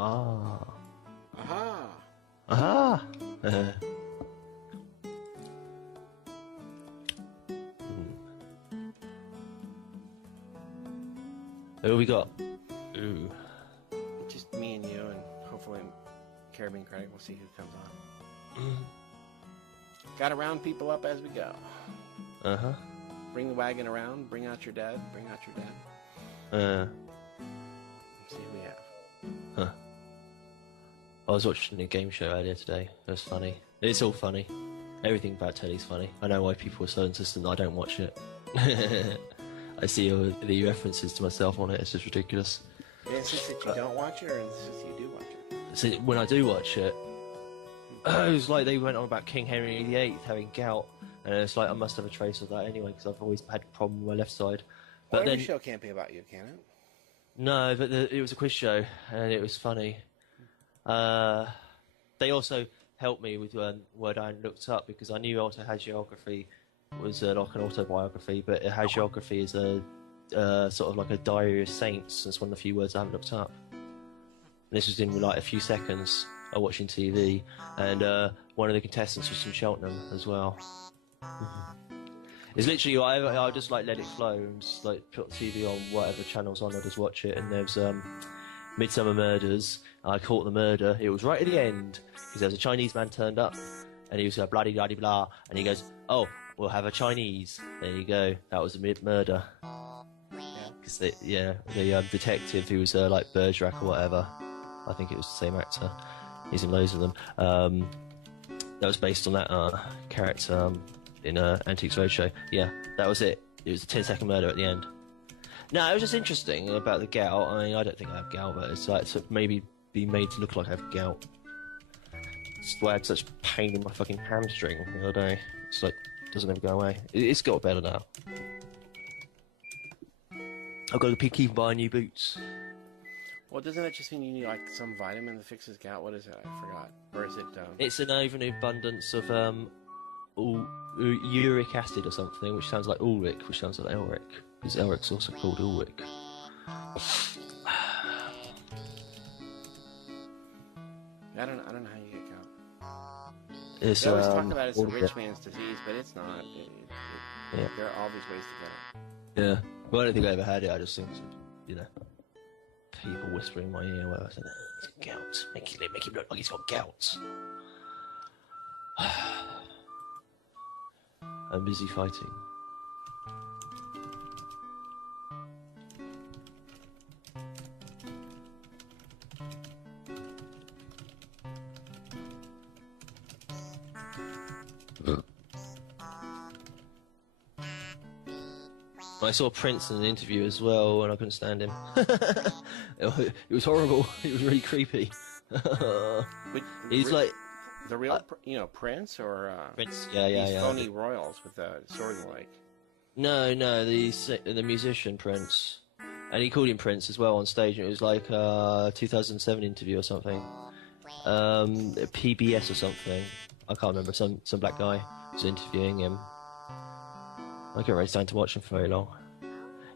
Aha. Aha. Aha. Who we got? Ooh. Just me and you, and hopefully Caribbean Credit. We'll see who comes on. Gotta round people up as we go. Uh-huh. Bring the wagon around. Bring out your dad. Bring out your dad. Let's see who we have. Huh. I was watching a game show earlier today. It was funny. It's all funny. Everything about telly's funny. I know why people are so insistent that I don't watch it. I see all the references to myself on it. It's just ridiculous. It insists that you don't watch it, or insists you do watch it? So when I do watch it, it was like they went on about King Henry VIII having gout, and it's like I must have a trace of that anyway because I've always had a problem with my left side. But every then, show can't be about you, can it? No, but it was a quiz show, and it was funny. They also helped me with word I looked up because I knew autohagiography was like an autobiography, but hagiography is a sort of like a diary of saints. It's one of the few words I haven't looked up. And this was in like a few seconds of watching TV, and one of the contestants was from Cheltenham as well. It's literally I just like let it flow and just like put the TV on whatever channel's on. I just watch it, and there's Midsummer Murders. I caught the murder. It was right at the end because there's a Chinese man turned up, and he was bloody bloody blah, and he goes, "Oh, we'll have a Chinese." There you go. That was a murder. Because the detective who was like Bergerac or whatever. I think it was the same actor. He's in loads of them. That was based on that character in Antiques Roadshow. Yeah, that was it. It was a 10-second murder at the end. No, it was just interesting about the gout. I mean, I don't think I have gout, but it's like to maybe be made to look like I have gout. It's why I had such pain in my fucking hamstring the other day. It's like doesn't ever go away. It's got better now. I've got to keep buying new boots. Well, doesn't that just mean you need like some vitamin that fixes gout? What is it? I forgot. Or is it? It's an overabundance of uric acid or something, which sounds like Ulrich, which sounds like Elric, because Elric's also called Ulrich. I don't know how you get gout. It's, they always talk about it's a rich man's disease, but it's not. Yeah. There are obvious ways to get it. Yeah. Well, I don't think I ever had it. I just think, people whispering in my ear where I said, "He's got gout. Make him look like he's got gout." I'm busy fighting. I saw Prince in an interview as well, and I couldn't stand him. It was horrible. It was really creepy. He's like the real, Prince or Prince. These phony royals with a sword in the leg. No, the musician Prince, and he called him Prince as well on stage. And it was like a 2007 interview or something, PBS or something. I can't remember. Some black guy was interviewing him. I couldn't really stand to watch him for very long.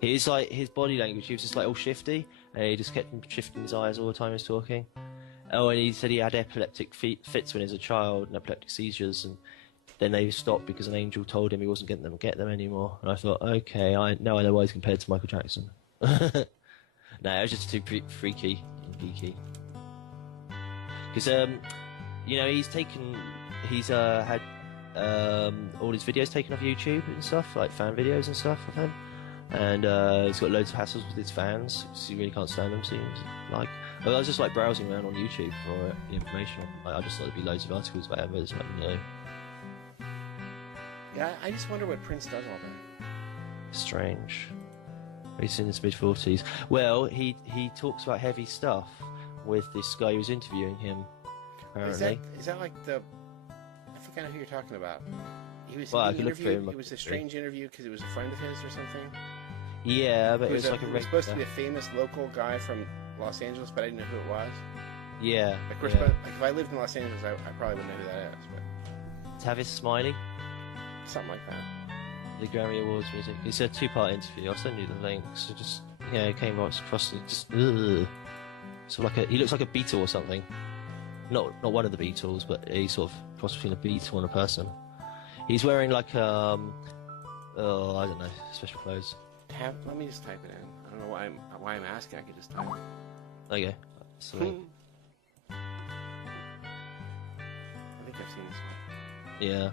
He's like, his body language, he was just like all shifty, and he just kept shifting his eyes all the time he was talking. Oh, and he said he had epileptic fits when he was a child, and epileptic seizures, and then they stopped because an angel told him he wasn't going to get them anymore. And I thought, okay, now I know why he's compared to Michael Jackson. No, it was just too freaky and geeky. Because, he's had all his videos taken off YouTube and stuff, like fan videos and stuff of him, and he's got loads of hassles with his fans because he really can't stand them. Seems like I was just like browsing around on YouTube for the information. I just thought there'd be loads of articles about him, but just Yeah, I just wonder what Prince does all day. Strange. He's in his mid-40s. Well, he talks about heavy stuff with this guy who's interviewing him. Apparently, is that like the? I think I know who you're talking about. He was interviewed. It was a strange interview because it was a friend of his or something. Yeah, but it was like it was supposed to be a famous local guy from Los Angeles, but I didn't know who it was. Yeah. Of course, but if I lived in Los Angeles, I probably wouldn't know who that is. But Tavis Smiley, something like that. The Grammy Awards music. It's a 2-part interview. I'll send you the links. So just it came across just. Ugh. sort of like he looks like a beetle or something. Not one of the Beatles, but he's sort of cross between a beetle and a person. He's wearing like I don't know, special clothes. Let me just type it in. I don't know why I'm asking. I could just type it. Okay. So, I think I've seen this one. yeah.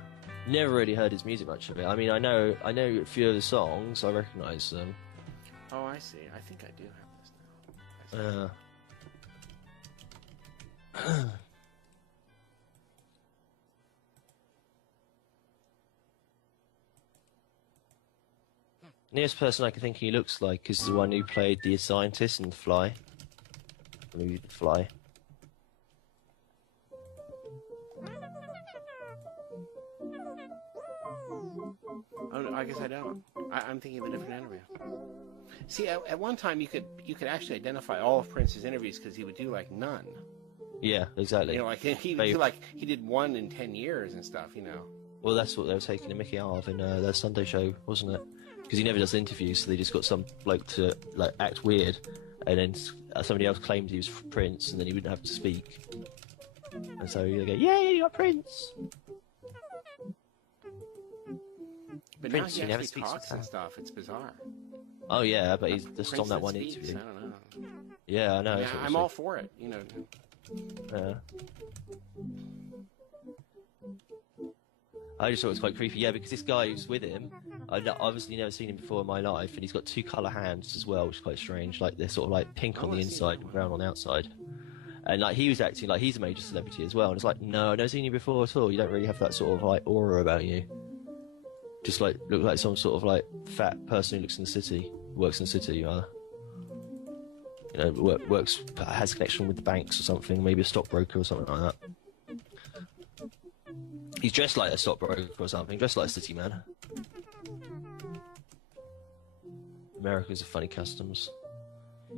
Never really heard his music much of it. I mean, I know a few of the songs. I recognise them. Oh, I see. I think I do have this now. Nearest person I can think he looks like is the one who played the scientist in Fly. The movie Fly. Oh, I guess I don't. I'm thinking of a different interview. See, at one time you could actually identify all of Prince's interviews because he would do like none. Yeah, exactly. You know, like he would do like he did 1 in 10 years and stuff. You know. Well, that's what they were taking a mickey out of in their Sunday show, wasn't it? Because he never does interviews, so they just got some bloke to like act weird, and then somebody else claimed he was Prince, and then he wouldn't have to speak. And so they go, "Yay, you got Prince!" But Prince, now he he never actually speaks talks and stuff. It's bizarre. Oh yeah, but he's just Prince on that that one speaks, interview. I don't know. Yeah, I know. Yeah, I'm all for it. You know. I just thought it was quite creepy. Yeah, because this guy who's with him, I'd obviously never seen him before in my life, and he's got 2 colour hands as well, which is quite strange. Like they're sort of like pink on the inside and brown on the outside. And like he was acting like he's a major celebrity as well, and it's like, no, I've never seen you before at all. You don't really have that sort of like aura about you. Just like look like some sort of like fat person who works in the city. You know, works has connection with the banks or something, maybe a stockbroker or something like that. He's dressed like a stockbroker or something, dressed like a city man. America's a funny customs.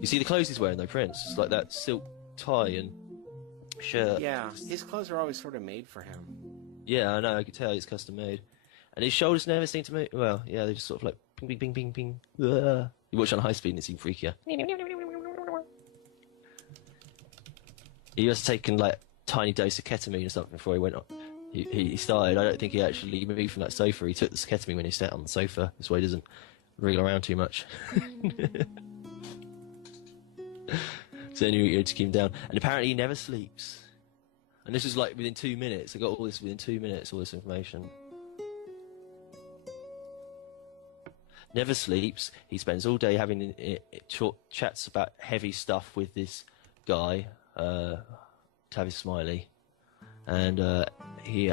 You see the clothes he's wearing though, Prince? It's like that silk tie and shirt. Yeah, his clothes are always sort of made for him. Yeah, I know, I could tell it's custom made. And his shoulders never seem to move. Well, yeah, they just sort of like ping, ping, ping, ping, ping. You watch it on high speed and it seems freakier. He must have taken like a tiny dose of ketamine or something before he went on. He started. I don't think he actually moved from that sofa. He took the ketamine when he sat on the sofa. That's why he doesn't wriggle around too much. So anyway, he had to keep him down. And apparently he never sleeps. And this is like within 2 minutes. I got all this within 2 minutes, all this information. Never sleeps. He spends all day having short chats about heavy stuff with this guy, Tavis Smiley. And he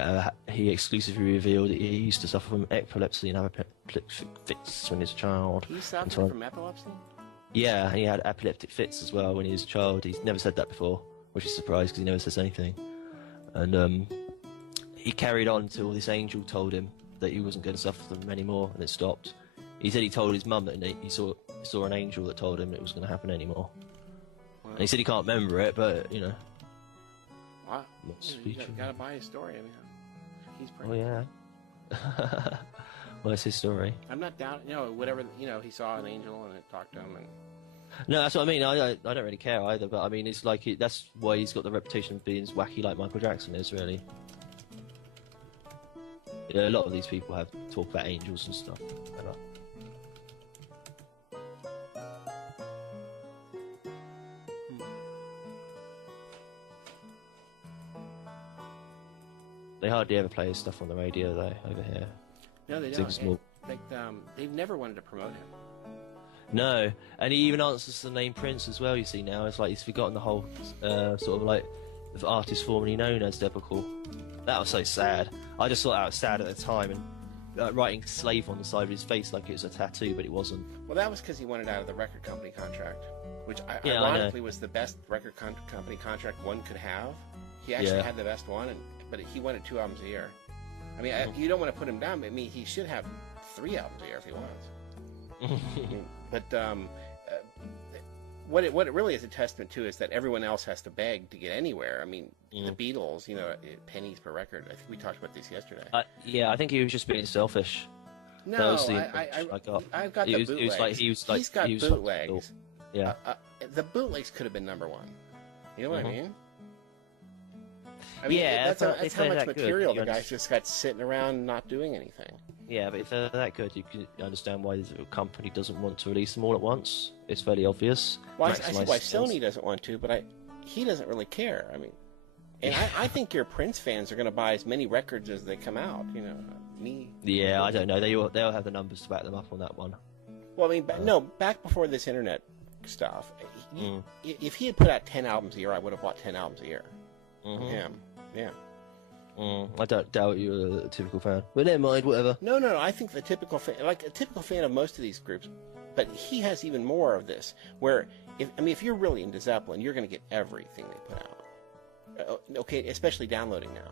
exclusively revealed that he used to suffer from epilepsy and have epileptic fits when he was a child. He suffered from epilepsy? Yeah, and he had epileptic fits as well when he was a child. He's never said that before, which is a surprise because he never says anything. And he carried on until this angel told him that he wasn't going to suffer from them anymore, and it stopped. He said he told his mum that he saw an angel that told him it wasn't going to happen anymore. Wow. And he said he can't remember it, but, you know. Wow. You gotta buy his story. I mean, he's pretty. Oh, yeah. Well, it's his story. I'm not down. You know, whatever. You know, he saw an angel and it talked to him. And no, that's what I mean. I don't really care either. But I mean, it's like that's why he's got the reputation of being as wacky like Michael Jackson is. Really. Yeah, a lot of these people have talk about angels and stuff. They hardly ever play his stuff on the radio, though, over here. No, they don't. They've never wanted to promote him. No, and he even answers the name Prince as well, you see now. It's like he's forgotten the whole sort of like the artist formerly known as Debacle. That was so sad. I just thought that was sad at the time, and writing slave on the side of his face like it was a tattoo, but it wasn't. Well, that was because he wanted out of the record company contract, which ironically was the best record company contract one could have. He actually had the best one, but he wanted 2 albums a year. I mean, you don't want to put him down. I mean, he should have 3 albums a year if he wants. But what it really is a testament to is that everyone else has to beg to get anywhere. I mean, the Beatles, you know, pennies per record. I think we talked about this yesterday. Yeah, I think he was just being selfish. No, I've got the bootlegs. He's got bootlegs. Yeah. The bootlegs could have been #1. You know what I mean? Yeah, that's how much material the guy's just got sitting around not doing anything. Yeah, but if they're that good, you can understand why the company doesn't want to release them all at once. It's fairly obvious. Well, I see why Sony doesn't want to, but he doesn't really care. I mean, and I think your Prince fans are going to buy as many records as they come out. You know, me. Yeah, I don't know. They'll have the numbers to back them up on that one. Well, I mean, back before this internet stuff, if he had put out 10 albums a year, I would have bought 10 albums a year from him. Yeah. I don't doubt you're a typical fan, but never mind. Whatever. No. I think the typical fan, like a typical fan of most of these groups, but he has even more of this. Where if you're really into Zeppelin, you're going to get everything they put out. Okay, especially downloading now.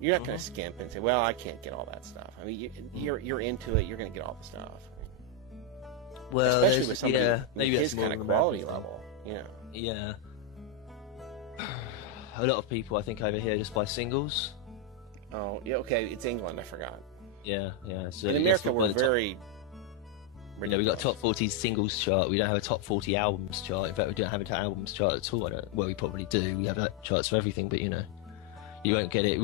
You're not going to skimp and say, "Well, I can't get all that stuff." I mean, you're into it. You're going to get all the stuff. Well, especially with somebody with his kind of quality level. Yeah. A lot of people, I think, over here just buy singles. Oh, yeah, okay, it's England, I forgot. Yeah. So in America, we're very... we got a top 40 singles chart. We don't have a top 40 albums chart. In fact, we don't have an albums chart at all. Well, we probably do. We have charts for everything, but, you won't get it.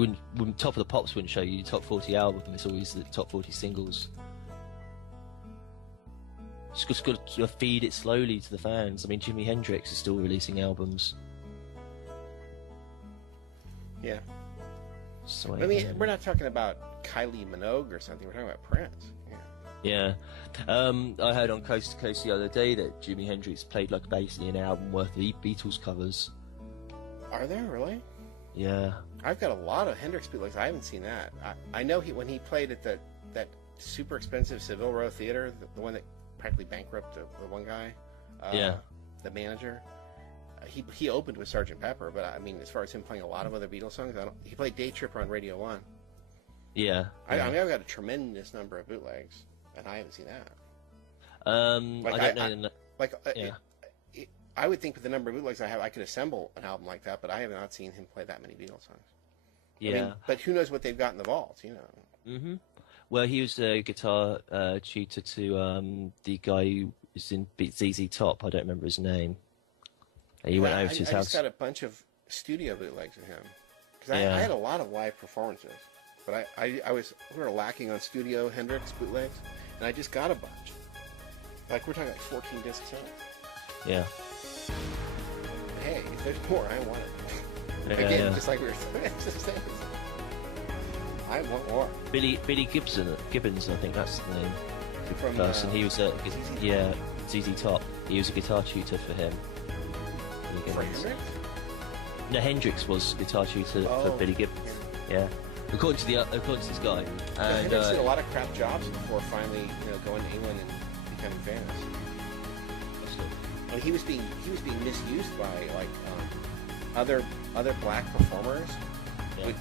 Top of the Pops wouldn't show you top 40 album. It's always the top 40 singles. Just got to feed it slowly to the fans. I mean, Jimi Hendrix is still releasing albums. Yeah. So I mean, we're not talking about Kylie Minogue or something. We're talking about Prince. Yeah. I heard on Coast to Coast the other day that Jimi Hendrix played like basically an album worth of Beatles covers. Are there really? Yeah. I've got a lot of Hendrix bootlegs. I haven't seen that. I know when he played at that super expensive Seville Row Theater, the one that practically bankrupted the one guy. The manager. He opened with Sgt. Pepper, but I mean, as far as him playing a lot of other Beatles songs, he played Day Tripper on Radio 1. Yeah. I mean, I've got a tremendous number of bootlegs, and I haven't seen that. I don't know. I would think with the number of bootlegs I have, I could assemble an album like that, but I have not seen him play that many Beatles songs. Yeah. I mean, but who knows what they've got in the vault, Mm-hmm. Well, he was a guitar tutor to the guy who was in ZZ Top. I don't remember his name. He went over to his house. I just got a bunch of studio bootlegs of him because I had a lot of live performances, but we were lacking on studio Hendrix bootlegs, and I just got a bunch. Like we're talking like 14 disc sets. Yeah. Hey, if there's more, I want it. Again, just like we were saying. I want more. Billy Gibbons, I think that's the name. From person. He was ZZ Top. He was a guitar tutor for him. For Hendrix? No, Hendrix was guitar tutor for Billy Gibbons. Yeah. According to this guy. And Hendrix did a lot of crap jobs before finally, going to England and becoming famous. And he was being misused by other black performers. Yeah. I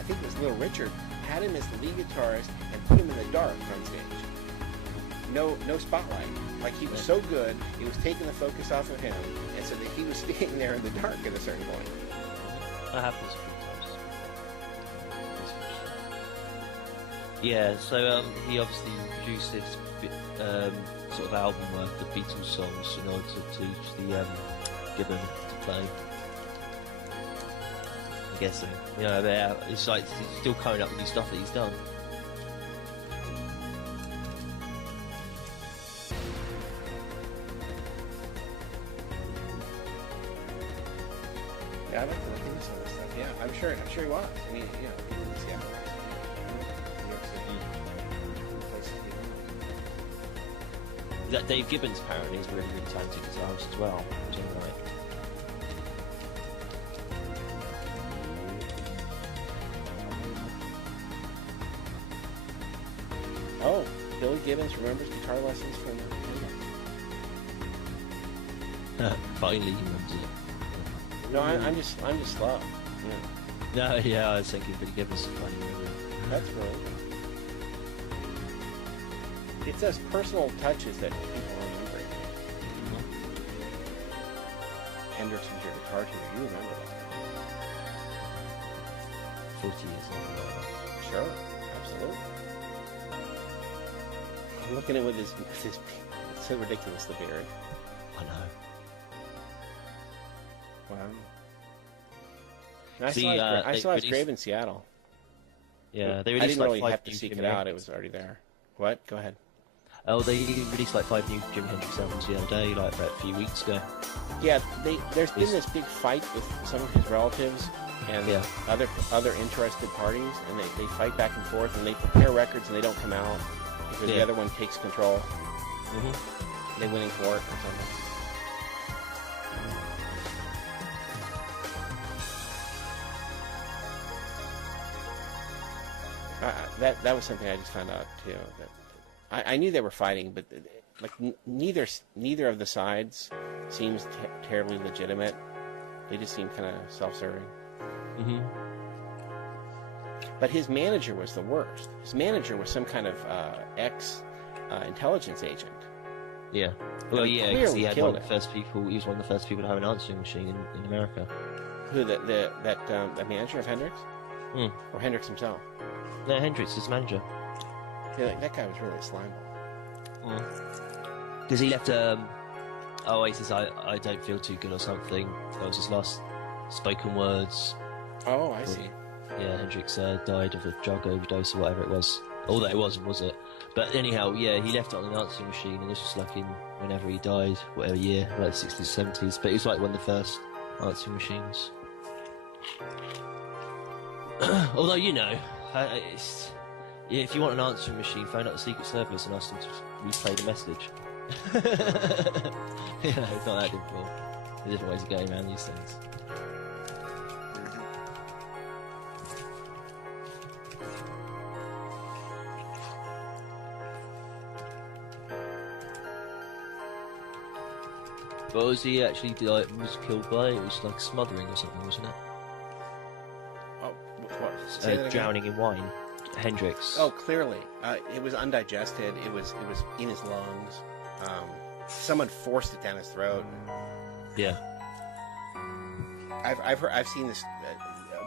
think it was Little Richard had him as the lead guitarist and put him in the dark on stage. No spotlight. Like he was so good, it was taking the focus off of him, and so that he was standing there in the dark at a certain point. That happens a few times. Yeah, so he obviously produced this sort of album worth of Beatles songs in order to teach the Gibbon to play. I'm guessing, it's like he's still coming up with new stuff that he's done. Yeah, I'd like to look into some of this stuff. Yeah, I'm sure he was. I mean, people in Seattle. New York City. That Dave Gibbons apparently is a really, really talented guitarist as well. Which is right. Oh, Billy Gibbons remembers guitar lessons from Finally, he remembers it. No, I'm just slow. Yeah. No, yeah, I was thinking Billy Gibbons is funny. That's right. It's those personal touches that people remember. Hendrix was your guitar tutor. You remember that? 40 years ago. Sure, absolutely. I'm looking at it with his it's so ridiculous, the beard. I know. Wow. I saw his grave in Seattle. Yeah, they I released didn't really like have 5 to new seek Jimi it out. Hendrix. It was already there. What? Go ahead. Oh, they released like 5 new Jimi Hendrix albums the other day, like about a few weeks ago. Yeah, there's been this big fight with some of his relatives and other interested parties, and they fight back and forth, and they prepare records and they don't come out because the other one takes control. Mm-hmm. They went in court or something. That was something I just found out too. That I knew they were fighting, but like neither of the sides seems terribly legitimate. They just seem kind of self-serving. Mm-hmm. But his manager was the worst. His manager was some kind of ex-intelligence agent. Yeah. Well, yeah, because he had one of the first people. He was one of the first people to have an answering machine in America. Who? That manager of Hendrix? Or Hendrix himself? No, Hendrix, his manager. Yeah, that guy was really a slimeball. Because he left Oasis, I don't feel too good or something. That was his last spoken words. Oh, I see. Yeah, Hendrix died of a drug overdose or whatever it was. Although it wasn't, was it? But anyhow, yeah, he left it on an answering machine, and this was like in whenever he died, whatever year, like 60s, 70s. But it was like one of the first answering machines. Although, you know, if you want an answering machine, phone up the Secret Service and ask them to replay the message. You know, it's not that difficult. There's different ways of going around these things. But was he actually was killed by? It was like smothering or something, wasn't it? Oh, what? Drowning in wine. Hendrix. Oh, clearly, it was undigested. It was in his lungs. Someone forced it down his throat. Yeah. I've seen this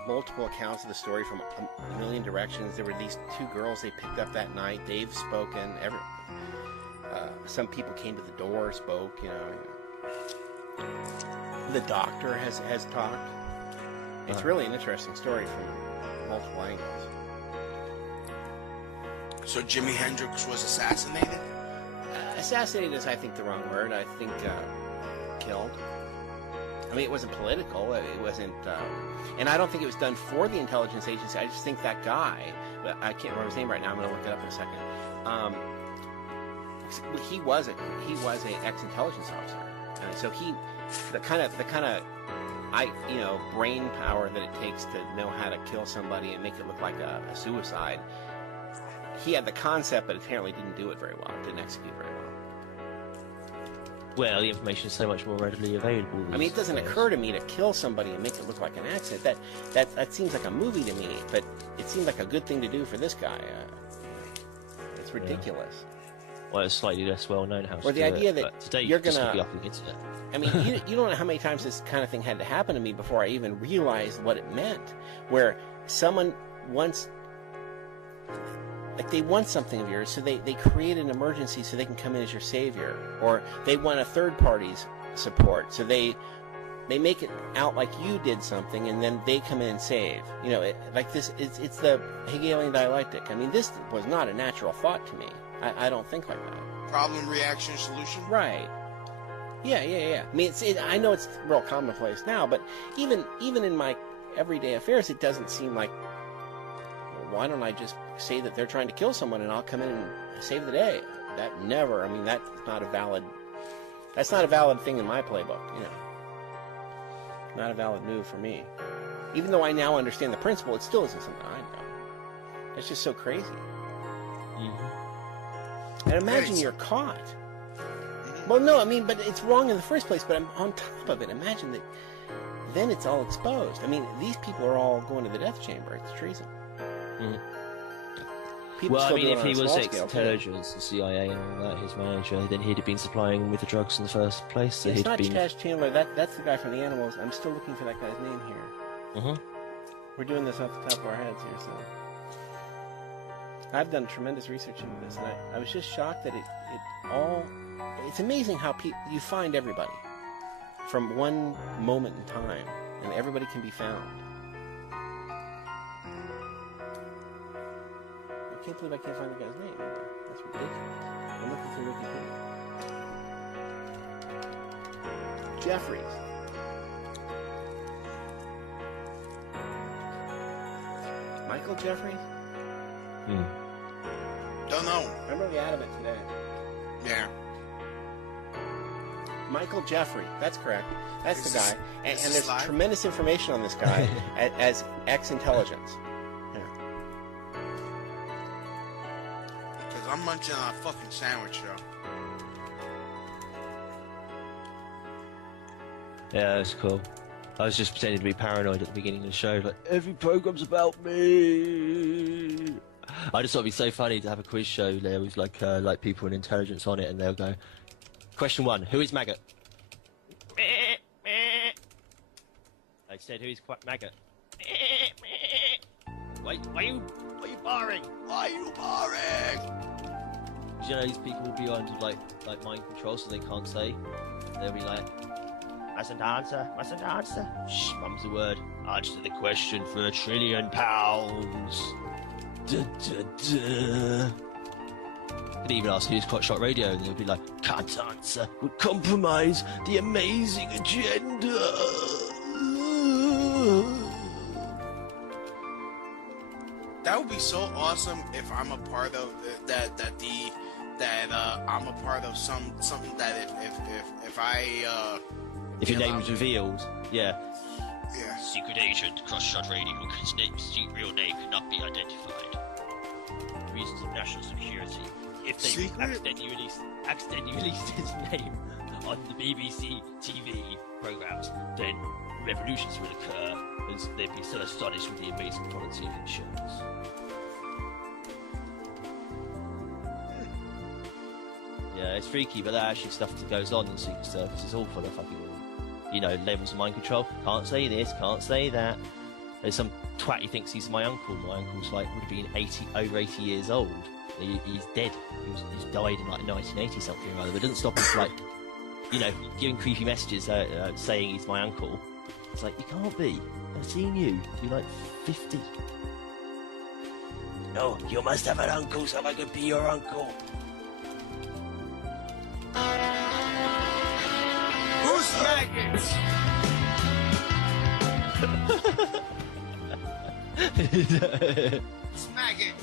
multiple accounts of the story from a million directions. There were these 2 girls they picked up that night. They've spoken. Some people came to the door, spoke. You know. The doctor has talked. It's really an interesting story from multiple angles. So Jimi Hendrix was assassinated? Assassinated is, I think, the wrong word. I think killed. I mean, it wasn't political. It wasn't, and I don't think it was done for the intelligence agency. I just think that guy, I can't remember his name right now. I'm going to look it up in a second. He was an ex-intelligence officer, so the kind of brain power that it takes to know how to kill somebody and make it look like a suicide. He had the concept, but apparently didn't do it very well. Didn't execute very well. Well, the information is so much more readily available. I mean, it doesn't occur to me to kill somebody and make it look like an accident. That seems like a movie to me, but it seemed like a good thing to do for this guy. It's ridiculous. Yeah. Well, it's slightly less well-known how to do it. Or the idea that today you're going to be up on the internet. I mean, you don't know how many times this kind of thing had to happen to me before I even realized what it meant. Where someone wants... Like, they want something of yours, so they create an emergency so they can come in as your savior. Or they want a third party's support, so they make it out like you did something, and then they come in and save. You know, it's the Hegelian dialectic. I mean, this was not a natural thought to me. I don't think like that. Problem, reaction, solution? Right. Yeah. I mean, I know it's real commonplace now, but even in my everyday affairs, it doesn't seem like, well, why don't I just say that they're trying to kill someone and I'll come in and save the day? That's not a valid thing in my playbook, you know. Not a valid move for me. Even though I now understand the principle, it still isn't something I know. It's just so crazy. Mm-hmm. And imagine you're caught. Well, no, I mean, but it's wrong in the first place, but I'm on top of it. Imagine that then it's all exposed. I mean, these people are all going to the death chamber. It's treason. Mm-hmm. Well, I mean, if he was ex-intelligence, the CIA and all that, his manager, then he'd have been supplying him with the drugs in the first place. So it's not Chaz Chandler. That's the guy from the Animals. I'm still looking for that guy's name here. Mm-hmm. We're doing this off the top of our heads here, so... I've done tremendous research into this, and I was just shocked that it's amazing how you find everybody. from one moment in time, and everybody can be found. I can't believe I can't find the guy's name either. That's ridiculous. I'm looking through Wikipedia. Jeffries. Michael Jeffries? Don't know. Remember we had him today. Yeah. Michael Jeffrey. That's correct. That's Is the guy. And there's live? tremendous information on this guy as ex-intelligence. Because I'm munching on a fucking sandwich, though. Yeah, that's cool. I was just pretending to be paranoid at the beginning of the show, like, every program's about me. I just thought it'd be so funny to have a quiz show there with like people in intelligence on it, and they'll go, question 1, who is Maggot? I said, who is Maggot? Why are you barring? Why are you boring? You know, these people will be under like mind control, so they can't say. They'll be like, mustn't answer. Shh, mum's the word. Answer the question for £1 trillion. Could even ask who's Shot Radio, and they'll be like, can't answer. Would compromise the amazing agenda. That would be so awesome if I'm a part of I'm a part of something that if your name was revealed, yeah. Yeah. Secret agent, Shot Radio, whose real name cannot be identified. Reasons of national security. If they accidentally released his name on the BBC TV programs, then revolutions would occur, as they'd be so astonished with the amazing quality of insurance. Yeah, it's freaky, but that actually stuff that goes on in Secret Service is all full of fucking, levels of mind control. Can't say this, can't say that. There's some twat who thinks he's my uncle. My uncle's would have been over 80 years old. He's dead. He's died in 1980 something or other. But it doesn't stop him from giving creepy messages saying he's my uncle. It's like, you can't be. I've seen you. You're 50. No, you must have an uncle so I could be your uncle. Who's Maggot? It's Maggot.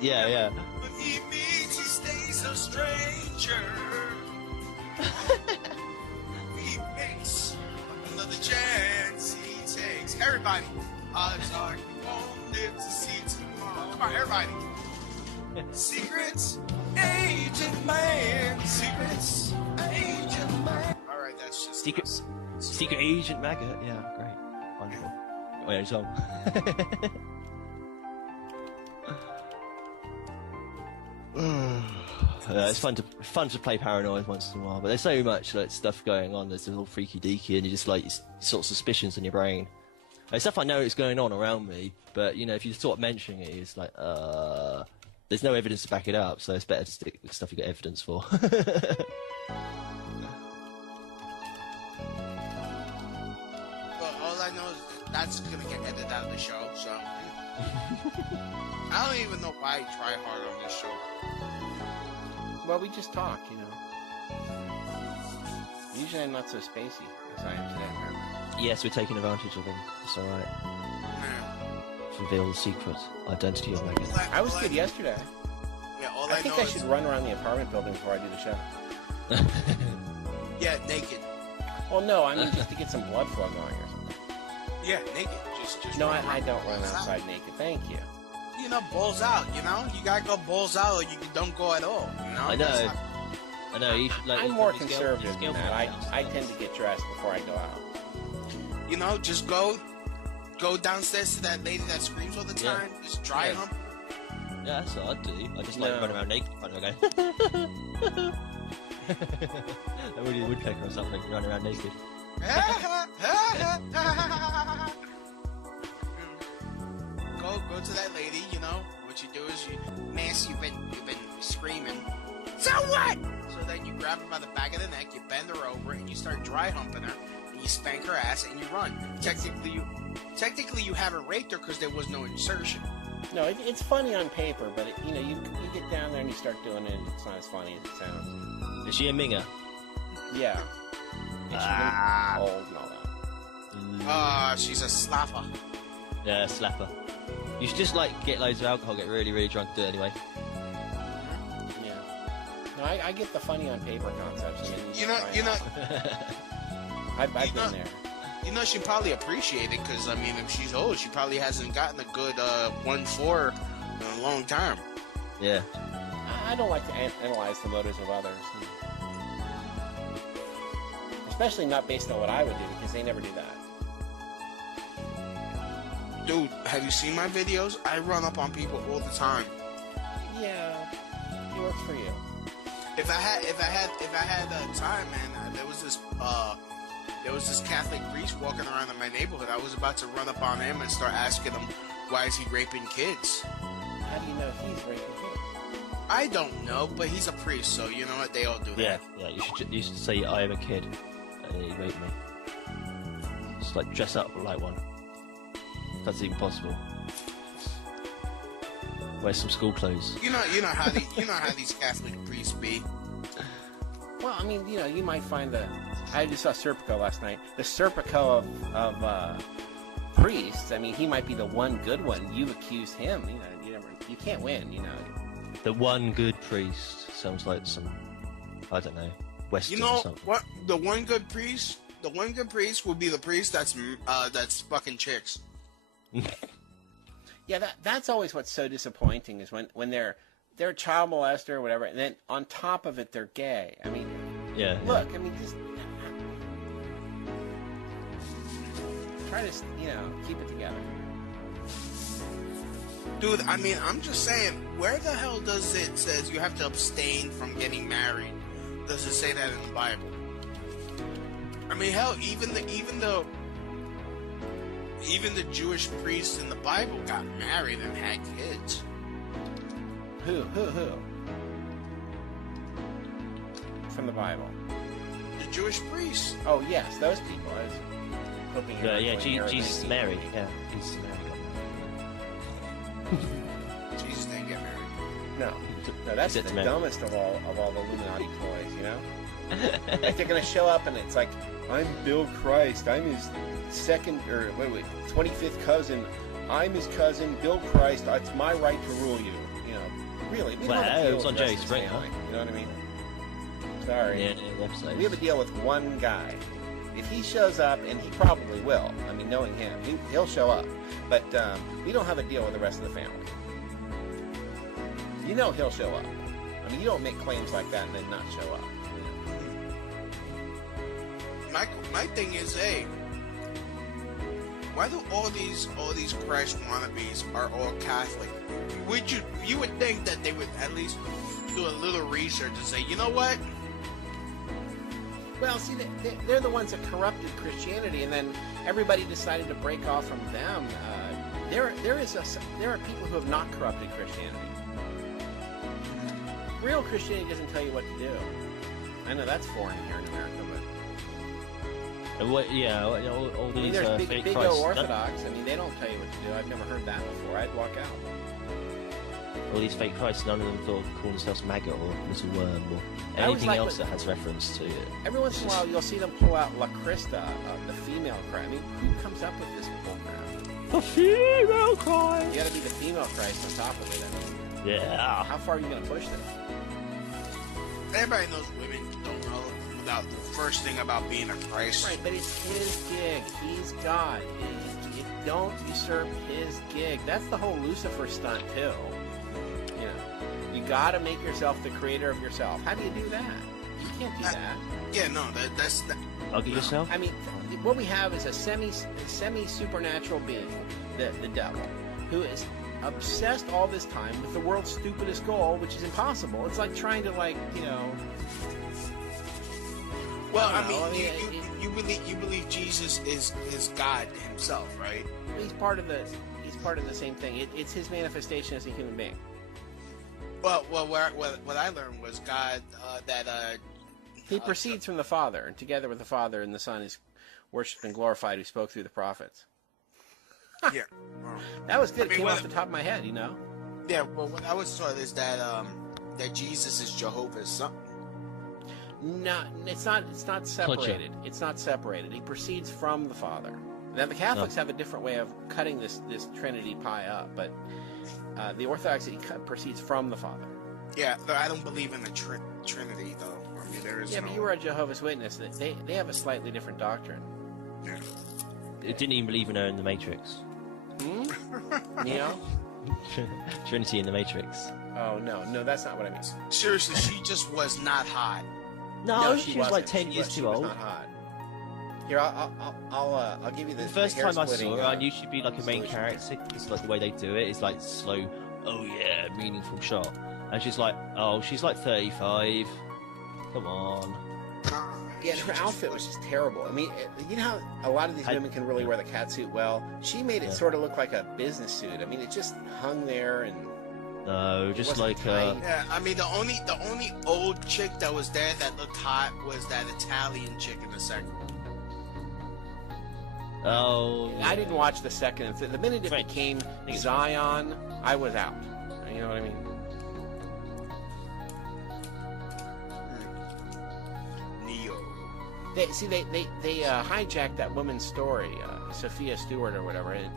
Yeah. When he meets, he stays a stranger. He makes another chance he takes. Everybody, odds are he won't live to see tomorrow. Come on, everybody. Secrets, agent man. Secrets, agent man. All right, that's just Secret Agent Maggot. Yeah, great, wonderful. Oh yeah, song. It's fun to play paranoid once in a while, but there's so much stuff going on. There's all freaky deaky, and you just sort of suspicions in your brain. There's stuff I know is going on around me, but if you sort of mentioning it, it's like there's no evidence to back it up, so it's better to stick with stuff you get evidence for. Well, all I know is that's gonna get edited out of the show, so I don't even know why I try hard on this show. Well, we just talk, Usually I'm not so spacey as I am today, man. Yes, we're taking advantage of him. It's alright. Man. Reveal the secret identity of Maggot. I was good yesterday. Yeah, all I think know I should run around the apartment building before I do the show. Yeah, naked. Well, no, I mean just to get some blood flow going or something. Yeah, naked. Just No, run I around. don't run outside naked. Thank you. Balls out, You gotta go balls out or you don't go at all, I know. I know. You should, I'm more conservative than that. I tend to get dressed before I go out. Just go downstairs to that lady that screams all the time. Just dry hump. Yeah, that's what I'd do. I just run around naked in front of her going. I really woodpecker or something, run around naked. Go to that lady, with what you do is Miss, you've been screaming. So what? So then you grab her by the back of the neck, you bend her over, and you start dry humping her, and you spank her ass, and you run. Technically, you haven't raped her because there was no insertion. No, it's funny on paper, but you get down there and you start doing it, and it's not as funny as it sounds. Is she a minger? Yeah. And she's old and all that. She's a slapper. Yeah, slapper. You should just get loads of alcohol, get really, really drunk, do it anyway. Yeah. No, I get the funny on paper concepts. I mean, I've been there. You know, she probably appreciate it because, I mean, if she's old, she probably hasn't gotten a good 1-4 in a long time. Yeah. I don't like to analyze the motives of others. Especially not based on what I would do, because they never do that. Dude, have you seen my videos? I run up on people all the time. Yeah, it works for you. If I had time, man, there was this Catholic priest walking around in my neighborhood. I was about to run up on him and start asking him, why is he raping kids? How do you know he's raping kids? I don't know, but he's a priest, so you know what? They all do that. Yeah, you should say, I am a kid, and he raped me. Just dress up like one. If that's even possible. Wear some school clothes. You know how these Catholic priests be. Well, I mean, you might find I just saw Serpico last night. The Serpico of priests. I mean, he might be the one good one. You accuse him. You can't win. The one good priest sounds like some, I don't know, Western or something. What? The one good priest will be the priest that's fucking chicks. Yeah, that's always what's so disappointing is when they're a child molester or whatever, and then on top of it they're gay. I mean, look, I mean, just try to keep it together. Dude, I mean, I'm just saying, where the hell does it says you have to abstain from getting married? Does it say that in the Bible? I mean, hell, even the Jewish priests in the Bible got married and had kids. Who? From the Bible. The Jewish priests. Oh yes, those people. I was hoping. Jesus is married. Yeah, Jesus is married. Jesus didn't get married. No, that's the dumbest of all the Illuminati toys. Like they're gonna show up and it's like, I'm Bill Christ. I'm his 25th cousin. I'm his cousin, Bill Christ. It's my right to rule you. Really. We don't have a deal with on Jerry Springer. You know what I mean? Sorry. Yeah, we have a deal with one guy. If he shows up, and he probably will. I mean, knowing him, he'll show up. But we don't have a deal with the rest of the family. He'll show up. I mean, you don't make claims like that and then not show up. My thing is, hey, why do all these Christ wannabes are all Catholic? You would think that they would at least do a little research and say, you know what? Well, see, they're the ones that corrupted Christianity, and then everybody decided to break off from them. There are people who have not corrupted Christianity. Real Christianity doesn't tell you what to do. I know that's foreign here in America, but all these there's fake big Christ. Orthodox. I mean, they don't tell you what to do. I've never heard that before. I'd walk out. All these fake Christs, none of them thought call themselves Maggot or Little Worm or anything else that has reference to it. Every once in a while, you'll see them pull out La Crista, the female Christ. I mean, who comes up with this bullcrap? The female Christ! You gotta be the female Christ on top of it. I mean, yeah. How far are you gonna push this? Everybody knows women don't know without the first thing about being a Christ. Right, but it's his gig. He's God. Don't usurp his gig. That's the whole Lucifer stunt, too. You gotta make yourself the creator of yourself. How do you do that? You can't do that. Yeah, no, that's... Argue yourself? I mean, what we have is a semi-supernatural being, the devil, who is obsessed all this time with the world's stupidest goal, which is impossible. It's like trying to, Well, I mean, you believe Jesus is God himself, right? He's part of the it's part of the same thing. It's his manifestation as a human being. Well, what I learned was God he proceeds from the Father, and together with the Father and the Son is worshipped and glorified, who spoke through the prophets. Yeah, that was good. It came off the top of my head, you know. Yeah, well, what I was taught is that Jesus is Jehovah's son. No, it's not separated. Gotcha. It's not separated. He proceeds from the Father. Now the Catholics have a different way of cutting this Trinity pie up, but the Orthodox proceeds from the Father. Yeah, though I don't believe in the Trinity, though. I mean, there is but you were a Jehovah's Witness. They have a slightly different doctrine. Yeah. It didn't even believe in her in the Matrix. Neo? Trinity in the Matrix. Oh no, that's not what I mean. Seriously, she just was not hot. No, she was like 10 years too old. She was not hot. Here, I'll give you the first time I saw her, I knew she'd be like a main installation character. It's like the way they do it. It's like slow, oh yeah, meaningful shot. And she's like, oh, she's like 35. Come on. Yeah, and her outfit was just terrible. I mean, you know how a lot of these women can really wear the catsuit well? She made it sort of look like a business suit. I mean, it just hung there and... No, just like... Yeah, I mean, the only old chick that was there that looked hot was that Italian chick in the second one. Oh... I didn't watch the second. The minute it became Zion, I was out. You know what I mean? They hijacked that woman's story, Sophia Stewart or whatever, and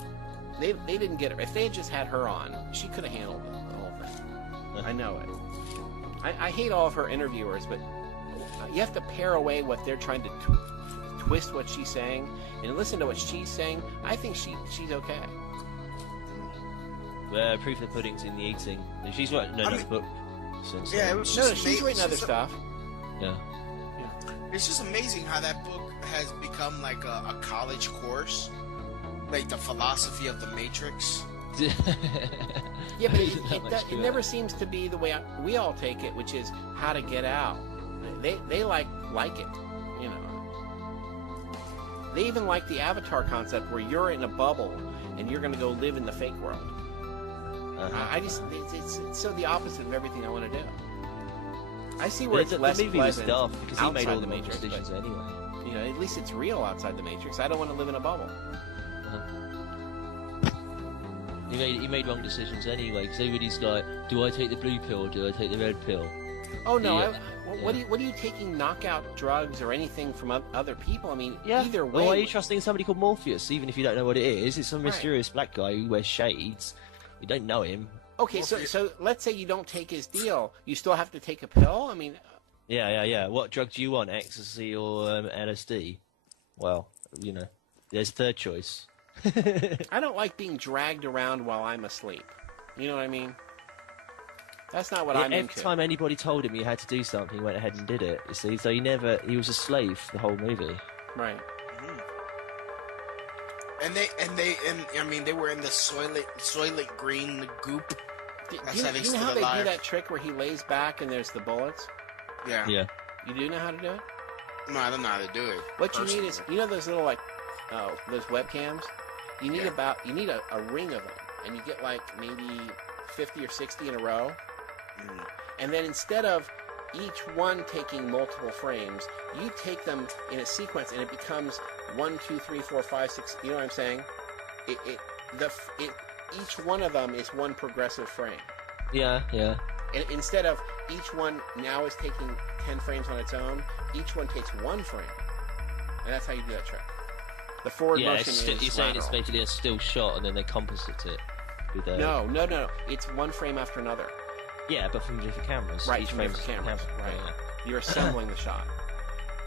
they didn't get her. If they had just had her on, she could have handled the whole thing. I know it. I hate all of her interviewers, but you have to pare away what they're trying to twist what she's saying and listen to what she's saying. I think she's okay. Proof of the pudding's in the eating. She's written another book since. Yeah, it was just she's written other stuff. Yeah. It's just amazing how that book has become like a college course, like the philosophy of the Matrix. Yeah, but it never seems to be the way we all take it, which is how to get out. They like it, you know. They even like the Avatar concept where you're in a bubble and you're going to go live in the fake world. It's so the opposite of everything I want to do. I see where it's less movie was pleasant daft because he made all the Matrix decisions anyway. You know, at least it's real outside the Matrix. I don't want to live in a bubble. He made wrong decisions anyway because everybody's like, do I take the blue pill or do I take the red pill? Oh no! What are you taking knockout drugs or anything from other people? I mean, either way. Well, why are you trusting somebody called Morpheus, even if you don't know what it is? It's some mysterious black guy who wears shades. You don't know him. Okay, so let's say you don't take his deal. You still have to take a pill? I mean... Yeah. What drug do you want, ecstasy or LSD? Well, you know, there's a third choice. I don't like being dragged around while I'm asleep. You know what I mean? That's not what I'm into. Every time anybody told him he had to do something, he went ahead and did it. You see, so he was a slave the whole movie. Right. And I mean, they were in the soylent green goop. Do you know how they do that trick where he lays back and there's the bullets? Yeah. You do know how to do it? No, I don't know how to do it. What you need is, you know those little those webcams? You need a ring of them, and you get like maybe 50 or 60 in a row. And then instead of each one taking multiple frames, you take them in a sequence, and it becomes 1, 2, 3, 4, 5, 6. You know what I'm saying? Each one of them is one progressive frame. Yeah. And instead of each one now is taking 10 frames on its own, each one takes 1 frame, and that's how you do that trick. The forward motion is you're saying it's lateral. basically a still shot, and then they composite it with a... No. It's 1 frame after another. Yeah, but from different cameras. Right, from different cameras. Right. Yeah. You're assembling the shot,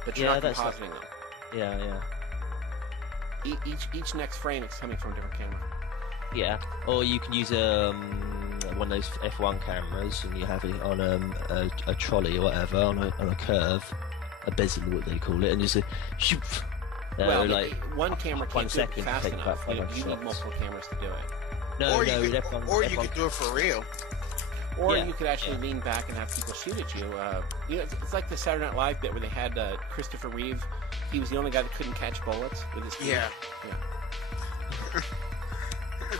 but you're not compositing them. Yeah. Each next frame is coming from a different camera. Yeah, or you can use one of those F1 cameras, and you have it on a trolley or whatever on a curve, a bezel, what they call it, and you say, shoot. Well, like one camera can't do it fast enough. You need multiple cameras to do it. Or you could do it for real. Or you could actually lean back and have people shoot at you. You know, it's like the Saturday Night Live bit where they had Christopher Reeve. He was the only guy that couldn't catch bullets with his feet. Yeah.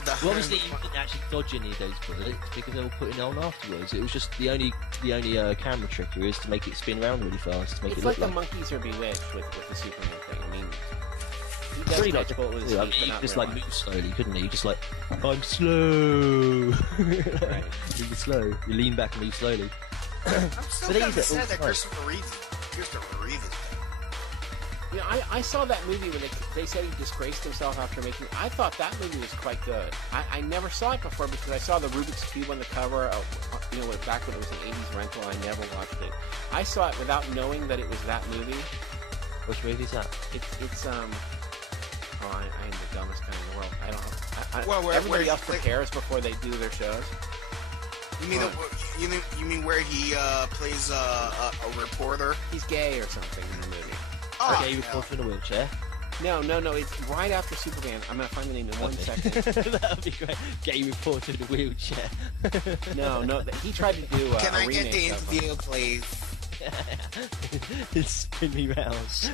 Well, obviously, he didn't actually dodge any of those bullets because they were putting on afterwards. It was just the only camera trick here is to make it spin around really fast to make it's it look like the monkeys are bewitched with the Superman thing. I mean, he pretty does much. catch bullets with his I mean, feet, he but not just real like life. move slowly, couldn't he? Just like I'm slow. Right. Move slow. You lean back and move slowly. I'm still But kind of he's sad at that all Christopher Reeve is dead. You know, I saw that movie where they said he disgraced himself after making. I thought that movie was quite good. I never saw it before because I saw the Rubik's Cube on the cover. You know, back when it was an '80s rental, I never watched it. I saw it without knowing that it was that movie. Which movie is that? It's Oh, I am the dumbest guy in the world. I don't. Well, everybody else prepares before they do their shows. You mean you mean where he plays a reporter? He's gay or something in the movie. Oh, Gay reporter in a wheelchair. No. It's right after Superman. I'm gonna find the name in 1 second. That'd be great. Gay reporter in a wheelchair. No. He tried to do. Can I a get the remake of interview, please? Spin me round.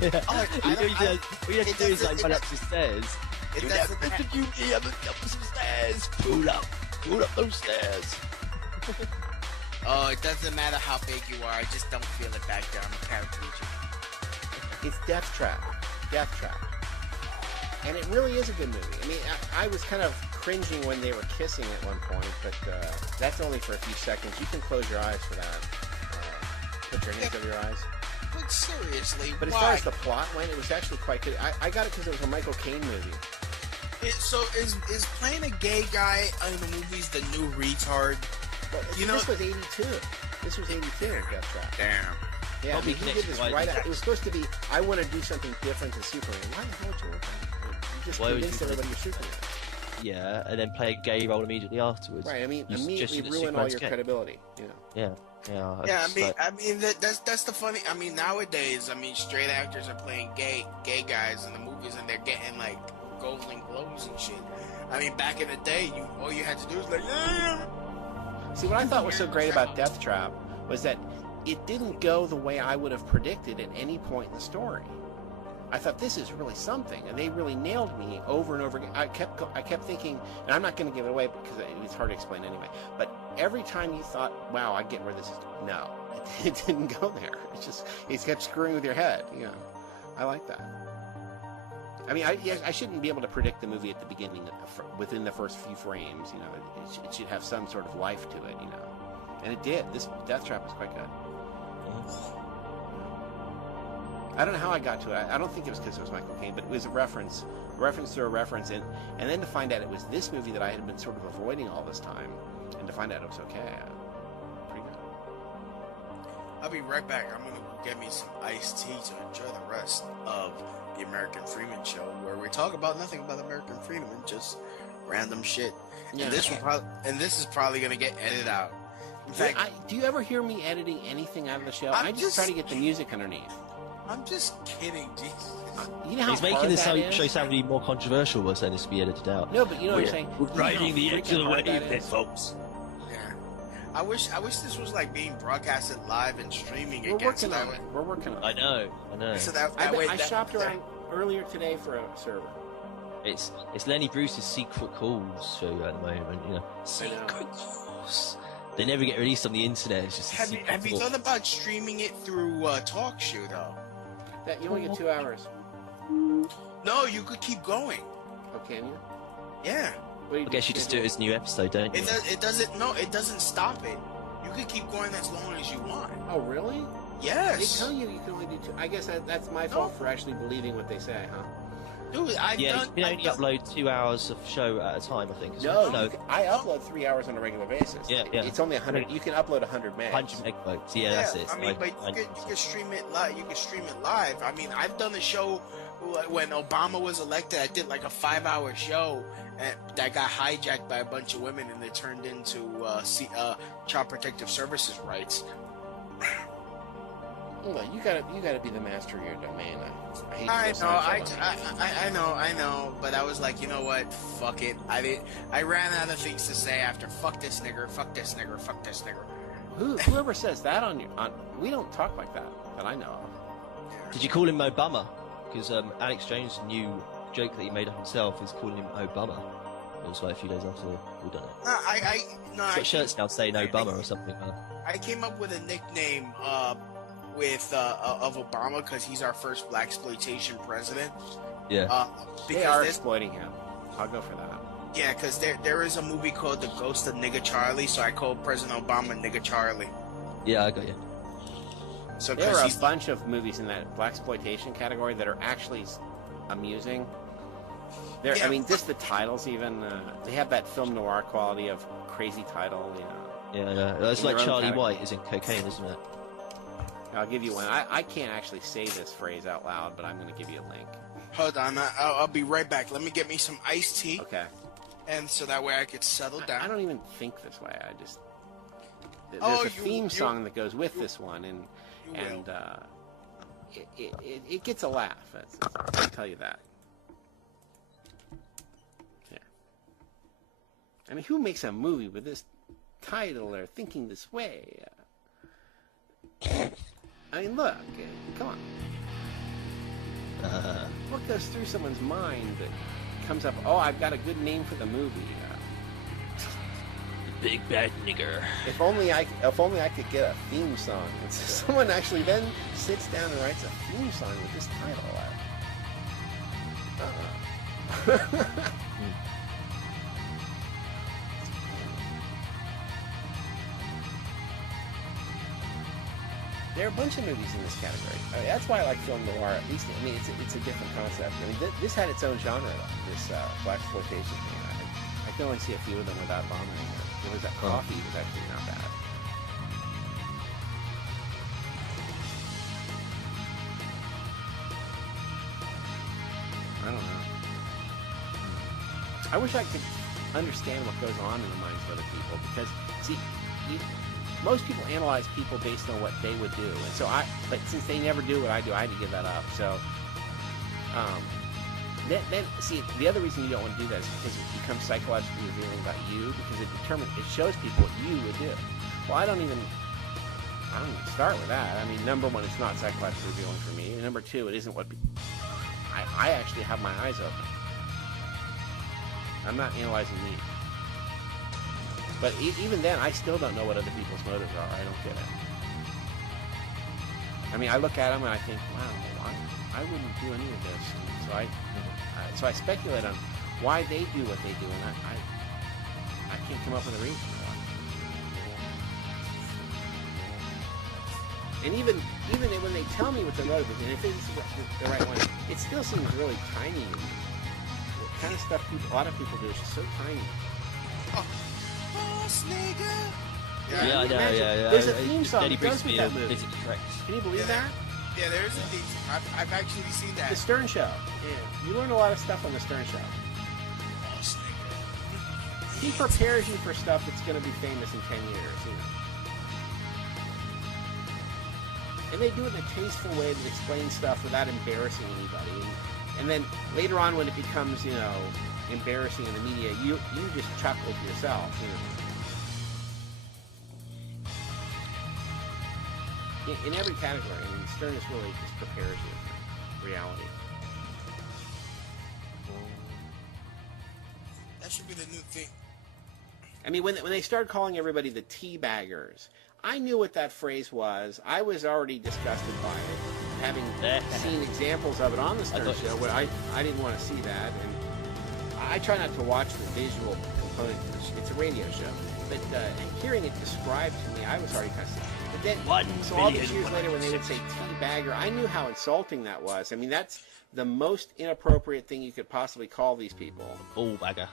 Yeah. Oh, All you have to do is like run up the stairs. It You doesn't never interview me, I'm up some stairs. Pull up those stairs. Oh, it doesn't matter how big you are. I just don't feel it back there. I'm a paraplegic. It's Death Trap. And it really is a good movie. I mean, I was kind of cringing when they were kissing at one point, but that's only for a few seconds. You can close your eyes for that. Put your hands over your eyes. But seriously, But as why? far as the plot went, it was actually quite good. I got it because it was a Michael Caine movie. So is playing a gay guy in the movies the new retard? Well, You know- this was 82. This was 82, Death Trap. Damn. Yeah, I Probably mean, he did this connects right right after. It was supposed to be, I want to do something different than Superman. Why the hell would you want that? You just Why would convinced you- everybody you're Superman. Yeah, and then play a gay role immediately afterwards. Right, I mean, Just immediately so that ruin all Superman's your gay. credibility. You know. Yeah. Yeah, it's like- I mean that's the funny. I mean nowadays, I mean straight actors are playing gay guys in the movies, and they're getting like Golden Globes and shit. I mean back in the day, all you had to do was like, yeah. See, what I thought was so great about Death Trap was that it didn't go the way I would have predicted at any point in the story. I thought this is really something, and they really nailed me over and over again. I kept thinking, and I'm not going to give it away because it's hard to explain anyway. But every time you thought, "Wow, I get where this is," no, it didn't go there. It's just it kept screwing with your head. You know, I like that. I mean, I shouldn't be able to predict the movie at the beginning, within the first few frames. You know, it should have some sort of life to it. You know, and it did. This Death Trap was quite good. I don't know how I got to it. I don't think it was because it was Michael Caine, but it was a reference to a reference, and then to find out it was this movie that I had been sort of avoiding all this time, and to find out it was okay. Pretty good. I'll be right back. I'm gonna go get me some iced tea to enjoy the rest of the American Freeman show, where we talk about nothing about American Freeman, just random shit. Yeah. And this is probably gonna get edited out. In fact, Do you ever hear me editing anything out of the show? I'm I just just- try to get the music underneath. I'm just kidding, Jesus. You know how He's making hard this that is? show sound even more controversial by saying this to be edited out. No, but you know what I'm saying. We're You know how riding the edge freaking of the hard that wave, is? folks. Yeah. I wish this was like being broadcasted live and streaming We're again. working on it. We're working on it. I know. So that I way, shopped around earlier today for a server. It's Lenny Bruce's Secret Calls show at the moment. You know, Secret Calls. They never get released on the internet. It's just a Have you secret thought about streaming it through TalkShoe though? That you only get 2 hours. No, you could keep going. Oh, can you? Yeah. What do you I guess you just do it as a new episode, don't you? It doesn't. No, it doesn't stop it. You could keep going as long as you want. Oh, really? They Yes. tell you can only do 2. I guess that's my fault for actually believing what they say, huh? Dude, I've Yeah, done. you can only upload 2 hours of show at a time, I think. No, no, I upload 3 hours on a regular basis. Yeah, yeah. It's only 100. You can upload 100 megs. 100 megabytes. Yeah, that's it. I mean, but you could stream it live. You could stream it live. I mean, I've done a show when Obama was elected. I did like a 5-hour show that got hijacked by a bunch of women, and it turned into Child Protective Services rights. Well, you gotta be the master of your domain. I hate to I listen know, to I know, but I was like, you know what? Fuck it. I ran out of things to say after fuck this nigger, fuck this nigger, fuck this nigger. Whoever says that on we don't talk like that I know of. Did you call him Obama? Because Alex Jones' new joke that he made of himself is calling him Obama. It was like a few days after we'd done it. He's got shirts now saying Obama or something. I came up with a nickname of Obama because he's our first blaxploitation president. Yeah. They are exploiting him. I'll go for that. Yeah, because there is a movie called The Ghost of Nigga Charlie, so I call President Obama Nigga Charlie. Yeah, I got you. So there are a bunch of movies in that blaxploitation category that are actually amusing. I mean, just the titles even, they have that film noir quality of crazy title, you know. Yeah. It's like Charlie White is in cocaine, isn't it? I'll give you one. I can't actually say this phrase out loud, but I'm going to give you a link. Hold on, I'll be right back. Let me get me some iced tea. Okay. And so that way I could settle down. I don't even think this way. I just... There's a theme song that goes with this one, and it gets a laugh. I'll tell you that. Yeah. I mean, who makes a movie with this title or thinking this way? I mean, look, come on. What goes through someone's mind that comes up? Oh, I've got a good name for the movie. The Big Bad Nigger. If only I could get a theme song. And someone actually then sits down and writes a theme song with this title. There are a bunch of movies in this category. I mean, that's why I like film noir. At least, I mean, it's a different concept. I mean, this had its own genre, though, this blaxploitation thing. I can only see a few of them without vomiting. There was that coffee was actually not bad. I don't know. I wish I could understand what goes on in the minds of other people, because, see, most people analyze people based on what they would do, and so but since they never do what I do, I had to give that up. So, then see, the other reason you don't want to do that is because it becomes psychologically revealing about you, because it shows people what you would do. Well, I don't even start with that. I mean, number one, it's not psychologically revealing for me, and number two, it isn't what I actually have my eyes open. I'm not analyzing me. But even then, I still don't know what other people's motives are. I don't get it. I mean, I look at them and I think, wow, I wouldn't do any of this. And so I speculate on why they do what they do, and I can't come up with a reason for it. And even when they tell me what their motive is, and if it's the right one, it still seems really tiny to me. The kind of stuff a lot of people do is just so tiny. Yeah. There's a theme song that goes with that movie. Can you believe that? Yeah, there's a theme song. I've actually seen that. The Stern Show. Yeah. You learn a lot of stuff on the Stern Show. He prepares you for stuff that's going to be famous in 10 years, you know. And they do it in a tasteful way that explains stuff without embarrassing anybody. And then later on, when it becomes, you know, embarrassing in the media, you just chuckle to yourself, you know. In every category, I mean, Stern is really just prepares you for reality. That should be the new thing. I mean, when they started calling everybody the teabaggers, I knew what that phrase was. I was already disgusted by it, having seen examples of it on the Stern Show, where I didn't want to see that, and I try not to watch the visual component. It's a radio show, but hearing it described to me, I was already kind of sick. But then, so all these years later, when they would say teabagger, I knew how insulting that was. I mean, that's the most inappropriate thing you could possibly call these people. Ball bagger.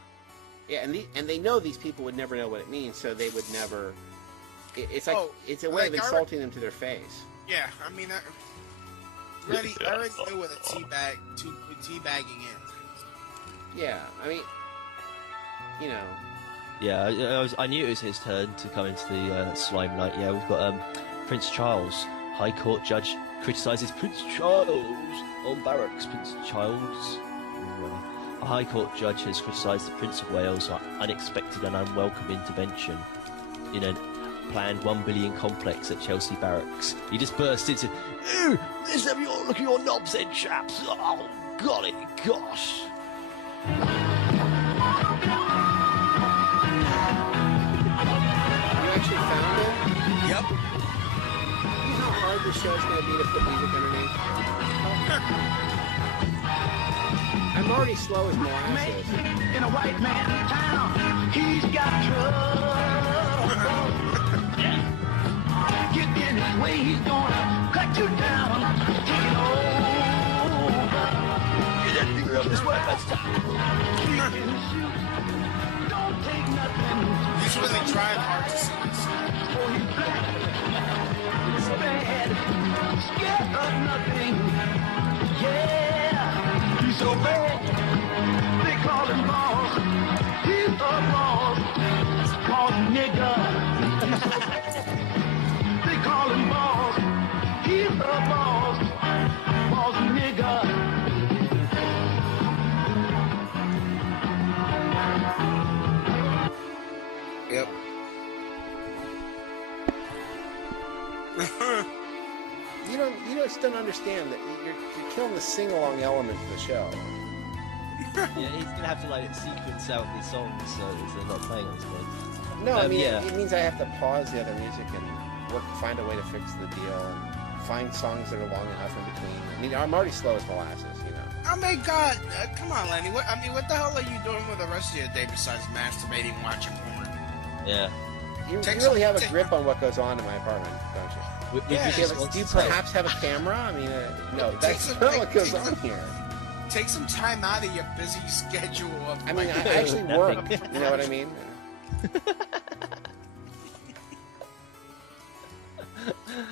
Yeah, and they know these people would never know what it means, so they would never. It's like it's a way of insulting them to their face. Yeah, I mean, I already knew what teabagging is. Yeah, I mean, you know. Yeah, I knew it was his turn to come into the limelight. Yeah, we've got Prince Charles, High Court judge criticises Prince Charles on barracks. Prince Charles. A High Court judge has criticised the Prince of Wales' unexpected and unwelcome intervention in a planned $1 billion complex at Chelsea Barracks. He just burst into, "Ew, let's have look at your knobs then, chaps. Oh, golly gosh. You actually found it? Yep. You know how hard this show's going to be to put music underneath? I'm already slow as molasses. In a white man's town, he's got trouble. Get in his way, he's gonna cut you down, take it over. Get that finger up this way, that's time. Don't take nothing. He's really trying hard to see this. For he's black, he's bad, scared of nothing. Yeah, he's so bad. They call him boss. He's a boss. Called nigga. They call him boss. He's a boss. Boss nigga. Yep. You just don't understand that you're killing the sing-along element of the show. Yeah, he's gonna have to like sequence out these songs so they're not playing on this point. No, I mean, yeah. it means I have to pause the other music and find a way to fix the deal and find songs that are long enough in between. I mean, I'm already slow as molasses, you know. Oh my God! Come on, Lenny. What the hell are you doing with the rest of your day besides masturbating, and watching porn? Yeah. You really have a grip on what goes on in my apartment, don't you? Do you perhaps have a camera? I mean, no, that's not what goes on here. Take some time out of your busy schedule of. I mean, I actually work. You know what I mean?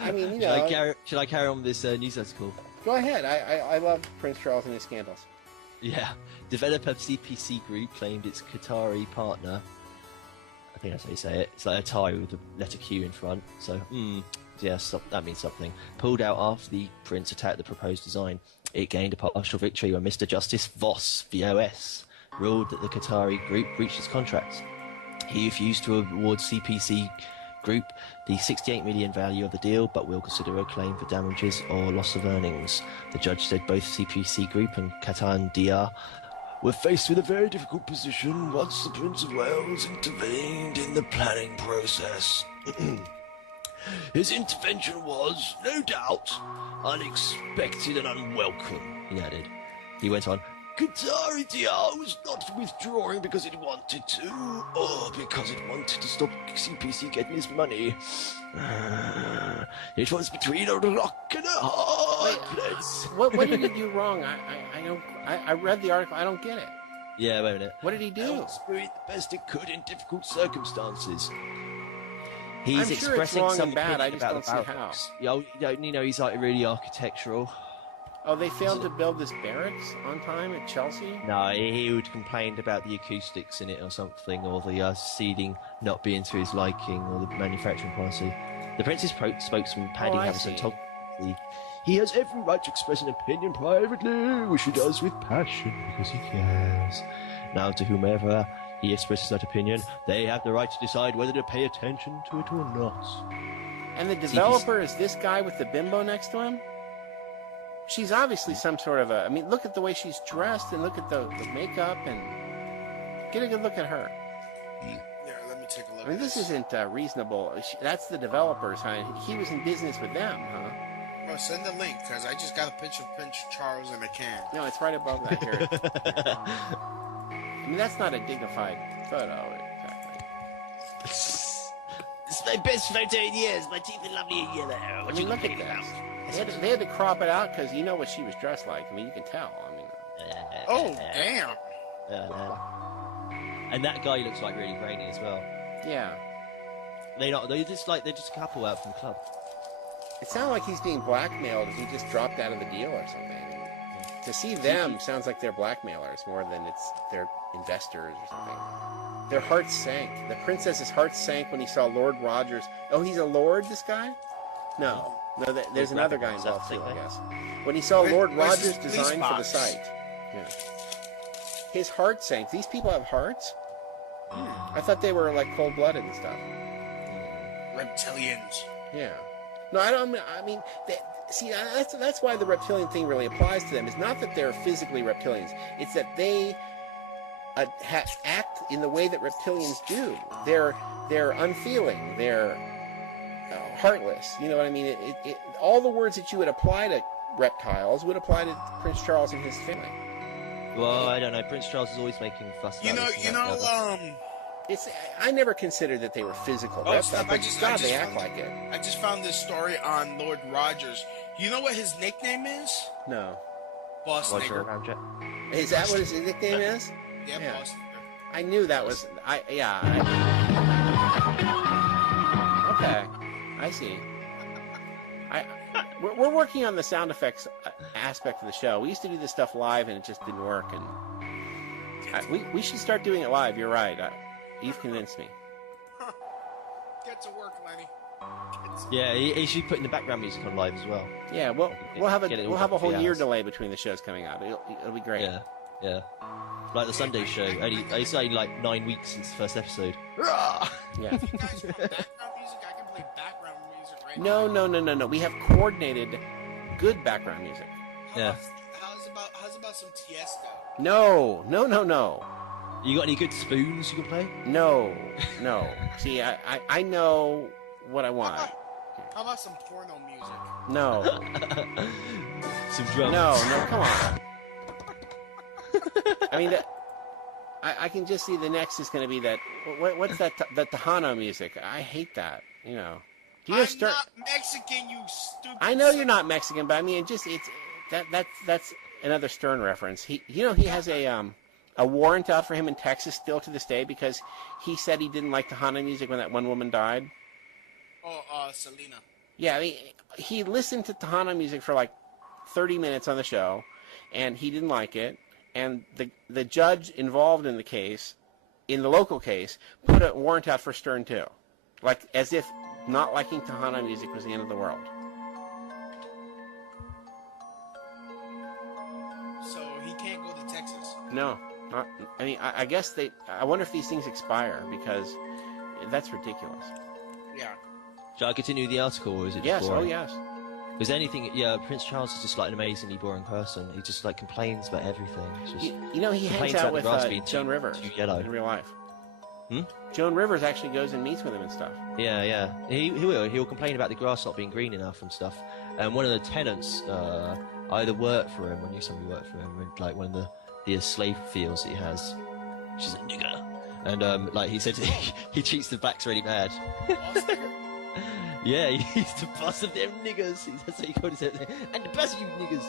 I mean, you know. Should I carry on with this news article? Go ahead. I love Prince Charles and his scandals. Yeah. Developer CPC Group claimed its Qatari partner. I think that's how you say it. It's like a tie with the letter Q in front. So, yes, that means something. Pulled out after the prince attacked the proposed design. It gained a partial victory when Mr. Justice Voss, VOS, ruled that the Qatari group breached its contracts. He refused to award CPC Group the 68 million value of the deal, but will consider a claim for damages or loss of earnings. The judge said both CPC Group and Qatar Dia were faced with a very difficult position once the Prince of Wales intervened in the planning process. His intervention was, no doubt, unexpected and unwelcome, he added. He went on, Qatari Dia was not withdrawing because it wanted to, or because it wanted to stop CPC getting his money. It was between a rock and a hard place. What did he do wrong? I read the article. I don't get it. Yeah, wait a minute. What did he do? Spirit the best it could in difficult circumstances. He's I'm sure expressing it's wrong some and bad. I opinion just about don't the see barracks. You know, he's like really architectural. Oh, they failed to build this barracks on time at Chelsea? No, he would complained about the acoustics in it or something, or the seating not being to his liking, or the manufacturing policy. The Prince's spokesman, Paddy Harrison, told he has every right to express an opinion privately, which he does with passion because he cares. Now, to whomever he expresses that opinion, they have the right to decide whether to pay attention to it or not. And the developer is this guy with the bimbo next to him? She's obviously some sort of a... I mean, look at the way she's dressed and look at the makeup and... Get a good look at her. Yeah, let me take a look. I mean, this isn't reasonable. That's the developers, huh? He was in business with them, huh? Well, send the link, because I just got a picture of Prince Charles in a can. No, it's right above that here. I mean, that's not a dignified photo, exactly. It's my best photo in years. My teeth are lovely and yellow. I mean, look at this. They had to crop it out because you know what she was dressed like. I mean, you can tell. I mean, oh, damn. And that guy looks like really brainy as well. Yeah. They're just a couple out from the club. It sounded like he's being blackmailed and he just dropped out of the deal or something. Yeah. To see them sounds like they're blackmailers more than they're investors or something. Their hearts sank. The princess's heart sank when he saw Lord Rogers. Oh, he's a lord, this guy? No, there's another guy involved too, I guess. When he saw Lord Rogers' design for the site. Yeah. His heart sank. These people have hearts? I thought they were like cold-blooded and stuff. Reptilians. Yeah. No, I don't. I mean, see, that's why the reptilian thing really applies to them. It's not that they're physically reptilians. It's that they act in the way that reptilians do. They're unfeeling. They're heartless. You know what I mean? All the words that you would apply to reptiles would apply to Prince Charles and his family. Well, I don't know. Prince Charles is always making fuss about I never considered that they were physical reptiles, but they act like it. I just found this story on Lord Rogers. You know what his nickname is? No. Boss Roger Nigger. Ramjet. Is that what his nickname is? Yeah, Boss Nigger. I knew that was... Okay. I see. We're working on the sound effects aspect of the show. We used to do this stuff live, and it just didn't work. And we should start doing it live. You're right. You've convinced me. Get to work, Lenny. Yeah, he should be putting the background music on live as well. Yeah, we'll have a whole year delay between the shows coming out. It'll be great. Yeah. Like the Sunday show. It's only like 9 weeks since the first episode. Yeah. If you guys want background music, I can play background music right now. No. We have coordinated, good background music. How's about some Tiesto? No. You got any good spoons you can play? No. See, I know what I want. How about some porno music? No. Some drums. No, come on. I mean, I can just see the next is going to be that. What's that? That Tejano music. I hate that. You know. I'm not Mexican, you stupid. I know you're not Mexican, but I mean, that's another Stern reference. He has a warrant out for him in Texas still to this day because he said he didn't like Tejano music when that one woman died. Oh, Selena. Yeah, I mean, he listened to Tejano music for like 30 minutes on the show, and he didn't like it. And the judge involved in the case, in the local case, put a warrant out for Stern too, like as if not liking Tejano music was the end of the world. So he can't go to Texas. No, not. I mean, I guess I wonder if these things expire because that's ridiculous. Yeah. Shall I continue the article, or is it just Yes. boring? Oh, yes. Because Prince Charles is just like an amazingly boring person. He just like complains about everything. It's just, he hangs out with Joan Rivers in real life. Joan Rivers actually goes and meets with him and stuff. Yeah. He will. He'll complain about the grass not being green enough and stuff. And one of the tenants either worked for him, or knew somebody worked for him, in, like one of the slave fields that he has. She's a nigger. And like he said, he treats the blacks really bad. Yeah, he's the boss of them niggers. That's what he called it. And the boss of you niggers.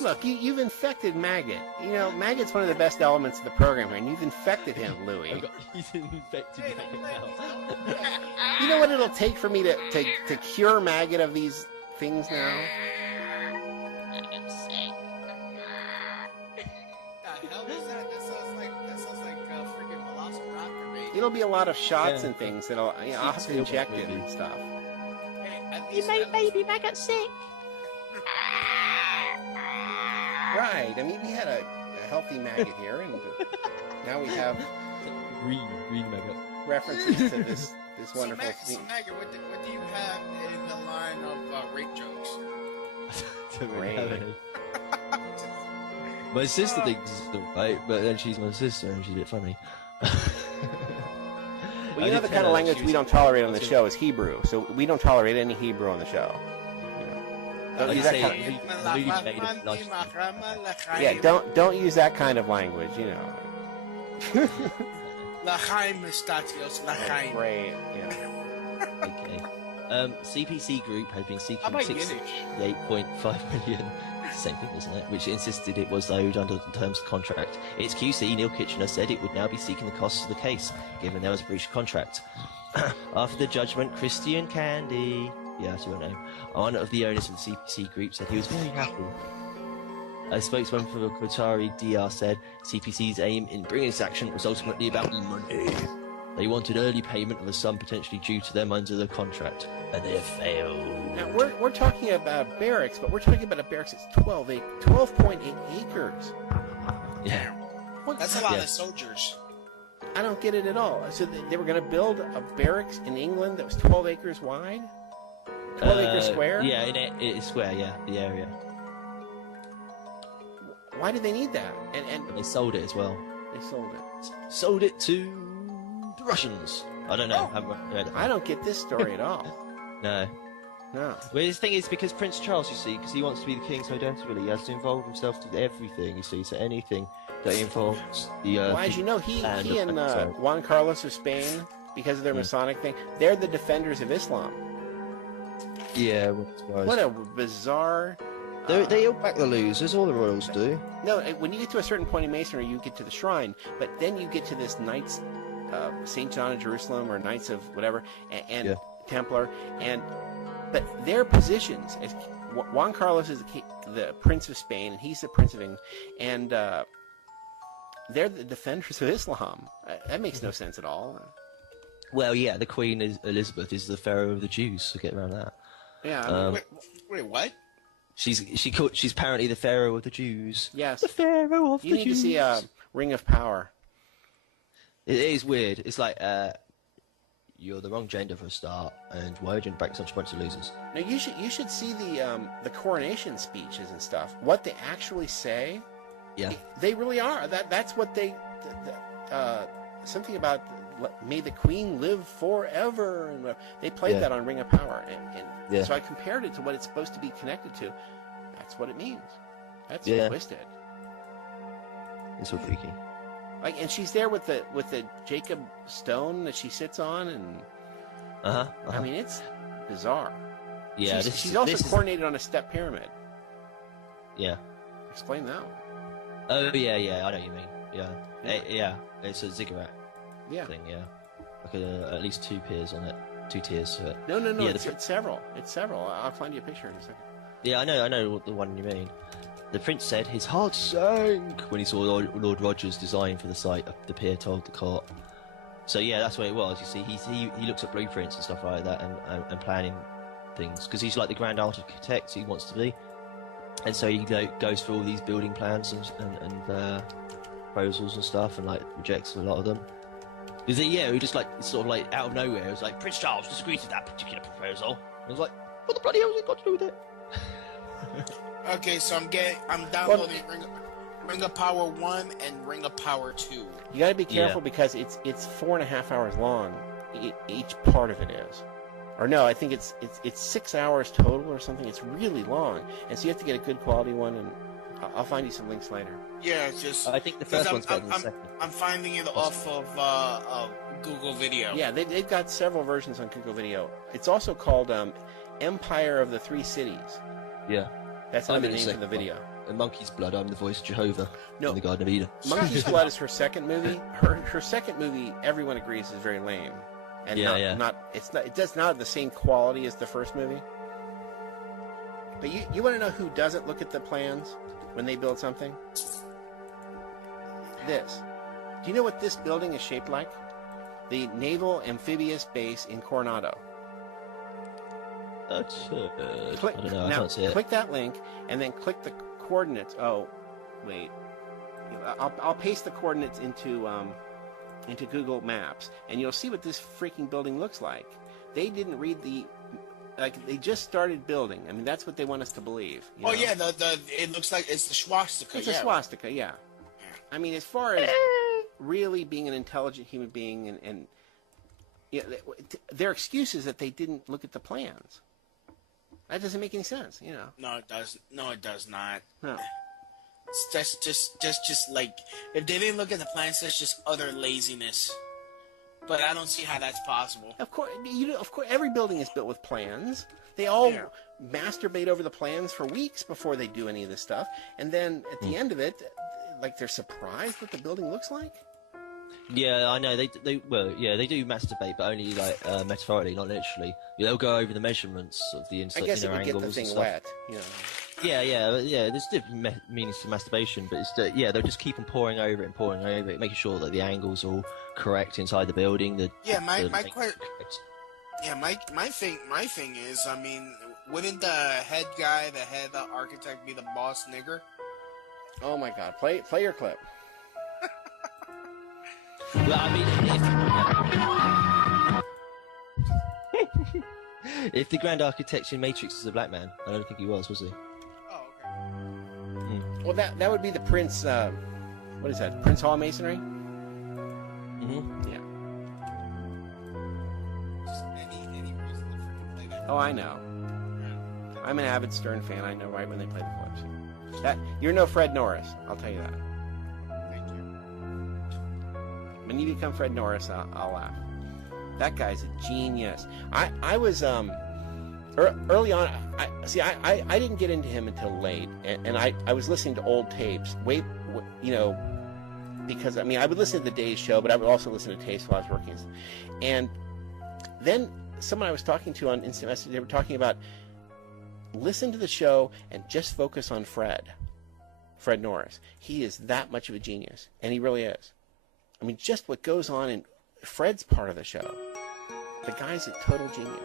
Look, you've infected Maggot. You know, Maggot's one of the best elements of the program here, and you've infected him, Louis. He's infected Maggot now. You know what it'll take for me to cure Maggot of these things now? It'll be a lot of shots and things that'll I'll have to inject it and stuff. You made baby Maggot sick. Right. I mean, we had a healthy Maggot here, and now we have green Maggot references to this wonderful thing. Maggot, what do you have in the line of rape jokes? Don't really have any. My sister thinks it's the right, but then she's my sister and she's a bit funny. Well, you know the kind of language we don't tolerate on the show is Hebrew, so we don't tolerate any Hebrew on the show. Don't use that kind of... don't use that kind of language, you know. L'chaim, Mustatios, l'chaim. Great, yeah. Okay. CPC Group had been seeking 68.5 million. Same thing, isn't it? Which insisted it was owed under the terms of the contract. Its QC, Neil Kitchener, said it would now be seeking the costs of the case, given there was a breach of contract. After the judgment, Christian Candy, that's your name, one of the owners of the CPC Group, said he was very happy. A spokesman for the Qatari DR said CPC's aim in bringing this action was ultimately about money. They wanted early payment of a sum potentially due to them under the contract, and they have failed. Now, we're talking about barracks, but we're talking about a barracks that's 12.8 acres. Yeah. That's a lot of soldiers. I don't get it at all. So they were going to build a barracks in England that was 12 acres wide? 12-acre square? Yeah, it's square. Yeah, the area. Why do they need that? And They sold it as well. they sold it. Sold it to the Russians. I don't know. I don't get this story at all. No. No. Well, the thing is, because Prince Charles, you see, because he wants to be the king so desperately, he has to involve himself to everything, you see, so anything that involves the... Well, as you know, he and sorry. Juan Carlos of Spain, because of their Masonic thing, they're the defenders of Islam. Yeah, What a bizarre... They all back the losers, all the royals do. No, when you get to a certain point in Masonry, you get to the shrine, but then you get to this Knights, St. John of Jerusalem, or Knights of whatever, and Templar, but their positions, as Juan Carlos is the Prince of Spain, and he's the Prince of England, and they're the defenders of Islam. That makes no sense at all. Well, yeah, the Queen Elizabeth is the Pharaoh of the Jews, so get around that. Yeah. I mean, Wait, what? She's apparently the Pharaoh of the Jews. Yes. The Pharaoh of the Jews. You need to see Ring of Power. It is weird. It's like, you're the wrong gender for a start, and why would you back such a bunch of losers? Now you should see the coronation speeches and stuff. What they actually say. Yeah. They really are. That's what they. Something about may the Queen live forever, and they played that on Ring of Power, and so I compared it to what it's supposed to be connected to. That's what it means. That's twisted. It's so freaky. Like, and she's there with the Jacob stone that she sits on, and I mean, it's bizarre. Yeah, she's also coronated on a step pyramid. Yeah. Explain that one. Oh yeah, I know what you mean. Yeah, it's a ziggurat thing. Yeah, like at least 2 tiers on it, 2 tiers to it. No, yeah, it's several. It's several. I'll find you a picture in a second. Yeah, I know what the one you mean. The prince said his heart sank when he saw Lord Roger's design for the site. The peer told the court. So yeah, that's what it was. You see, he looks at blueprints and stuff like that and planning things because he's like the grand architect he wants to be, and so he goes through all these building plans and proposals and stuff and like rejects a lot of them. Because he just like sort of like out of nowhere, it was like Prince Charles disagrees with that particular proposal. And I was like, what the bloody hell has it got to do with it? Okay, so I'm downloading Ring of Power 1 and Ring of Power 2. You gotta be careful because it's 4.5 hours long. Each part of it is, or no, I think it's 6 hours total or something. It's really long, and so you have to get a good quality one. And I'll find you some links later. Yeah, it's just. I think the first one's better than the second. I'm finding it off of Google Video. Yeah, they've got several versions on Google Video. It's also called Empire of the Three Cities. Yeah. That's not the name for the video. In Monkey's Blood, I'm the voice of Jehovah in the Garden of Eden. Monkey's Blood is her second movie. Her second movie, everyone agrees, is very lame, and it does not have the same quality as the first movie. But you want to know who doesn't look at the plans when they build something? This. Do you know what this building is shaped like? The Naval Amphibious Base in Coronado. That's click, I don't know. I now, can't see it. click that link and then click the coordinates. Oh, wait. I'll paste the coordinates into Google Maps, and you'll see what this freaking building looks like. They didn't read they just started building. I mean, that's what they want us to believe. You know? Yeah, it looks like it's the swastika. It's a swastika, yeah. I mean, as far as really being an intelligent human being, and their excuse is that they didn't look at the plans. That doesn't make any sense, you know. No, it does. No, it does not. No. It's just like if they didn't look at the plans, that's just utter laziness. But I don't see how that's possible. Of course, every building is built with plans. They all masturbate over the plans for weeks before they do any of this stuff, and then at the end of it, like they're surprised what the building looks like. Yeah, I know. They do masturbate, but only like metaphorically, not literally. They'll go over the measurements of the inner angles. I guess it would get the thing wet, you know. Yeah. There's different meanings to masturbation, but it's they'll just keep on pouring over it, making sure that the angles are all correct inside the building. My thing is, I mean, wouldn't the head guy, the head architect, be the boss nigger? Oh my God! Play your clip. Well, I mean, If the Grand Architect in Matrix was a black man, I don't think he was he? Oh, okay. Well, that would be the Prince. What is that? Prince Hall Masonry. Yeah. Just any reason to freaking play that. Oh, I know. I'm an avid Stern fan. I know right when they play the clips. That you're no Fred Norris. I'll tell you that. Thank you. When you become Fred Norris, I'll laugh. That guy's a genius. I was early on. I didn't get into him until late, and I was listening to old tapes. Because I would listen to the Days Show, but I would also listen to tapes while I was working. And then someone I was talking to on Instant Message, they were talking about listen to the show and just focus on Fred Norris. He is that much of a genius, and he really is. Just what goes on in Fred's part of the show. The guy's a total genius.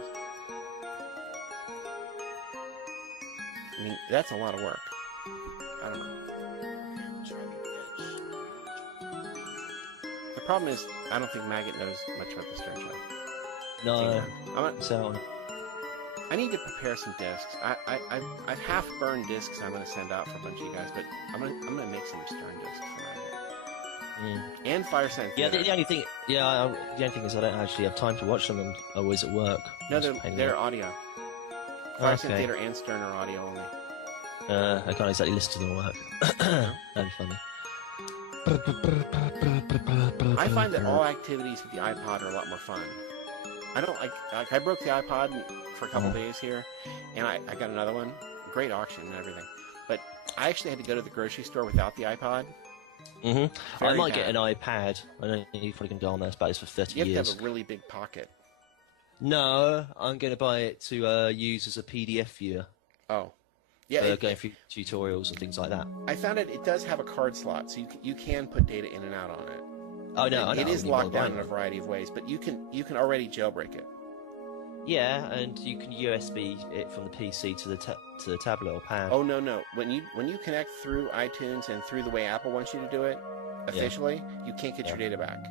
That's a lot of work. I don't know. The problem is, I don't think Maggot knows much about the Stern Show. No. So I need to prepare some discs. I've half burned discs I'm going to send out for a bunch of you guys, but I'm going to make some Stern discs for Maggot. And Fireside Theater. Yeah, the only thing is I don't actually have time to watch them. I'm always at work. No, they're audio. Fireside Theater and Stern are audio only. I can't exactly listen to them at work. That'd be funny. I find that all activities with the iPod are a lot more fun. I don't like I broke the iPod for a couple days here, and I got another one. Great auction and everything. But I actually had to go to the grocery store without the iPod. I might get an iPad. I don't think you probably can go on there. It's about this for 30 years. You have to have a really big pocket. No, I'm going to buy it to use as a PDF viewer. Oh. Yeah, going through tutorials and things like that. I found it does have a card slot, so you can put data in and out on it. Oh no, I know. It is locked down in a variety of ways, but you can already jailbreak it. Yeah, and you can USB it from the PC to the tablet or pad. Oh no! When you connect through iTunes and through the way Apple wants you to do it officially, you can't get your data back.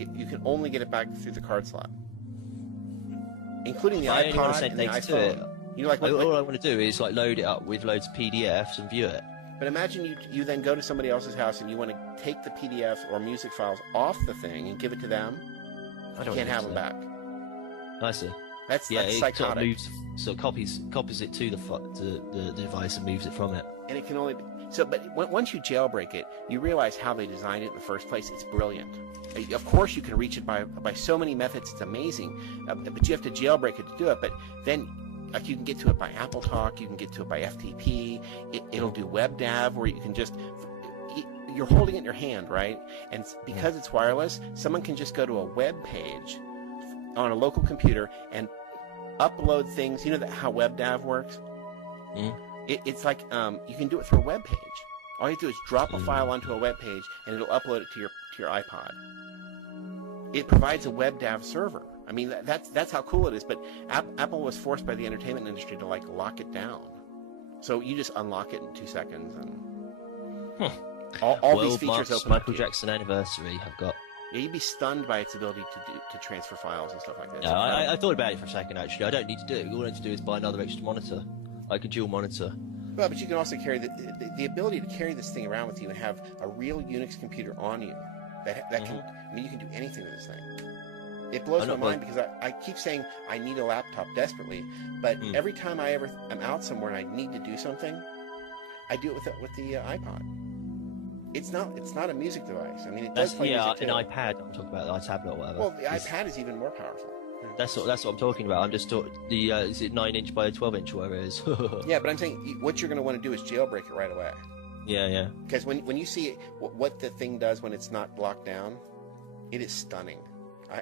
You can only get it back through the card slot, including the iPod and the iPhone. All I want to do is load it up with loads of PDFs and view it. But imagine you then go to somebody else's house and you want to take the PDF or music files off the thing and give it to them. You can't have them back. I see. That's psychotic. It copies it to the device and moves it from it. And it can only be but once you jailbreak it, you realize how they designed it in the first place. It's brilliant. Of course, you can reach it by so many methods. It's amazing, but you have to jailbreak it to do it. But then. You can get to it by Apple Talk, you can get to it by FTP, it'll do WebDAV, where you can you're holding it in your hand, right? And because it's wireless, someone can just go to a web page on a local computer and upload things. You know how WebDAV works? It's like you can do it through a web page. All you have to do is drop a file onto a web page, and it'll upload it to your iPod. It provides a WebDAV server. That's how cool it is. But Apple was forced by the entertainment industry to lock it down. So you just unlock it in 2 seconds, and all these features open up. Michael Jackson anniversary have got. Yeah, you'd be stunned by its ability to transfer files and stuff like that. No, I thought about it for a second. Actually, I don't need to do it. All I need to do is buy another extra monitor, like a dual monitor. Well, but you can also carry the ability to carry this thing around with you and have a real Unix computer on you. That can. You can do anything with this thing. It blows my mind because I keep saying I need a laptop desperately, but every time I'm out somewhere and I need to do something, I do it with the iPod. It's not a music device. It does play music too. An iPad. I'm talking about the iPad or whatever. Well, the iPad is even more powerful. That's what I'm talking about. I'm just talking is it 9-inch by 12-inch, whatever it is. Yeah, but I'm saying what you're going to want to do is jailbreak it right away. Yeah. Because when you see what the thing does when it's not locked down, it is stunning.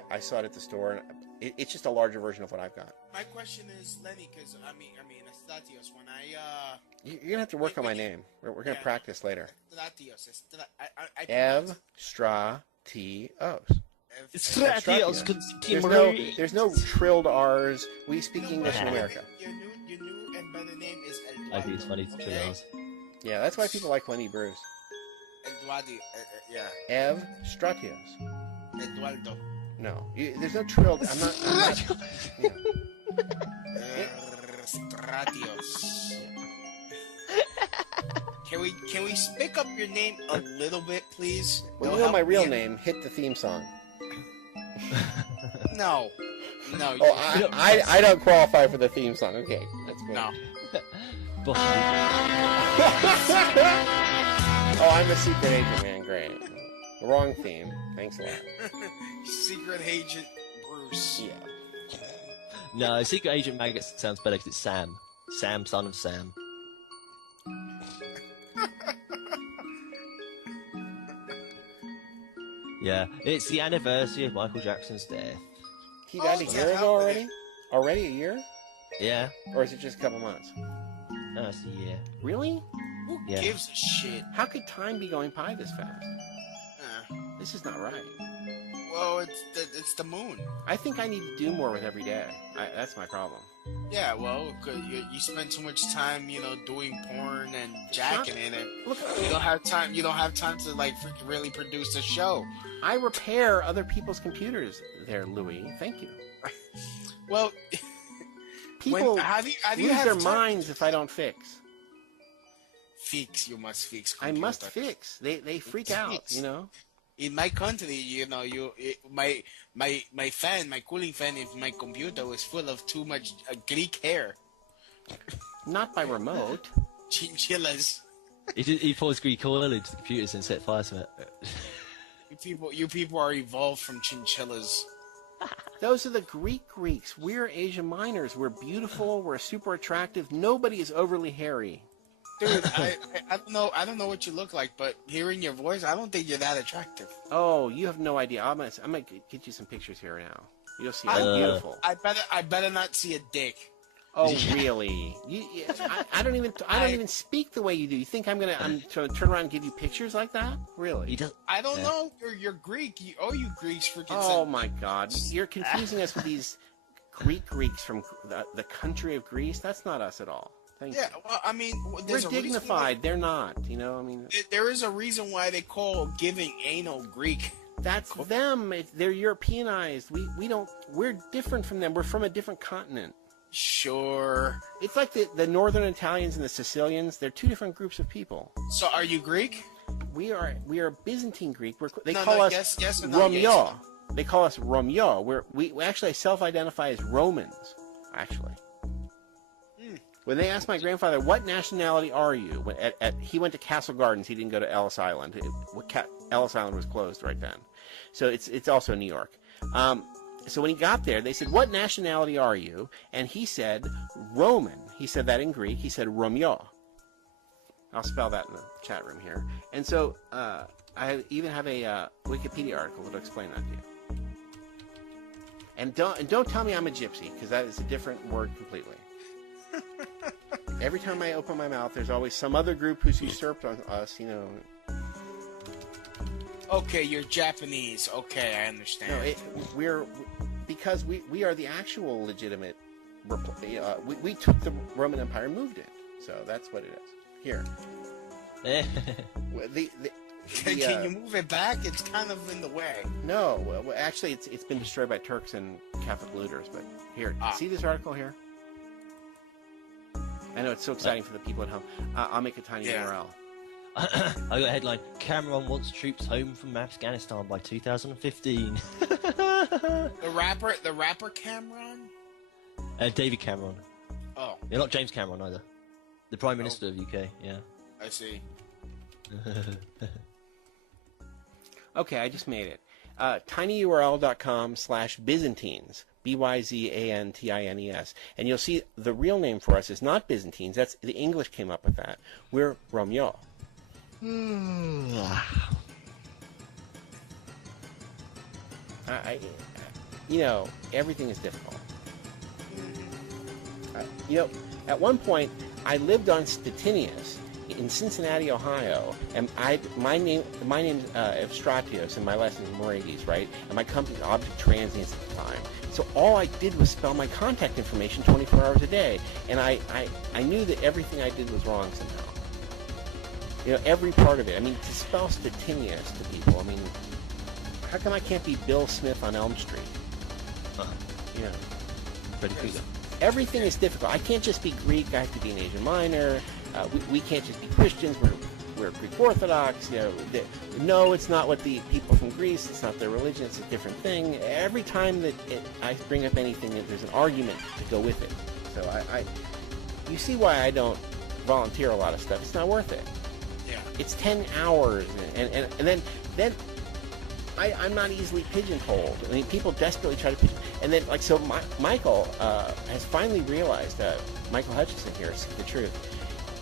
I saw it at the store, and it's just a larger version of what I've got. My question is, Lenny, because Estatios, when you're gonna have to work on my name. We're gonna practice later. Estatios. Stratios. There's no trilled R's. We speak English in America. Your new and better name is Eduardo. I think it's funny to trill R's. Yeah, that's why people like Lenny Bruce. Eduardo. Ev Stratios. Eduardo. No, there's no trilled. I'm not. Yeah. Stratios. Can we spick up your name a little bit, please? When you know my real name, hit the theme song. No. Oh, I don't qualify for the theme song. Okay, that's cool. No. Oh, I'm a secret agent, man. Great. Wrong theme. Thanks a lot. Secret Agent Bruce. Yeah. No, Secret Agent Maggot sounds better because it's Sam. Sam, son of Sam. Yeah, it's the anniversary of Michael Jackson's death. He died a year ago already? Already a year? Yeah. Or is it just a couple months? No, it's a year. Really? Who gives a shit? How could time be going by this fast? This is not right. Well, it's the moon. I think I need to do more with every day. That's my problem. Yeah, well, you spend too much time, doing porn and jacking in it. Look, you don't have time. You don't have time to really produce a show. I repair other people's computers, there, Louis. Thank you. Well, people how do you lose have their time? minds if I don't fix. Fix. You must fix. I must fix. They freak out. In my country, my cooling fan in my computer was full of too much Greek hair. Not by remote. Chinchillas. He pours Greek oil into the computers and set fire to it. You people are evolved from chinchillas. Those are the Greeks. We're Asia Minors. We're beautiful. We're super attractive. Nobody is overly hairy. Dude, I don't know what you look like, but hearing your voice, I don't think you're that attractive. Oh, you have no idea. I'm gonna get you some pictures here now. You'll see how beautiful. I better not see a dick. Oh, really? I don't even speak the way you do. You think I'm gonna turn around and give you pictures like that? Really? I don't know. You're Greek. You Greeks freaking. Oh my God! You're confusing us with these Greeks from the country of Greece. That's not us at all. Yeah, well, I mean, we're dignified. They're not. There is a reason why they call giving anal Greek. That's them. They're Europeanized. We don't. We're different from them. We're from a different continent. Sure. It's like the Northern Italians and the Sicilians. They're two different groups of people. So, are you Greek? We are Byzantine Greek. They call us Romeo. Yes. They call us Romeo. We actually self-identify as Romans. Actually. When they asked my grandfather, what nationality are you? He went to Castle Gardens. He didn't go to Ellis Island. Ellis Island was closed right then. So it's also New York. So when he got there, they said, what nationality are you? And he said, Roman. He said that in Greek. He said, Romeo. I'll spell that in the chat room here. And so I even have a Wikipedia article that'll explain that to you. And don't tell me I'm a gypsy, because that is a different word completely. Every time I open my mouth, there's always some other group who's usurped on us, Okay, you're Japanese. Okay, I understand. No, because we are the actual legitimate. We took the Roman Empire and moved it, so that's what it is. Here. Can you move it back? It's kind of in the way. No, well, actually, it's been destroyed by Turks and Catholic looters. But here, see this article here? I know it's so exciting for the people at home. I'll make a tiny URL. I got a headline: Cameron wants troops home from Afghanistan by 2015. The rapper Cameron? David Cameron. Oh. Yeah, not James Cameron either. The Prime Minister of UK, yeah. I see. Okay, I just made it. tinyurl.com/Byzantines. Byzantines. And you'll see the real name for us is not Byzantines. That's the English came up with that. We're Romeo. Everything is difficult. At one point, I lived on Stettinius in Cincinnati, Ohio, and my name's Evstratios, and my last name is Morades, right? And my company's Object Transients at the time. So all I did was spell my contact information 24 hours a day, and I knew that everything I did was wrong somehow. Every part of it. I mean, to spell Stettinius to people, I mean, how come I can't be Bill Smith on Elm Street? Freddy Krueger. everything is difficult. I can't just be Greek. I have to be an Asian Minor. We can't just be Christians. We're Greek Orthodox. No, it's not what the people from Greece. It's not their religion. It's a different thing. Every time that I bring up anything, there's an argument to go with it. So you see why I don't volunteer a lot of stuff. It's not worth it. Yeah. It's 10 hours, and then I'm not easily pigeonholed. I mean, people desperately try to pigeon. And then, so Michael has finally realized, Michael Hutchison here, is the truth,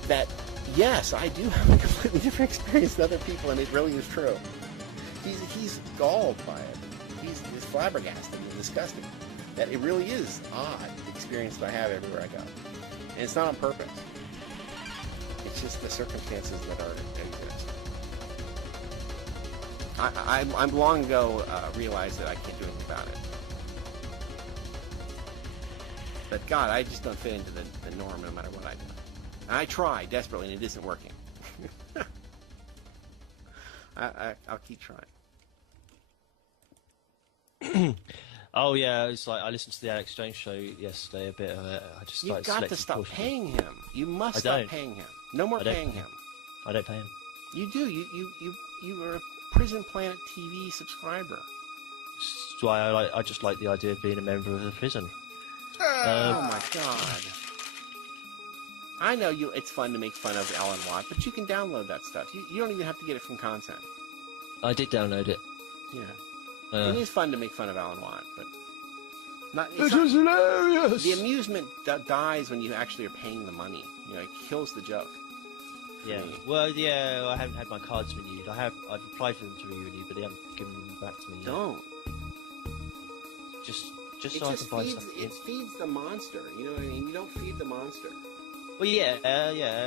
that yes, I do have a completely different experience than other people, and it really is true. He's galled by it. He's flabbergasted and disgusted that it really is odd, the experience that I have everywhere I go. And it's not on purpose. It's just the circumstances that exist. I'm long ago realized that I can't do anything about it. But God, I just don't fit into the norm no matter what I do. And I try desperately, and it isn't working. I'll keep trying. Oh yeah, it's like I listened to the Alex Jones show yesterday a bit. I just You've got to stop paying him. You must stop paying him. No more paying him. I don't pay him. You do. You are a Prison Planet TV subscriber. That's why I just like the idea of being a member of the prison. Oh my God. I know it's fun to make fun of Alan Watt, but you can download that stuff. You don't even have to get it from content. I did download it. Yeah. It is fun to make fun of Alan Watt, but This is hilarious! The amusement dies when you actually are paying the money. It kills the joke. Yeah. Well, yeah, I haven't had my cards renewed. I've applied for them to re-renew, but they haven't given them back to me yet. Don't. Just so I can buy stuff. It feeds the monster. You know what I mean? You don't feed the monster. Well, yeah,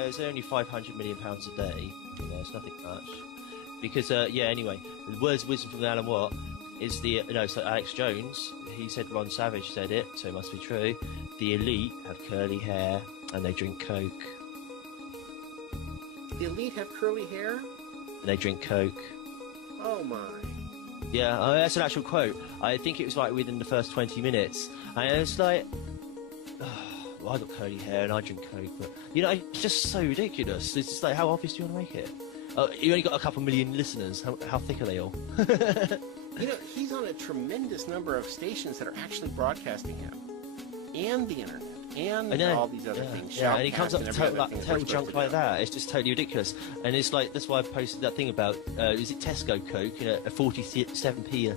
it's only £500 million a day. It's nothing much. Because, anyway, the words of wisdom from Alan Watt is so Alex Jones, he said Ron Savage said it, so it must be true. The elite have curly hair and they drink Coke. The elite have curly hair? And they drink Coke. Oh my. Yeah, that's an actual quote. I think it was within the first 20 minutes. And it's like, I got curly hair and I drink Coke, but it's just so ridiculous. It's just like, how obvious do you want to make it? You only got a couple million listeners. How thick are they all? He's on a tremendous number of stations that are actually broadcasting him, and the internet, and all these other things. Yeah, and he comes up to total junk like that. It's just totally ridiculous. And it's like, that's why I posted that thing about, is it Tesco Coke? A 47p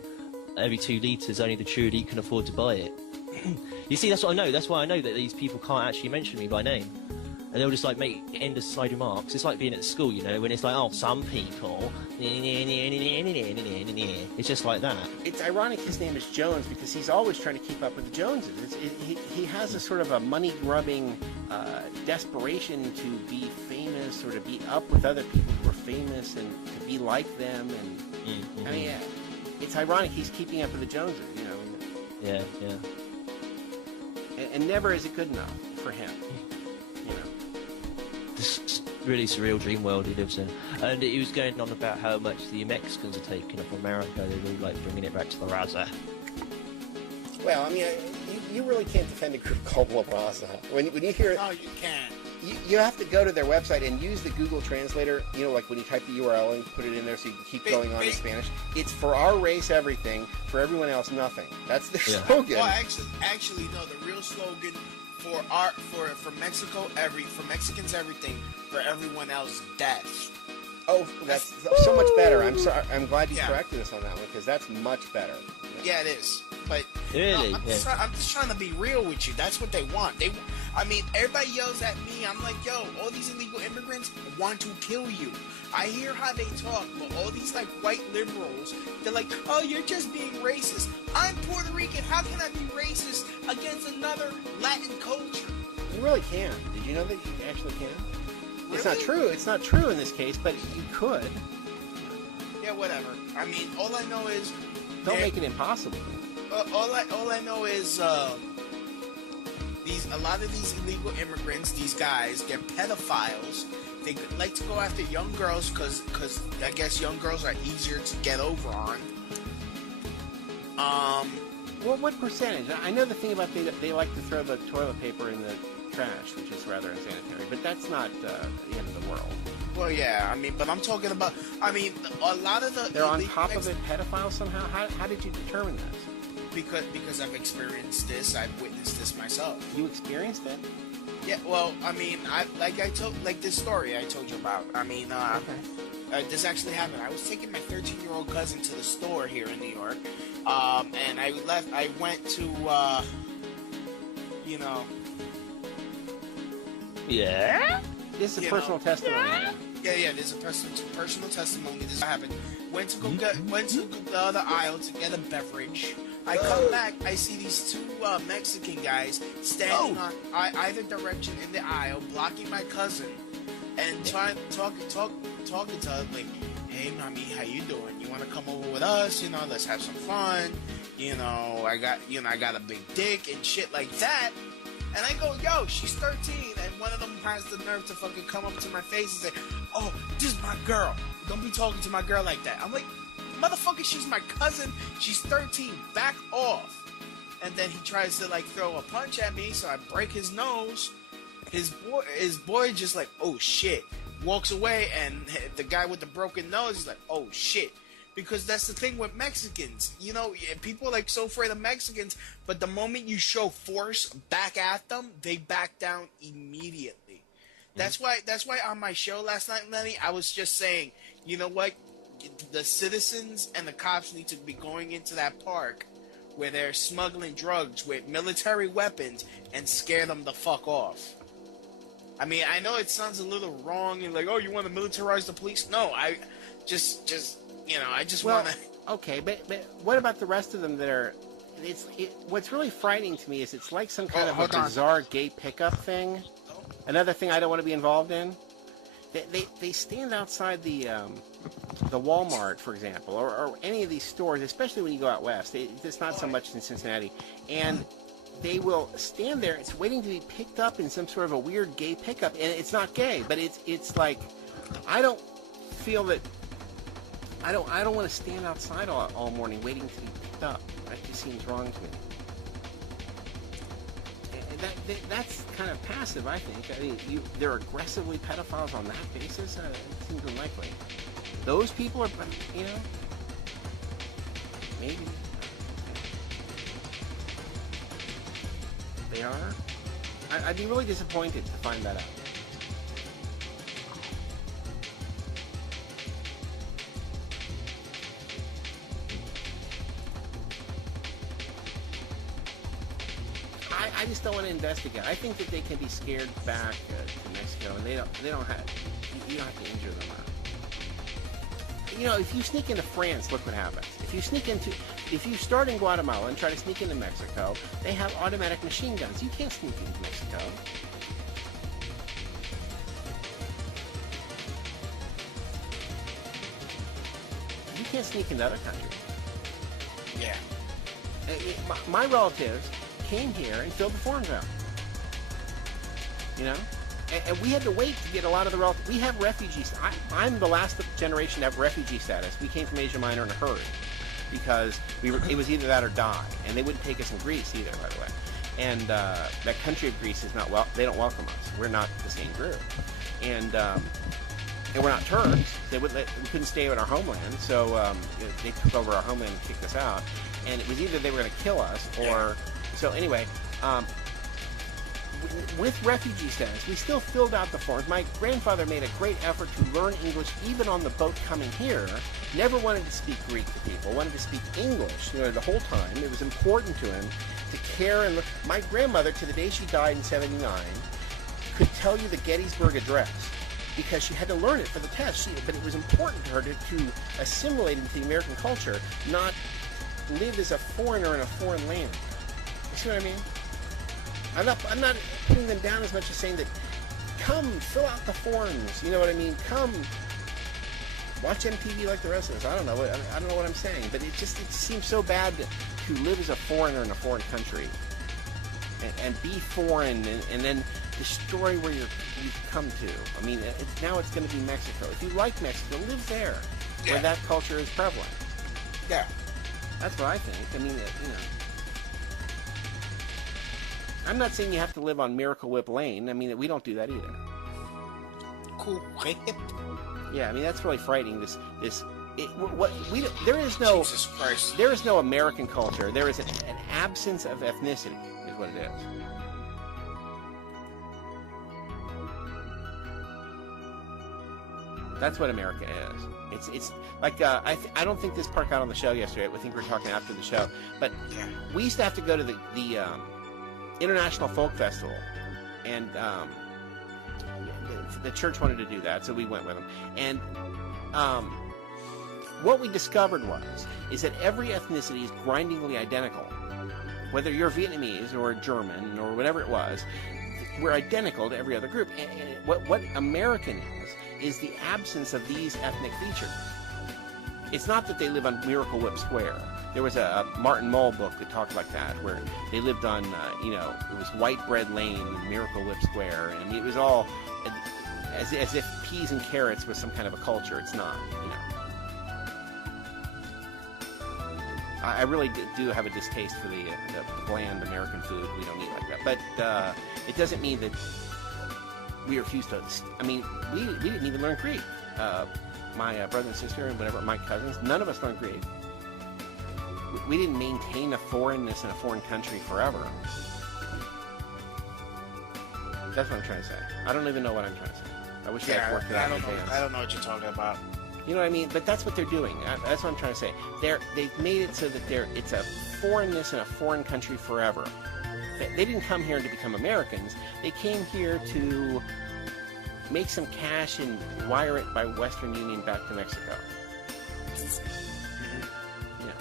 every 2 litres, only the true elite can afford to buy it. You see, that's what I know. That's why I know that these people can't actually mention me by name. And they'll just make endless side remarks. It's like being at school, when it's like, oh, some people. It's just like that. It's ironic his name is Jones because he's always trying to keep up with the Joneses. He has a sort of a money-grubbing desperation to be famous or to be up with other people who are famous and to be like them. And I mean, it's ironic he's keeping up with the Joneses, Yeah. And never is it good enough for him. This really surreal dream world he lives in. And he was going on about how much the Mexicans are taking up America. They're all bringing it back to the Raza. Well, I mean, you really can't defend a group called La Raza. When you hear it, no, you can't. You have to go to their website and use the Google Translator. Like when you type the URL and put it in there so you can keep going on in Spanish. It's for our race everything, for everyone else nothing. That's the slogan. Well, actually, no. The real slogan for Mexico, for Mexicans everything, for everyone else death. Oh, that's so much better. I'm sorry. I'm glad you corrected us on that one because that's much better. Yeah, it is. But really, I'm just trying to be real with you. That's what they want. I mean, everybody yells at me. I'm like, yo, all these illegal immigrants want to kill you. I hear how they talk, but all these white liberals, they're like, oh, you're just being racist. I'm Puerto Rican. How can I be racist against another Latin culture? You really can. Did you know that you actually can? Really? It's not true. It's not true in this case, but you could. Yeah, whatever. I mean, all I know is don't make it impossible. All I know is a lot of these illegal immigrants, these guys, they're pedophiles. They like to go after young girls because I guess young girls are easier to get over on. what percentage? I know the thing about they like to throw the toilet paper in the trash, which is rather unsanitary, but that's not the end of the world. Well, yeah, I mean, but I'm talking about, I mean, a lot of the... They're on top of it, pedophiles somehow? How did you determine this? Because I've experienced this, I've witnessed this myself. You experienced it? Yeah, well, I mean, like this story I told you about. I mean, this actually happened. I was taking my 13-year-old cousin to the store here in New York, and I went to, you know... Yeah? This is a personal testimony. Yeah, there's a personal testimony. This happened. Went to the other aisle to get a beverage. I come back, I see these two Mexican guys standing on either direction in the aisle, blocking my cousin, and talking to her like, "Hey, mommy, how you doing? You want to come over with us? You know, let's have some fun. You know, I got a big dick and shit like that." And I go, "Yo, she's 13," and one of them has the nerve to fucking come up to my face and say, "Oh, this is my girl. Don't be talking to my girl like that." I'm like, motherfucker, she's my cousin. She's 13. Back off. And then he tries to like throw a punch at me, so I break his nose. His boy just like, "Oh shit," walks away, and the guy with the broken nose is like, "Oh shit." Because that's the thing with Mexicans. You know, people are like so afraid of Mexicans, but the moment you show force back at them, they back down immediately. That's why on my show last night, Lenny, I was just saying, you know what? The citizens and the cops need to be going into that park where they're smuggling drugs with military weapons and scare them the fuck off. I mean, I know it sounds a little wrong and like, oh, you want to militarize the police? No, I just you know, I just want to... Okay, but what about the rest of them that are... What's really frightening to me is it's like some kind of a bizarre gay pickup thing. Another thing I don't want to be involved in. They stand outside the Walmart, for example, or any of these stores, especially when you go out west. It's not so much in Cincinnati. And they will stand there. It's waiting to be picked up in some sort of a weird gay pickup. And it's not gay, but it's like... I don't feel that... I don't want to stand outside all morning waiting to be picked up. That just seems wrong to me. And that's kind of passive, I think. I mean, they're aggressively pedophiles on that basis. It seems unlikely. Those people are, you know, maybe they are. I'd be really disappointed to find that out. I just don't want to investigate. I think that they can be scared back to Mexico, and you don't have to injure them. You know, if you sneak into France, look what happens. If you start in Guatemala and try to sneak into Mexico, they have automatic machine guns. You can't sneak into Mexico. You can't sneak into other countries. Yeah. My relatives came here and filled the forms out. You know? And we had to wait to get a lot of the relatives. We have refugees. I'm the last generation to have refugee status. We came from Asia Minor in a hurry because it was either that or die. And they wouldn't take us in Greece either, by the way. And that country of Greece is not they don't welcome us. We're not the same group. And we're not Turks. We couldn't stay in our homeland. So they took over our homeland and kicked us out. And it was either they were going to kill us or... Yeah. So anyway, with refugee status, we still filled out the forms. My grandfather made a great effort to learn English even on the boat coming here. Never wanted to speak Greek to people, wanted to speak English, you know, the whole time. It was important to him to care and look. My grandmother, to the day she died in '79, could tell you the Gettysburg Address because she had to learn it for the test. But it was important to her to assimilate into the American culture, not live as a foreigner in a foreign land. You see what I mean? I'm not putting them down as much as saying that, come, fill out the forms. You know what I mean? Come, watch MTV like the rest of us. I don't know what I'm saying, but it seems so bad to live as a foreigner in a foreign country and be foreign and then destroy where you've come to. I mean, now it's going to be Mexico. If you like Mexico, live there where that culture is prevalent. Yeah. That's what I think. I mean, you know. I'm not saying you have to live on Miracle Whip Lane. I mean, we don't do that either. Cool. Yeah, I mean that's really frightening. There is no Jesus Christ. There is no American culture. There is an absence of ethnicity, is what it is. That's what America is. It's like I don't think this part got on the show yesterday. I think we were talking after the show, but we used to have to go to the International Folk Festival, and the church wanted to do that, so we went with them. And what we discovered is that every ethnicity is grindingly identical. Whether you're Vietnamese or German or whatever it was, we're identical to every other group. And what American is the absence of these ethnic features. It's not that they live on Miracle Whip Square. There was a Martin Mull book that talked like that, where they lived on, it was White Bread Lane and Miracle Whip Square. And I mean, it was all as if peas and carrots was some kind of a culture. It's not, I really do have a distaste for the bland American food. We don't eat like that. But it doesn't mean that we refuse to. I mean, we didn't even learn Greek. My brother and sister and whatever, my cousins, none of us learned Greek. We didn't maintain a foreignness in a foreign country forever. That's what I'm trying to say. I don't even know what I'm trying to say. I wish I had worked it out in advance. I don't know what you're talking about. You know what I mean? But that's what they're doing. That's what I'm trying to say. They've made it so that it's a foreignness in a foreign country forever. They didn't come here to become Americans. They came here to make some cash and wire it by Western Union back to Mexico. Yeah.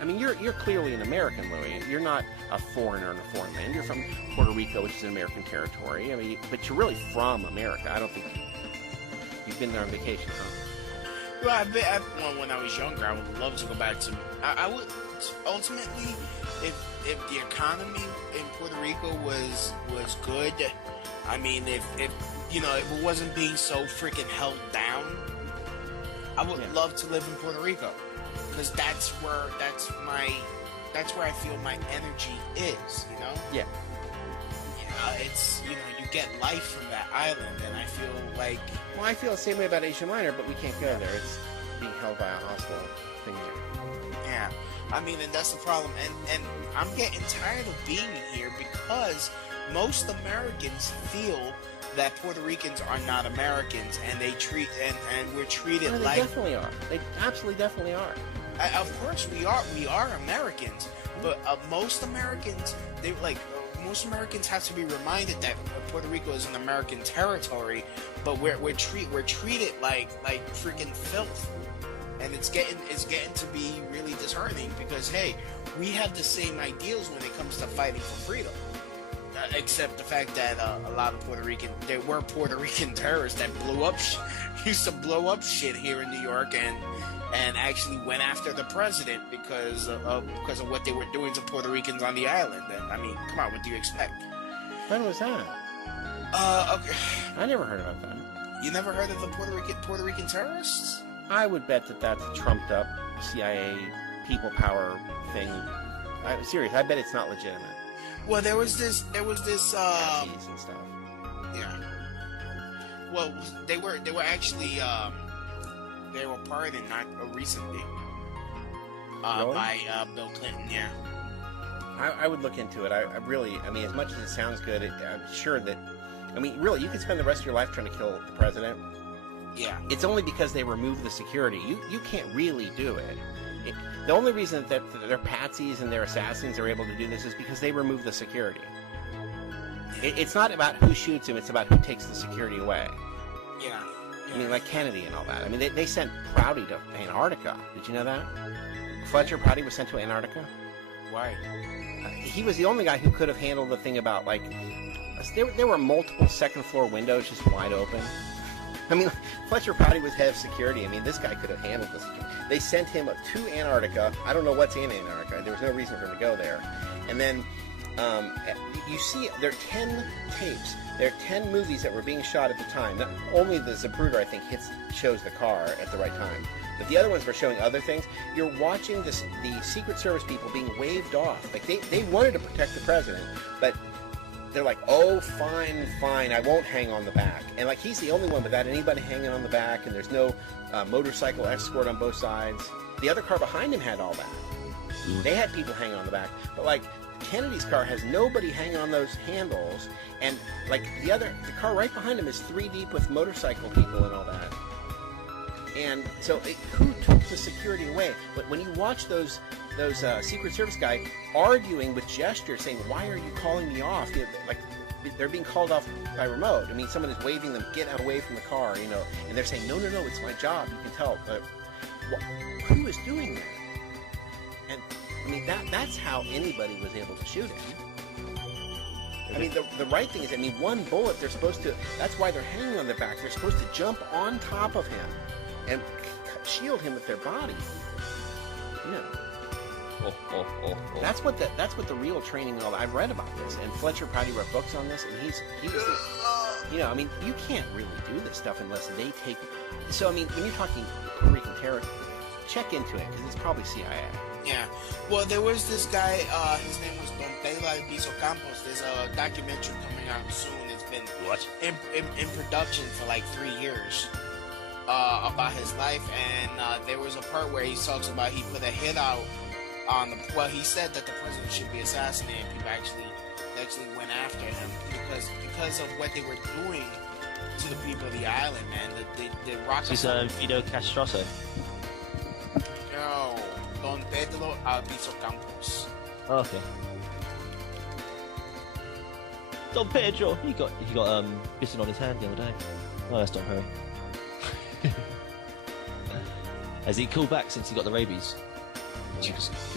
I mean, you're clearly an American, Louis. You're not a foreigner in a foreign land. You're from Puerto Rico, which is an American territory. I mean, but you're really from America. I don't think you've been there on vacation, huh? Well, when I was younger, I would love to go back to. I would ultimately, if the economy in Puerto Rico was good. I mean, if it wasn't being so freaking held down, I would love to live in Puerto Rico, because that's where I feel my energy is. Yeah. It's you get life from that island, and I feel like. Well, I feel the same way about Asia Minor, but we can't go there. It's being held by a hostile thing here. Yeah, I mean, and that's the problem. And I'm getting tired of being here, because most Americans feel that Puerto Ricans are not Americans, and they treat and we're treated they like. They definitely are. They absolutely definitely are. Of course, we are Americans, but most Americans, most Americans have to be reminded that Puerto Rico is an American territory, but we're treated like freaking filth, and it's getting to be really disheartening, because hey, we have the same ideals when it comes to fighting for freedom, except the fact that a lot of Puerto Rican terrorists that used to blow up shit here in New York and actually went after the president because of what they were doing to Puerto Ricans on the island. And I mean, come on, what do you expect? When was that? Okay. I never heard about that. You never heard of the Puerto Rican terrorists? I would bet that's a trumped up CIA people power thing. I'm serious. I bet it's not legitimate. Well, there was this. And stuff. Yeah. Well, they were actually. They were pardoned not recently really? by Bill Clinton. Yeah. I would look into it. I mean, as much as it sounds good, I'm sure that. I mean, really, you could spend the rest of your life trying to kill the president. Yeah. It's only because they removed the security. You can't really do it. The only reason that they're patsies and they're assassins are able to do this is because they remove the security. It's not about who shoots him. It's about who takes the security away. Yeah. I mean, like Kennedy and all that. I mean, they sent Prouty to Antarctica. Did you know that? Fletcher Prouty was sent to Antarctica. Why? He was the only guy who could have handled the thing about, like, there were multiple second-floor windows just wide open. I mean, Fletcher Prouty was head of security. I mean, this guy could have handled this. They sent him to Antarctica. I don't know what's in Antarctica. There was no reason for him to go there. And then you see there are 10 tapes. There are 10 movies that were being shot at the time. Not only the Zapruder, I think, shows the car at the right time. But the other ones were showing other things. You're watching the Secret Service people being waved off. Like, they wanted to protect the president, but they're like, oh, fine, I won't hang on the back. And like, he's the only one without anybody hanging on the back, and there's no motorcycle escort on both sides. The other car behind him had all that. They had people hanging on the back, but like Kennedy's car has nobody hanging on those handles, and like the car right behind him is 3 deep with motorcycle people and all that. And so, who took the security away? But when you watch those Secret Service guy arguing with gestures, saying, "Why are you calling me off?" You know, like they're being called off by remote. I mean, someone is waving them, "Get away from the car," you know, and they're saying, "No, it's my job." You can tell, but who is doing that? And I mean, that's how anybody was able to shoot him. I mean, the right thing is, I mean, one bullet, they're supposed to, that's why they're hanging on their back. They're supposed to jump on top of him and shield him with their body. You know. That's what the real training and all that. I've read about this, and Fletcher Prouty wrote books on this, and he was you know, I mean, you can't really do this stuff unless they take. So I mean, when you're talking Puerto Rican terrorists, check into it because it's probably CIA. Yeah. Well, there was this guy. His name was Don Pedro Albizu Campos. There's a documentary coming out soon. It's been in production for like 3 years. About his life, and there was a part where he talks about he put a hit out on the. Well, he said that the president should be assassinated. People actually went after him because of what they were doing to the people of the island, man. The rocket. Is Fidel Castro? No, Don Pedro Albizu Campos. Oh, okay. Don Pedro. He got bitten on his hand the other day. Oh, that's Don Perry. Has he called back since he got the rabies?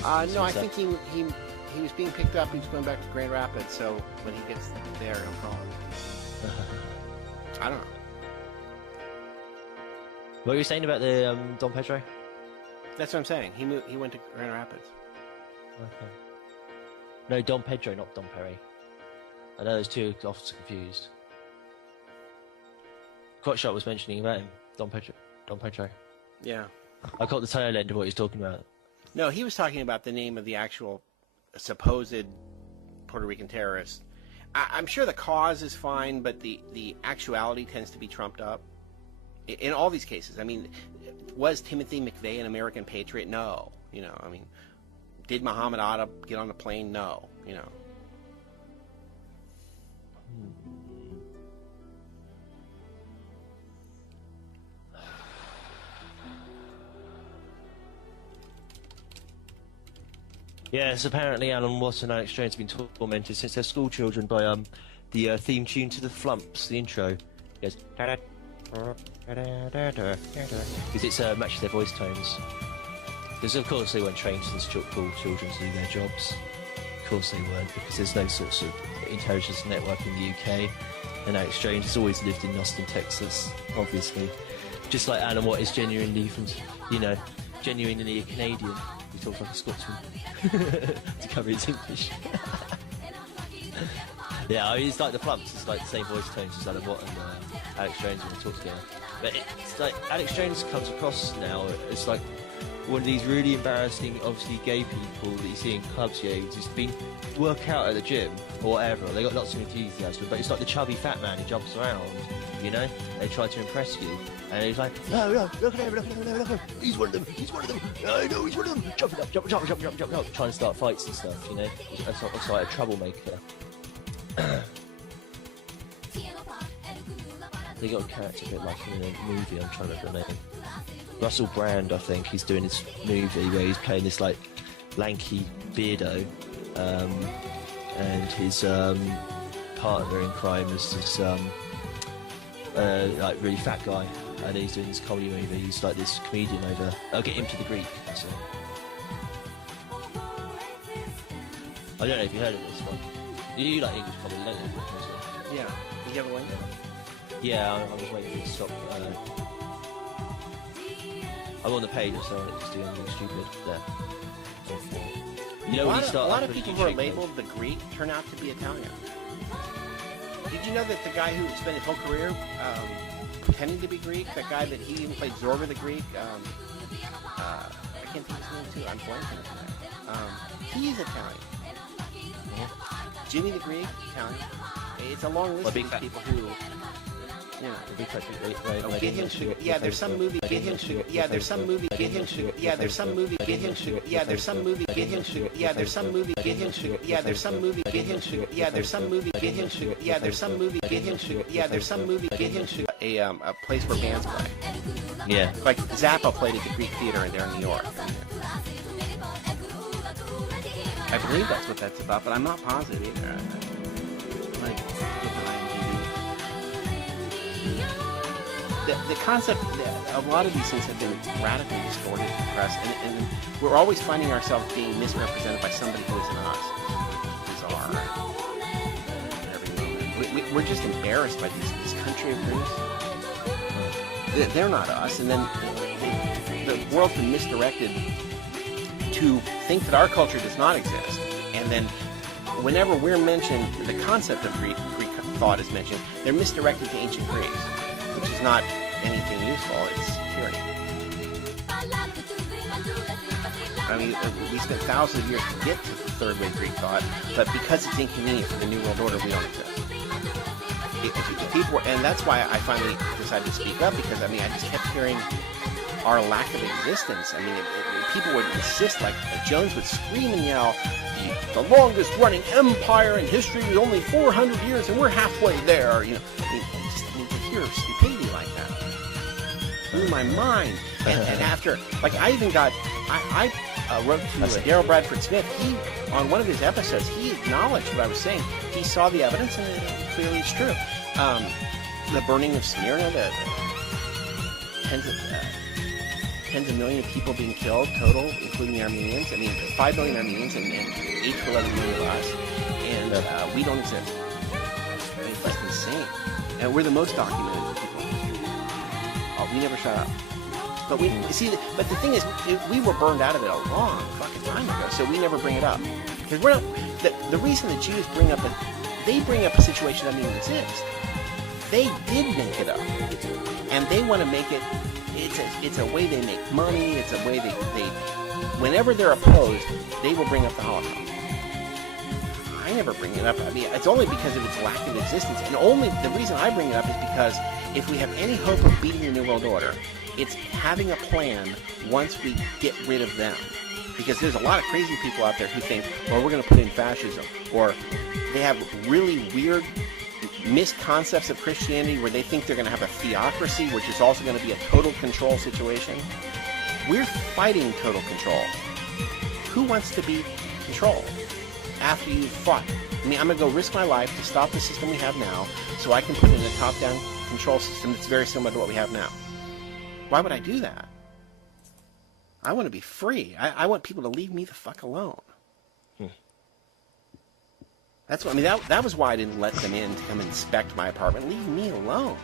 No, I think he was being picked up. He was going back to Grand Rapids, so when he gets there, he'll call him. I don't know. What were you saying about the Don Pedro? That's what I'm saying. He went to Grand Rapids. Okay. No, Don Pedro, not Don Perry. I know those two are often confused. Quatshot was mentioning about him, Don Pedro. Yeah. I caught the tail end of what he was talking about. No, he was talking about the name of the actual supposed Puerto Rican terrorist. I'm sure the cause is fine, but the actuality tends to be trumped up. In all these cases, I mean, was Timothy McVeigh an American patriot? No. You know, I mean, did Muhammad Atta get on a plane? No. You know. Yes, apparently Alan Watts and Alex Jones have been tormented since they're school children by the theme tune to the Flumps, the intro. It goes because it matches their voice tones. Because of course they weren't trained since school children to do their jobs. Of course they weren't, because there's no sorts of intelligence network in the UK. And Alex Jones has always lived in Austin, Texas, obviously. Just like Alan Watt is genuinely genuinely a Canadian. He talks like a Scotsman to cover his English. Yeah, I mean, it's like the Flumps. It's like the same voice tones as Alan Watt and Alex Jones when they talk together. But it's like Alex Jones comes across now as like one of these really embarrassing, obviously gay people that you see in clubs. Yeah, he's just been work out at the gym or whatever. They got lots of enthusiasm, but it's like the chubby fat man who jumps around. You know, they try to impress you, and he's like, no, look at him, he's one of them, I know he's one of them, jump, trying to start fights and stuff, you know, it's like a troublemaker. They got a character a bit like in a movie, I'm trying to remember the name. Russell Brand, I think, he's doing this movie where he's playing this like lanky beardo, and his partner in crime is this like really fat guy, and he's doing this comedy movie. He's like this comedian over. I'll get him to the Greek. So. I don't know if you heard of this one. You like English comedy, don't you? Yeah. You have a link? Yeah, I was waiting for you to stop. I'm on the page, so I'm just doing anything stupid there. You know, a lot of people who are labeled the Greek turn out to be Italian. Did you know that the guy who spent his whole career pretending to be Greek, that guy that he even played Zorba the Greek, I can't think of his name too, I'm blanking on that. He's Italian. Jimmy the Greek, Italian. It's a long list of these people who. Yeah. Get him to. Yeah, there's some movie. Get him to. Yeah, there's some movie. Get him to. Yeah, there's some movie. Get him to. Yeah, there's some movie. Get him to. Yeah, there's some movie. Get him to. Yeah, there's some movie. Get him to. Yeah, there's some movie. Get him to. Yeah, there's some movie. Get him to. Yeah, there's some movie. Get him to. A place where bands play. Yeah. Like Zappa played at the Greek Theater in there in New York. I believe that's what that's about, but I'm not positive either. The concept, a lot of these things have been radically distorted in the press, and we're always finding ourselves being misrepresented by somebody who isn't us. Bizarre. Every moment. We're just embarrassed by this country of Greece. They're not us, and then the world's been misdirected to think that our culture does not exist, and then whenever we're mentioned, the concept of Greek thought is mentioned, they're misdirected to ancient Greece, which is not anything useful, it's tyranny. I mean, we spent thousands of years to get to third-rate Greek thought, but because it's inconvenient for the New World Order, we don't exist. And that's why I finally decided to speak up, because, I mean, I just kept hearing our lack of existence. I mean, people would insist, like, Jones would scream and yell, the longest-running empire in history is only 400 years, and we're halfway there, you know. I mean, to hear stupidity like that blew my mind. And after, like, I even got, I wrote to Daryl Bradford Smith. He, on one of his episodes, he acknowledged what I was saying. He saw the evidence, and clearly it's true. The burning of Smyrna, the tens of millions of people being killed total, including the Armenians. I mean, 5 million Armenians and 8 to 11 million of us, and we don't exist. I mean, it's just insane. And we're the most documented people. Oh, we never shut up. But we see. But the thing is, we were burned out of it a long fucking time ago, so we never bring it up because we're not. The reason the Jews bring up a situation that doesn't even exist. They did make it up, and they want to make it. It's a way they make money. It's a way they whenever they're opposed, they will bring up the Holocaust. I never bring it up. I mean, it's only because of its lack of existence, and only the reason I bring it up is because if we have any hope of beating the New World Order, it's having a plan once we get rid of them. Because there's a lot of crazy people out there who think, well, we're going to put in fascism, or they have really weird misconcepts of Christianity where they think they're going to have a theocracy, which is also going to be a total control situation. We're fighting total control. Who wants to be controlled after you've fought? I mean, I'm going to go risk my life to stop the system we have now so I can put in a top-down control system that's very similar to what we have now. Why would I do that? I want to be free. I want people to leave me the fuck alone. That's what I mean. That was why I didn't let them in to come inspect my apartment. Leave me alone.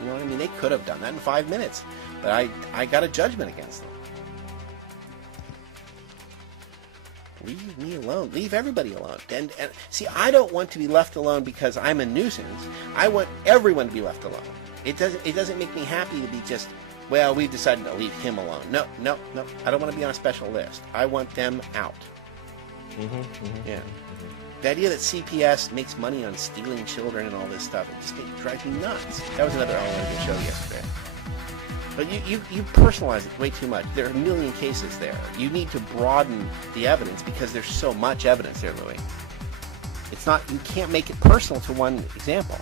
You know what I mean? They could have done that in 5 minutes, but I got a judgment against them. Leave me alone. Leave everybody alone. And see, I don't want to be left alone because I'm a nuisance. I want everyone to be left alone. It doesn't make me happy to be just, well, we've decided to leave him alone. No. I don't want to be on a special list. I want them out. Yeah. The idea that CPS makes money on stealing children and all this stuff, it just drives me nuts. That was another element of the show yesterday. But you personalize it way too much. There are a million cases there. You need to broaden the evidence because there's so much evidence there, Louis. It's not, you can't make it personal to one example.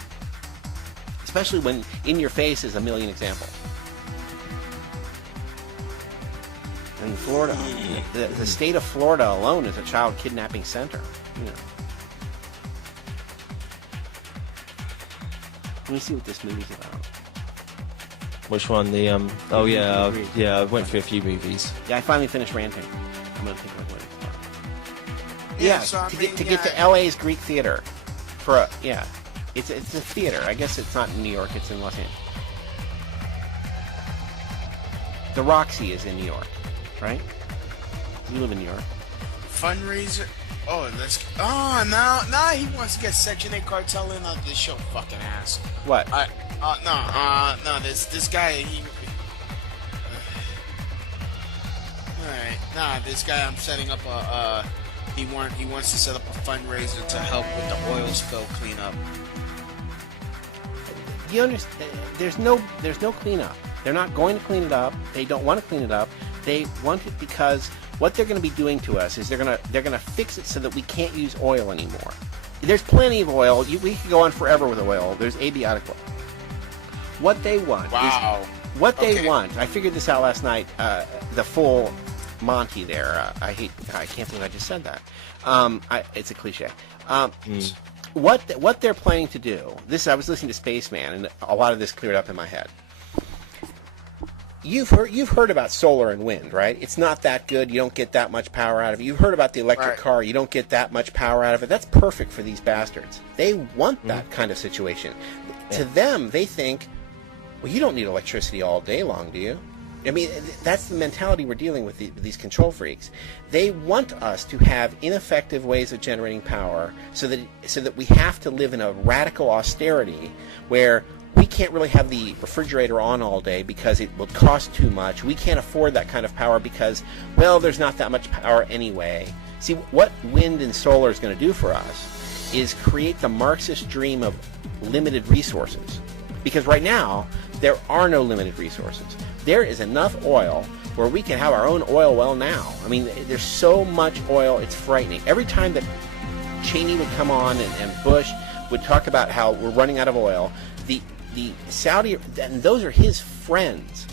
Especially when in your face is a million examples. In Florida, the state of Florida alone is a child kidnapping center. You know. Let me see what this movie's about. Which one? The Oh yeah, I went through a few movies. Yeah, I finally finished ranting. I'm gonna think about what it's about. Yeah, so to get to LA's Greek Theater, it's a theater. I guess it's not in New York. It's in Los Angeles. The Roxy is in New York, right? You live in New York. Fundraiser. Oh, now he wants to get Section 8 cartel in on this show, fucking ass. What? No, this guy, alright, this guy, I'm setting up He wants to set up a fundraiser to help with the oil spill cleanup. You understand? There's no cleanup. They're not going to clean it up. They don't want to clean it up. They want it because what they're going to be doing to us is they're going to fix it so that we can't use oil anymore. There's plenty of oil. We could go on forever with oil. There's abiotic oil. What they want they want. I figured this out last night. The full Monty there. I can't believe I just said that. It's a cliche. What they're planning to do. I was listening to Spaceman, and a lot of this cleared up in my head. You've heard about solar and wind, right? It's not that good. You don't get that much power out of it. You've heard about the electric car. You don't get that much power out of it. That's perfect for these bastards. They want that kind of situation. Yeah. To them, they think, well, you don't need electricity all day long, do you? I mean, that's the mentality we're dealing with these control freaks. They want us to have ineffective ways of generating power so that we have to live in a radical austerity where we can't really have the refrigerator on all day because it will cost too much. We can't afford that kind of power because, well, there's not that much power anyway. See, what wind and solar is going to do for us is create the Marxist dream of limited resources. Because right now, there are no limited resources. There is enough oil where we can have our own oil well now. I mean, there's so much oil, it's frightening. Every time that Cheney would come on and Bush would talk about how we're running out of oil, the Saudi, and those are his friends,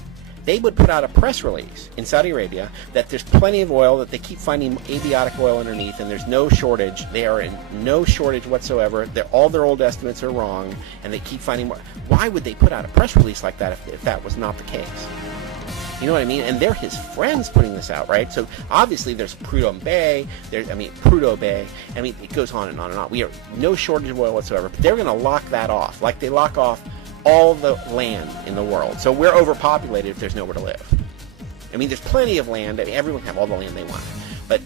they would put out a press release in Saudi Arabia that there's plenty of oil, that they keep finding abiotic oil underneath, and there's no shortage. They are in no shortage whatsoever. All their old estimates are wrong, and they keep finding more. Why would they put out a press release like that if that was not the case? You know what I mean? And they're his friends putting this out, right? So obviously there's Prudhoe Bay. I mean, it goes on and on and on. We are no shortage of oil whatsoever. But they're going to lock that off, like they lock off all the land in the world. So we're overpopulated if there's nowhere to live. I mean, there's plenty of land. I mean, everyone can have all the land they want. But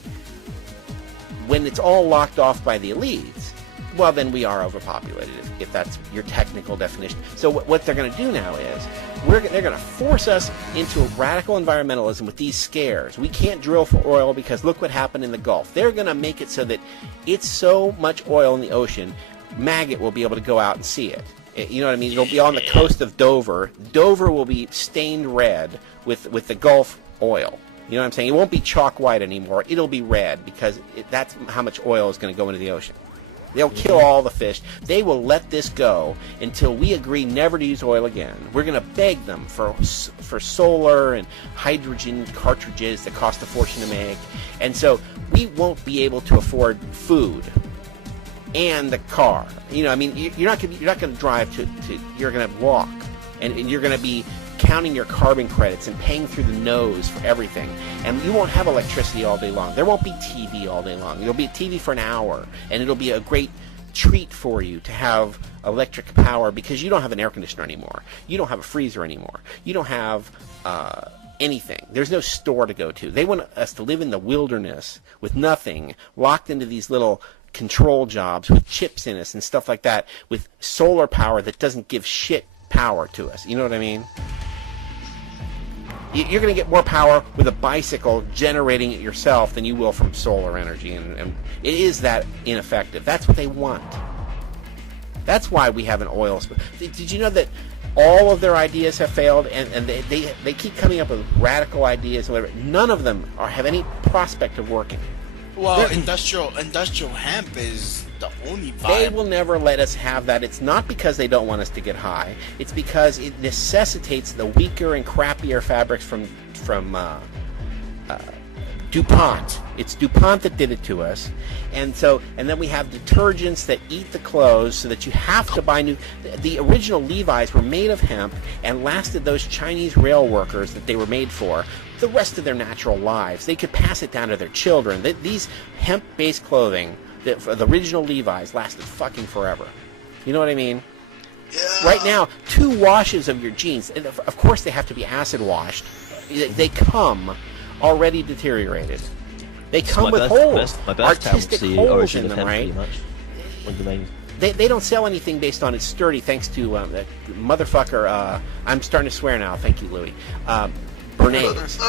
when it's all locked off by the elites, well, then we are overpopulated, if that's your technical definition. So what they're going to do now is they're going to force us into a radical environmentalism with these scares. We can't drill for oil because look what happened in the Gulf. They're going to make it so that it's so much oil in the ocean, Maggot will be able to go out and see it. You know what I mean? It'll be on the coast of Dover. Dover will be stained red with the Gulf oil. You know what I'm saying? It won't be chalk white anymore. It'll be red because that's how much oil is going to go into the ocean. They'll kill all the fish. They will let this go until we agree never to use oil again. We're going to beg them for solar and hydrogen cartridges that cost a fortune to make. And so we won't be able to afford food and the car. You know, I mean, you're not going to drive to you're going to walk, and you're going to be counting your carbon credits and paying through the nose for everything. And you won't have electricity all day long. There won't be TV all day long. There'll be TV for an hour, and it'll be a great treat for you to have electric power because you don't have an air conditioner anymore. You don't have a freezer anymore. You don't have anything. There's no store to go to. They want us to live in the wilderness with nothing, locked into these little control jobs with chips in us and stuff like that, with solar power that doesn't give shit power to us. You know what I mean? You're going to get more power with a bicycle generating it yourself than you will from solar energy, and it is that ineffective. That's what they want. That's why we have an oil spill. Did you know that all of their ideas have failed, and they keep coming up with radical ideas and whatever. None of them have any prospect of working. Well, industrial hemp is the only vibe. They will never let us have that. It's not because they don't want us to get high. It's because it necessitates the weaker and crappier fabrics from DuPont. It's DuPont that did it to us. And then we have detergents that eat the clothes so that you have to buy new. The original Levi's were made of hemp and lasted those Chinese rail workers that they were made for the rest of their natural lives. They could pass it down to their children. These hemp-based clothing, the original Levi's, lasted fucking forever. You know what I mean? Yeah. Right now, 2 washes of your jeans, of course they have to be acid washed. They come already deteriorated. They come with holes, artistic holes in them, right? They don't sell anything based on it's sturdy, thanks to that motherfucker. I'm starting to swear now. Thank you, Louis. Bernays.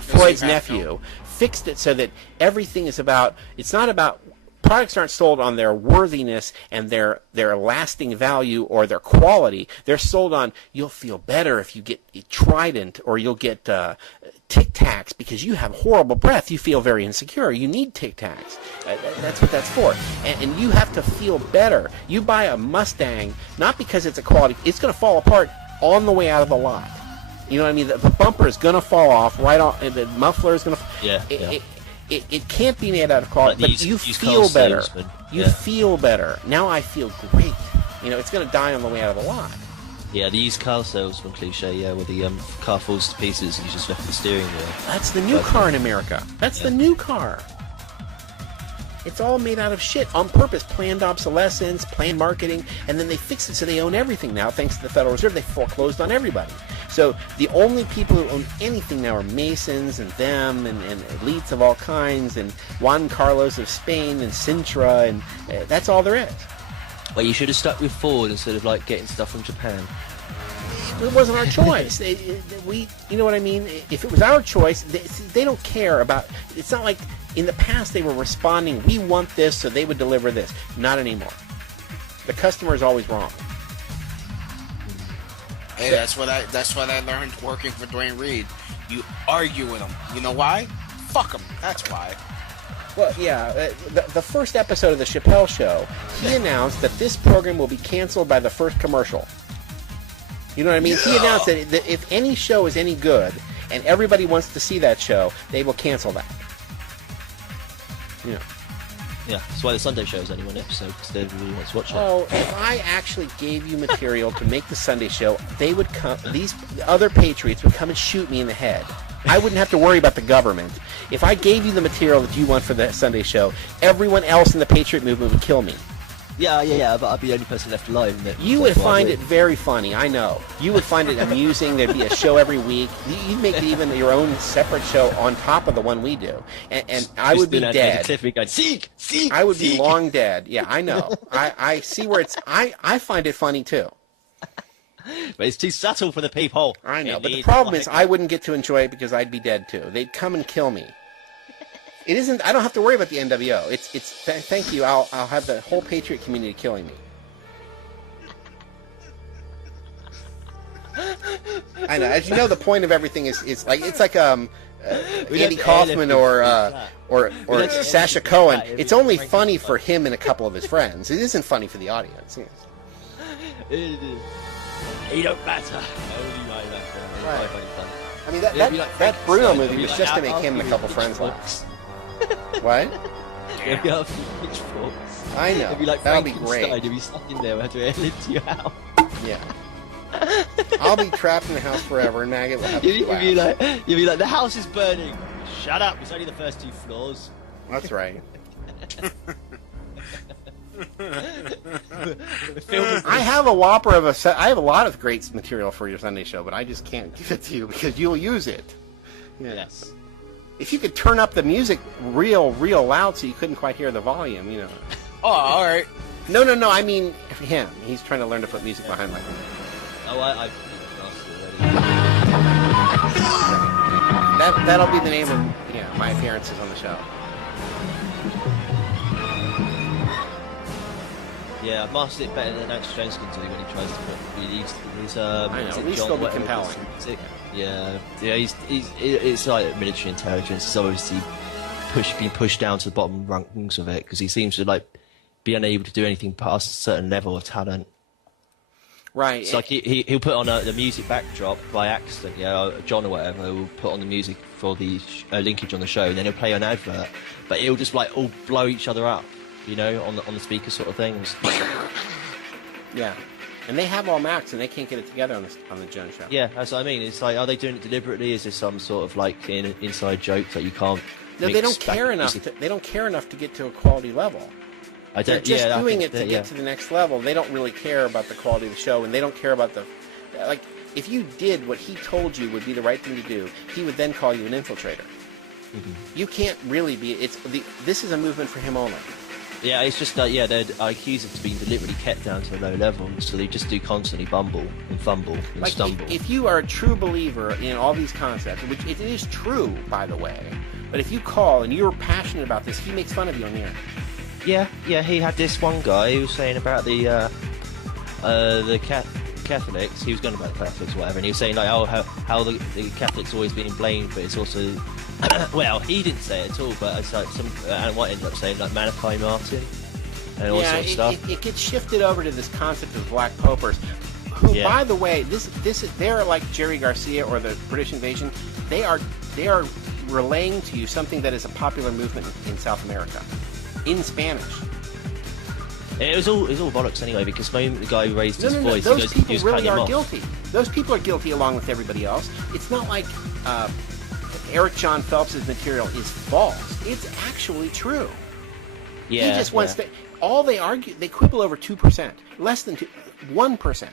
Freud's nephew. fixed it so that everything is about. It's not about. Products aren't sold on their worthiness and their lasting value or their quality. They're sold on you'll feel better if you get Trident, or you'll get Tic Tacs because you have horrible breath. You feel very insecure. You need Tic Tacs. That's what that's for. And you have to feel better. You buy a Mustang not because it's a quality. It's going to fall apart on the way out of the lot. You know what I mean? The bumper is going to fall off right on. The muffler is going to. Yeah. It can't be made out of quality, but you feel better. You feel better. Now I feel great. You know, it's going to die on the way out of the lot. Yeah, the used car salesman cliche, where the car falls to pieces and you just left the steering wheel. That's the new car in America. That's the new car. It's all made out of shit on purpose. Planned obsolescence, planned marketing, and then they fix it so they own everything now. Thanks to the Federal Reserve, they foreclosed on everybody. So the only people who own anything now are Masons and them and elites of all kinds and Juan Carlos of Spain and Sintra, and that's all there is. Well, you should have stuck with Ford instead of like getting stuff from Japan. It wasn't our choice. You know what I mean? If it was our choice, they don't care about. It's not like in the past they were responding. We want this, so they would deliver this. Not anymore. The customer is always wrong. Hey, that's what I learned working for Dwayne Reed. You argue with him. You know why? Fuck him. That's why. Well, yeah. The first episode of the Chappelle Show, he announced that this program will be canceled by the first commercial. You know what I mean? Yeah. He announced that if any show is any good and everybody wants to see that show, they will cancel that. You know. Yeah, that's why the Sunday show is only one episode, because everybody wants to watch it. Oh, if I actually gave you material to make the Sunday show, they would come. These other patriots would come and shoot me in the head. I wouldn't have to worry about the government. If I gave you the material that you want for the Sunday show, everyone else in the patriot movement would kill me. Yeah, but I'd be the only person left alive. You would find it very funny, I know. You would find it amusing. There'd be a show every week. You'd make even your own separate show on top of the one we do. And I would be dead. Seek! I would be long dead. Yeah, I know. I see where it's... I find it funny, too. But it's too subtle for the people. I know, but the problem is I wouldn't get to enjoy it because I'd be dead, too. They'd come and kill me. It isn't. I don't have to worry about the NWO. It's. Thank you. I'll have the whole Patriot community killing me. I know. As you know, the point of everything is like it's like Andy Kaufman or Sacha Cohen. It's only funny for him and a couple of his friends. It isn't funny for the audience. Yes. He don't matter. Right. I mean that Bruno movie was just to make him and a couple friends laugh. What? Yeah. Pitchforks. I know. It'd be like that'll be great. You'd be stuck in there. We had to live your house. Yeah. I'll be trapped in the house forever, and Maggot will have to you'd be like, the house is burning. Shut up! It's only the first 2 floors. That's right. I have a whopper of a set. I have a lot of great material for your Sunday show, but I just can't give it to you because you'll use it. Yes. If you could turn up the music real loud so you couldn't quite hear the volume, you know. Oh, all right. No. I mean him. He's trying to learn to put music behind like him. Oh, I already. That'll be the name of my appearances on the show. Yeah, I've mastered it better than Alex Jones can do when he tries to put his I know, he's still be compelling. Yeah, it's like military intelligence. It's obviously being pushed down to the bottom rungs of it because he seems to like be unable to do anything past a certain level of talent. Right. It's like he'll put on the music backdrop by accident. John or whatever will put on the music for the linkage on the show, and then he'll play an advert, but it'll just like all blow each other up, on the speaker sort of things. Yeah. And they have all Macs, and they can't get it together on the Jones show. Yeah, that's what I mean. It's like, are they doing it deliberately? Is there some sort of like inside joke that you can't? No, they don't care enough. They don't care enough to get to a quality level. They're just doing it to get to the next level. They don't really care about the quality of the show, and they don't care about if you did what he told you would be the right thing to do, he would then call you an infiltrator. Mm-hmm. You can't really be. This is a movement for him only. Yeah, it's just that, they're accused of being deliberately kept down to a low level, so they just do constantly bumble and fumble and stumble. If you are a true believer in all these concepts, which it is true, by the way, But if you call and you're passionate about this, he makes fun of you on the air. Yeah. He had this one guy who was saying about the Catholics. He was going about the Catholics, or whatever, and he was saying like, how the Catholics always been blamed, but it's also, well, he didn't say it at all, but it's like and what ended up saying like Malachi Martin and all sorts of stuff. It gets shifted over to this concept of black popers, who, by the way, they're like Jerry Garcia or the British invasion. They are relaying to you something that is a popular movement in South America, in Spanish. It was all bollocks anyway, because the moment the guy raised his voice, those people he really are guilty. Those people are guilty along with everybody else. It's not like Eric John Phelps' material is false. It's actually true. Yeah, he just wants to. All they argue, they quibble over 2%, less than 1%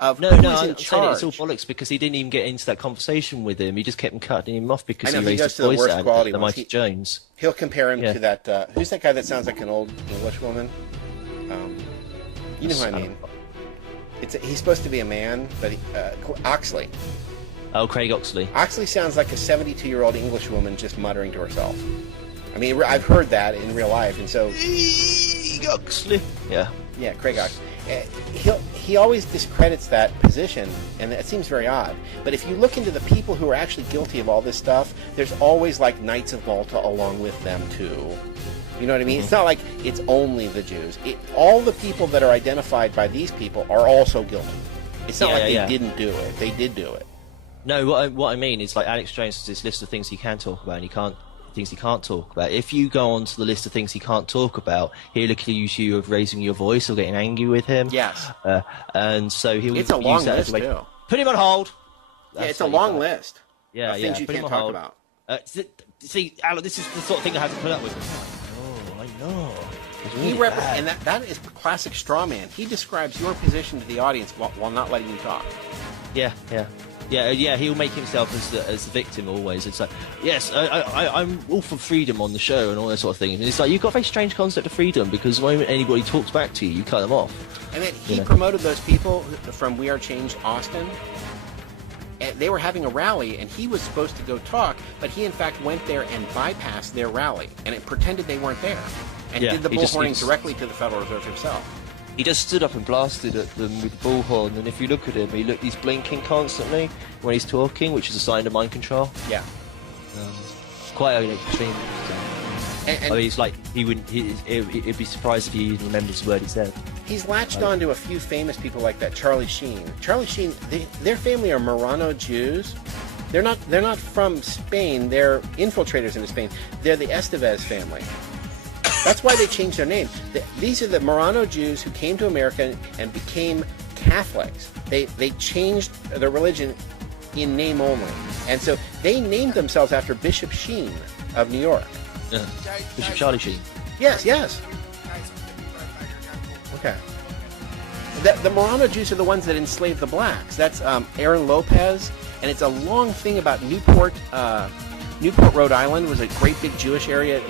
of who's in charge. It's all bollocks because he didn't even get into that conversation with him. He just kept cutting him off because he raised his voice at the Mighty Jones. He'll compare him to that. Who's that guy that sounds like an old English woman? You know who I mean. He's supposed to be a man, but Oxley. Oh, Craig Oxley. Oxley sounds like a 72-year-old English woman just muttering to herself. I mean, I've heard that in real life, and so... Craig Oxley. Yeah. Yeah, Craig Oxley. He always discredits that position, and that seems very odd. But if you look into the people who are actually guilty of all this stuff, there's always, like, Knights of Malta along with them, too. You know what I mean? Mm-hmm. It's not like it's only the Jews. All the people that are identified by these people are also guilty. It's not they didn't do it. They did do it. No, what I mean is, like, Alex Jones has this list of things he can talk about and things he can't talk about. If you go onto the list of things he can't talk about, he'll accuse you of raising your voice or getting angry with him. Yes. And so he'll use that as a way. Too. Put him on hold. That's it's a long list. Yeah, of things you can't talk about. See, Alan, this is the sort of thing I have to put up with. Oh, I know. Really and that is classic straw man. He describes your position to the audience while not letting you talk. Yeah. He'll make himself as the victim always. It's like, yes, I'm all for freedom on the show and all that sort of thing. And it's like, you've got a very strange concept of freedom because the moment anybody talks back to you, you cut them off. And then he promoted those people from We Are Change Austin. And they were having a rally, and he was supposed to go talk, but he in fact went there and bypassed their rally, and it pretended they weren't there, and did the bullhorning directly to the Federal Reserve himself. He just stood up and blasted at them with the bullhorn, and if you look at him, he's blinking constantly when he's talking, which is a sign of mind control. Yeah. Quite an extreme. I mean, it's like he'd be surprised if he even remembers the word he said. He's latched on to a few famous people like that. Charlie Sheen. Charlie Sheen. Their family are Marrano Jews. They're not from Spain. They're infiltrators into Spain. They're the Estevez family. That's why they changed their name. These are the Marrano Jews who came to America and became Catholics. They changed their religion in name only, and so they named themselves after Bishop Sheen of New York. Yeah. Bishop Charlie Sheen. Yes. Okay. The Marrano Jews are the ones that enslaved the blacks. That's Aaron Lopez, and it's a long thing about Newport. Newport, Rhode Island was a great big Jewish area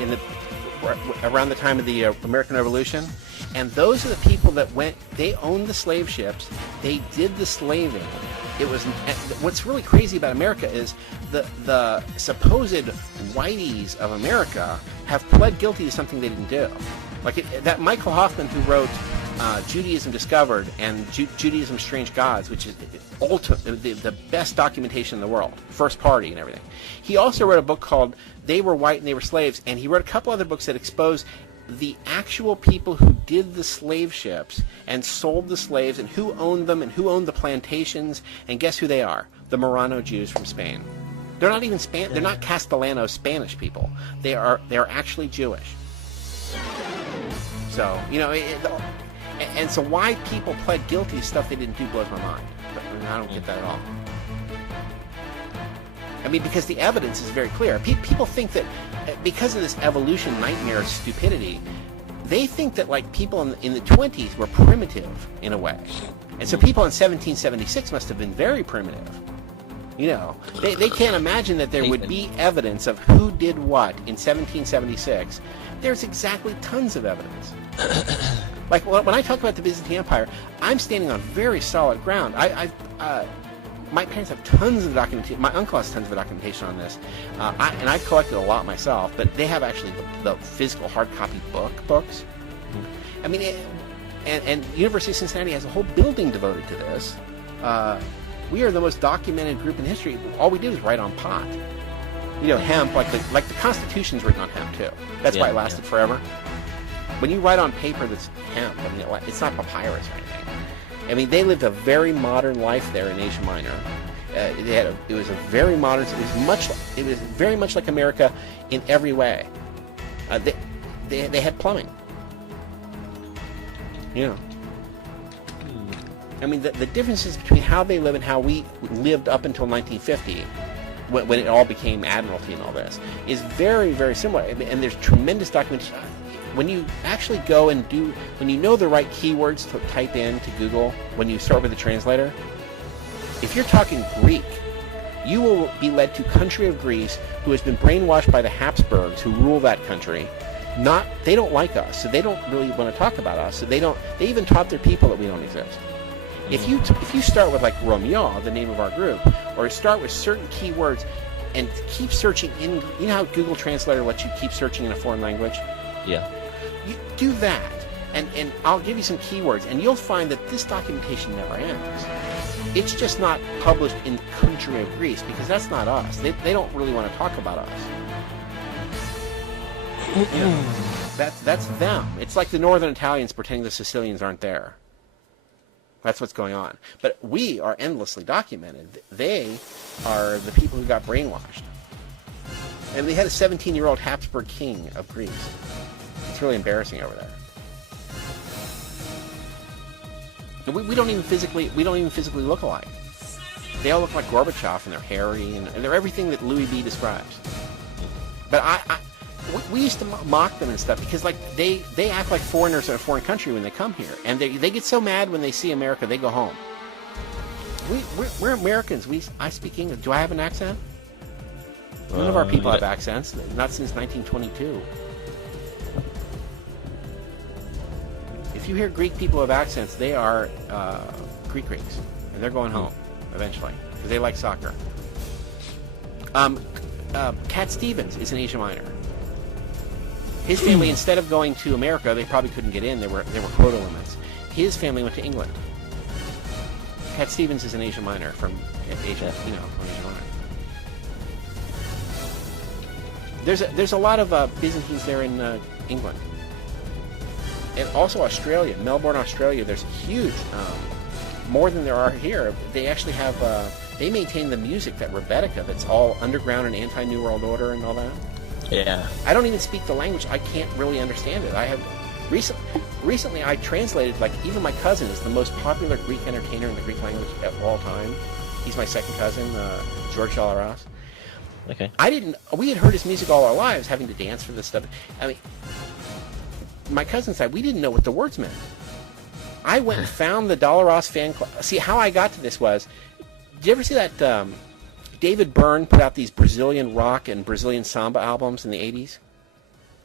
around the time of the American Revolution, and those are the people that they owned the slave ships, they did the slaving. It was what's really crazy about America is the supposed whiteys of America have pled guilty to something they didn't do. Like that Michael Hoffman who wrote Judaism Discovered and Judaism Strange Gods, which is the best documentation in the world, first party and everything. He also wrote a book called They Were White and They Were Slaves, and he wrote a couple other books that expose the actual people who did the slave ships and sold the slaves and who owned them and who owned the plantations, and guess who they are? The Marrano Jews from Spain. They're not even they're not Castellano Spanish people. They're actually Jewish. So, and so why people pled guilty to stuff they didn't do blows my mind. But I don't get that at all. I mean, because the evidence is very clear. People think that because of this evolution nightmare of stupidity, they think that like people in the 20s were primitive in a way. And so people in 1776 must have been very primitive. They can't imagine that there would be evidence of who did what in 1776. There's exactly tons of evidence. Like when I talk about the Byzantine Empire, I'm standing on very solid ground. my parents have tons of documentation. My uncle has tons of documentation on this, and I've collected a lot myself. But they have actually the physical hard copy books. Mm-hmm. I mean, and University of Cincinnati has a whole building devoted to this. We are the most documented group in history. All we did is write on pot. You know, hemp, like the Constitution's written on hemp too. That's why it lasted forever. When you write on paper that's hemp, I mean, it's not papyrus or anything. I mean, they lived a very modern life there in Asia Minor. It was a very modern. It was very much like America in every way. They had plumbing. You know. I mean, the differences between how they live and how we lived up until 1950, when it all became Admiralty and all this, is very, very similar. And there's tremendous documentation. When you actually go and when you know the right keywords to type in to Google, when you start with the translator, if you're talking Greek, you will be led to country of Greece, who has been brainwashed by the Habsburgs, who rule that country. They don't like us, so they don't really want to talk about us. So they even taught their people that we don't exist. If you start with like Romeo, the name of our group, or start with certain keywords and keep searching you know how Google Translator lets you keep searching in a foreign language? Yeah. You do that, and I'll give you some keywords, and you'll find that this documentation never ends. It's just not published in country of Greece, because that's not us. They don't really want to talk about us. You know, that's them. It's like the Northern Italians pretending the Sicilians aren't there. That's what's going on. But we are endlessly documented. They are the people who got brainwashed. And they had a 17-year-old Habsburg king of Greece. It's really embarrassing over there. We don't even physically look alike. They all look like Gorbachev, and they're hairy, and they're everything that Louis B describes. But we used to mock them and stuff because like they act like foreigners in a foreign country when they come here, and they get so mad when they see America they go home. We're Americans. I speak English. Do I have an accent? None of our people have accents. Not since 1922. If you hear Greek people have accents, they are Greeks, and they're going home eventually because they like soccer. Cat Stevens is in Asia Minor. His family, instead of going to America, they probably couldn't get in. There were quota limits. His family went to England. Cat Stevens is in Asia Minor from Asia, from Asia Minor. There's a lot of Byzantines there in England, and also Australia, Melbourne, Australia. There's huge, more than there are here. They actually have they maintain the music, that Rebettica, that's all underground and anti-New World Order and all that. Yeah. I don't even speak the language. I can't really understand it. I have recently I translated, like, even my cousin is the most popular Greek entertainer in the Greek language of all time. He's my second cousin, George Dalaras. Okay. We had heard his music all our lives, having to dance for this stuff. I mean, my cousin said we didn't know what the words meant. I went and found the Dalaras fan club. See, how I got to this was, did you ever see that David Byrne put out these Brazilian rock and Brazilian samba albums in the 80s?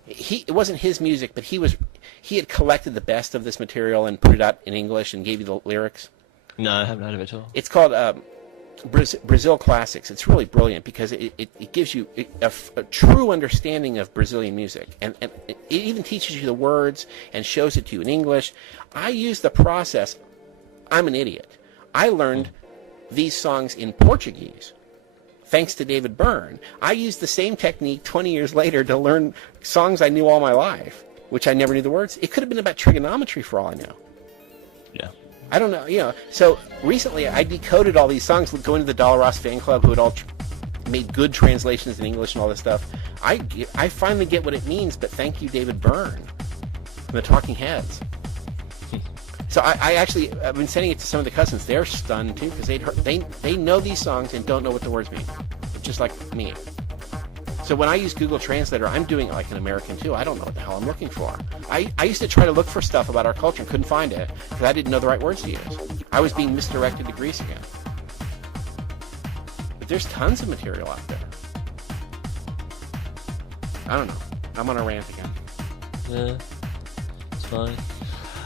It wasn't his music, but he had collected the best of this material and put it out in English and gave you the lyrics. No, I haven't heard of it at all. It's called Brazil Classics. It's really brilliant because it gives you a true understanding of Brazilian music, and it even teaches you the words and shows it to you in English. I use the process. I'm an idiot. I learned these songs in Portuguese thanks to David Byrne. I used the same technique 20 years later to learn songs I knew all my life, which I never knew the words. It could have been about trigonometry for all I know. Yeah. I don't know, So recently I decoded all these songs, going to the Dalaras fan club, who had all made good translations in English and all this stuff. I finally get what it means, but thank you, David Byrne, from the Talking Heads. So I've been sending it to some of the cousins. They're stunned too because they know these songs and don't know what the words mean, just like me. So when I use Google Translator, I'm doing it like an American too. I don't know what the hell I'm looking for. I used to try to look for stuff about our culture and couldn't find it because I didn't know the right words to use. I was being misdirected to Greece again. But there's tons of material out there. I don't know. I'm on a rant again. Yeah, it's fine.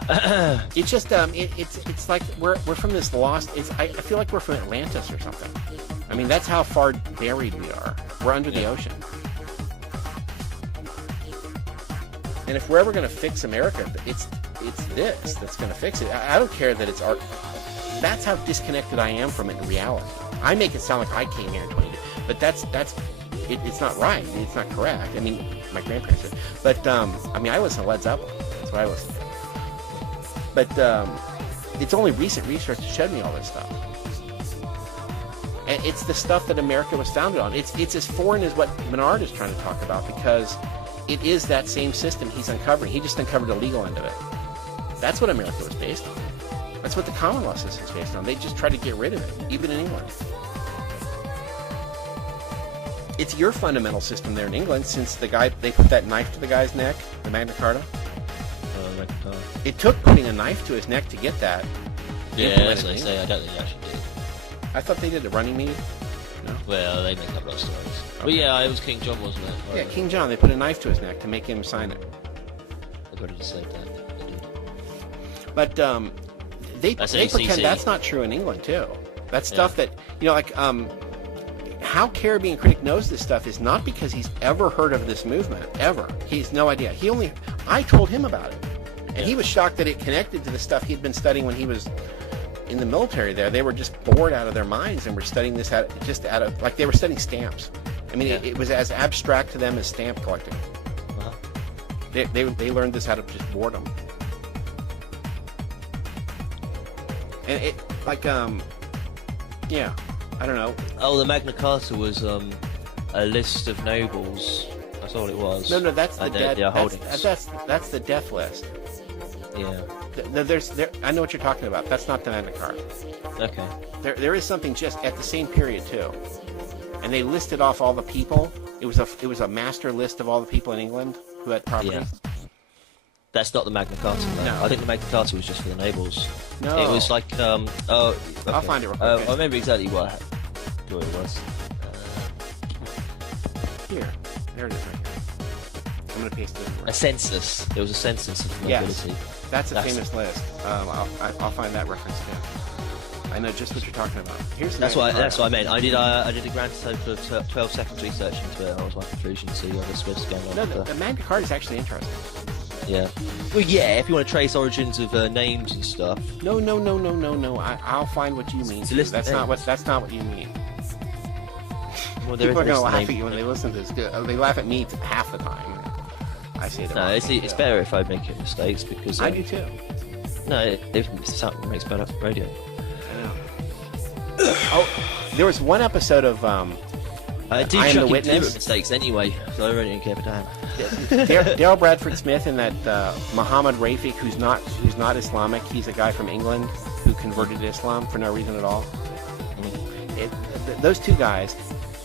It's just it's like we're from this lost. I feel like we're from Atlantis or something. I mean, that's how far buried we are. We're under the ocean. And if we're ever going to fix America, it's this that's going to fix it. I don't care that it's art. That's how disconnected I am from it in reality. I make it sound like I came here in 20 days, but it's not right. It's not correct. I mean, my grandparents did. But, I mean, I listen to Led Zeppelin. That's what I listen to. But it's only recent research that showed me all this stuff. And it's the stuff that America was founded on. It's as foreign as what Menard is trying to talk about, because it is that same system he's uncovering. He just uncovered the legal end of it. That's what America was based on. That's what the common law system is based on. They just try to get rid of it, even in England. It's your fundamental system there in England, since they put that knife to the guy's neck, the Magna Carta. Maggotaur. It took putting a knife to his neck to get that. Yeah, that's what they say. I don't think they actually did. I thought they did a running mead. No? Well, they make up a lot of stories. Okay. But yeah, it was King John, wasn't it? Yeah, King John. They put a knife to his neck to make him sign it. They probably just saved that. They did. But they pretend that's not true in England too. That's stuff that, you know, like how Caribbean Critic knows this stuff is not because he's ever heard of this movement, ever. He's no idea. I told him about it. And he was shocked that it connected to the stuff he'd been studying when he was in the military there. They were just bored out of their minds and were studying this like they were studying stamps. I mean, it was as abstract to them as stamp collecting. Uh-huh. They learned this out of just boredom. And it, like, yeah, I don't know. Oh, the Magna Carta was a list of nobles. That's all it was. No, that's the death. Holdings. That's the death list. Yeah. I know what you're talking about. That's not the Magna Carta. Okay. There is something just at the same period too, and they listed off all the people. It was a master list of all the people in England who had property. Yeah. That's not the Magna Carta, though. No. I think the Magna Carta was just for the nobles. No. It was like, okay. I'll find it real quick. I remember exactly what it was. Here. There it is right here. I'm going to paste it in. A census. There was a census of nobility. Yes. That's a famous list. I'll find that reference too. I know just what you're talking about. That's what I meant. I did a grand total of 12 seconds research into it. I was my conclusion to see what this was going on. No, the Magna Carta is actually interesting. Yeah. Well, yeah, if you want to trace origins of names and stuff. No. I'll find what you mean. That's not what you mean. Well, people are going to laugh at you when they listen to this. They laugh at me half the time. I say that. No, it's better if I make mistakes because I do too. No, it makes better radio. I know. Oh, there was one episode of I do I Am the Witness. Mistakes anyway, so I really don't care for damn. Dale Bradford Smith and that Muhammad Rafiq, who's not Islamic. He's a guy from England who converted to Islam for no reason at all. Those two guys,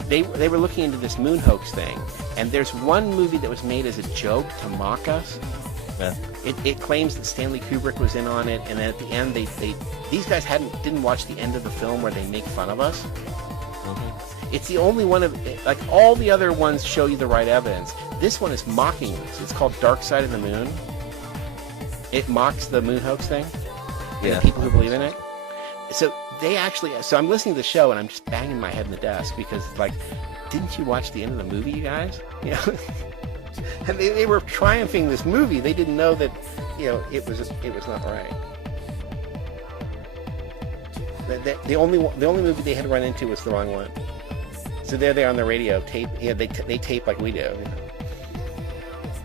they were looking into this moon hoax thing, and there's one movie that was made as a joke to mock us. Yeah. It claims that Stanley Kubrick was in on it, and then at the end these guys didn't watch the end of the film where they make fun of us. Mm-hmm. It's the only one of, like, all the other ones show you the right evidence. This one is mocking us. It's called Dark Side of the Moon. It mocks the moon hoax thing. Yeah. The people who believe in it. So I'm listening to the show and I'm just banging my head in the desk because, like, didn't you watch the end of the movie, you guys? You know? And they were triumphing this movie. They didn't know that, you know, it was not right. The only movie they had run into was the wrong one. So there they are on the radio tape. Yeah, they tape like we do. You know?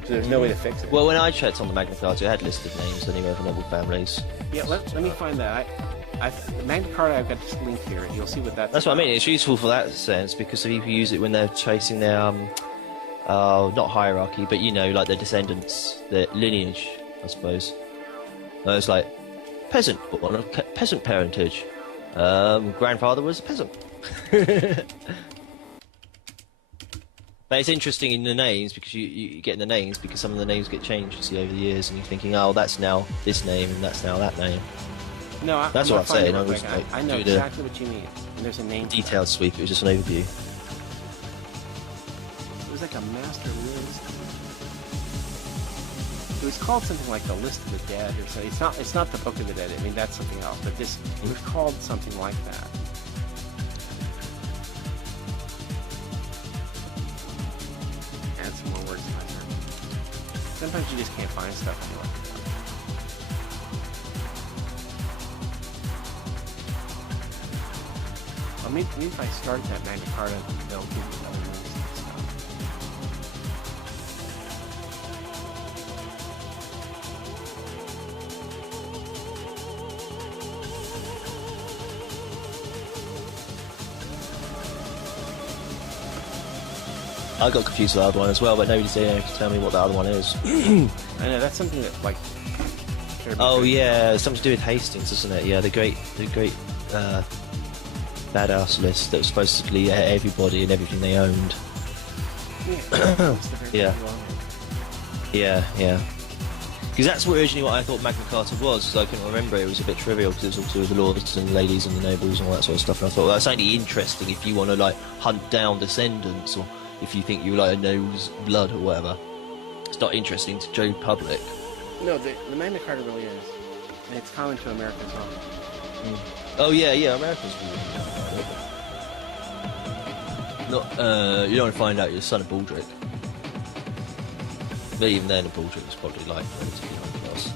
So there's no way to fix it. Well, when I checked on the Magna Carta, it had listed names anyway of noble families. Yeah, let me find that. Magna Carta, I've got this link here. You'll see what that's what I mean. It's useful for that sense because people use it when they're chasing their not hierarchy, but, you know, like their descendants, their lineage, I suppose. It's like peasant parentage. Grandfather was a peasant. But it's interesting in the names because you get in the names because some of the names get changed, you see, over the years, and you're thinking, oh, that's now this name and that's now that name. No, that's what I'm saying. I know exactly what you mean. And there's a name. Detailed sweep. It was just an overview. It was like a master list. was called something like the List of the Dead or something. It's not the Book of the Dead. I mean, that's something else. But it was called something like that. Add some more words to my search. Sometimes you just can't find stuff you like. Well, maybe if I start that Maggotaur, they'll give me other links and stuff. I got confused with the other one as well, but nobody's there to tell me what the other one is. I know, that's something that, like... Oh yeah, something to do with Hastings, isn't it? Yeah, the great badass list that was supposedly everybody and everything they owned. Yeah. Yeah. Because that's originally what I thought Magna Carta was, because I couldn't remember it. It was a bit trivial, because it was all to do with the lords and ladies and the nobles and all that sort of stuff. And I thought, well, that's only interesting if you want to, like, hunt down descendants, or if you think you, like, knows blood or whatever. It's not interesting to Joe public. No, the Magna Carta really is. And it's common to America as well. Oh, yeah, Americans really. Not, you don't want to find out you're the son of Baldric. But even then, Baldric was probably like relatively high class.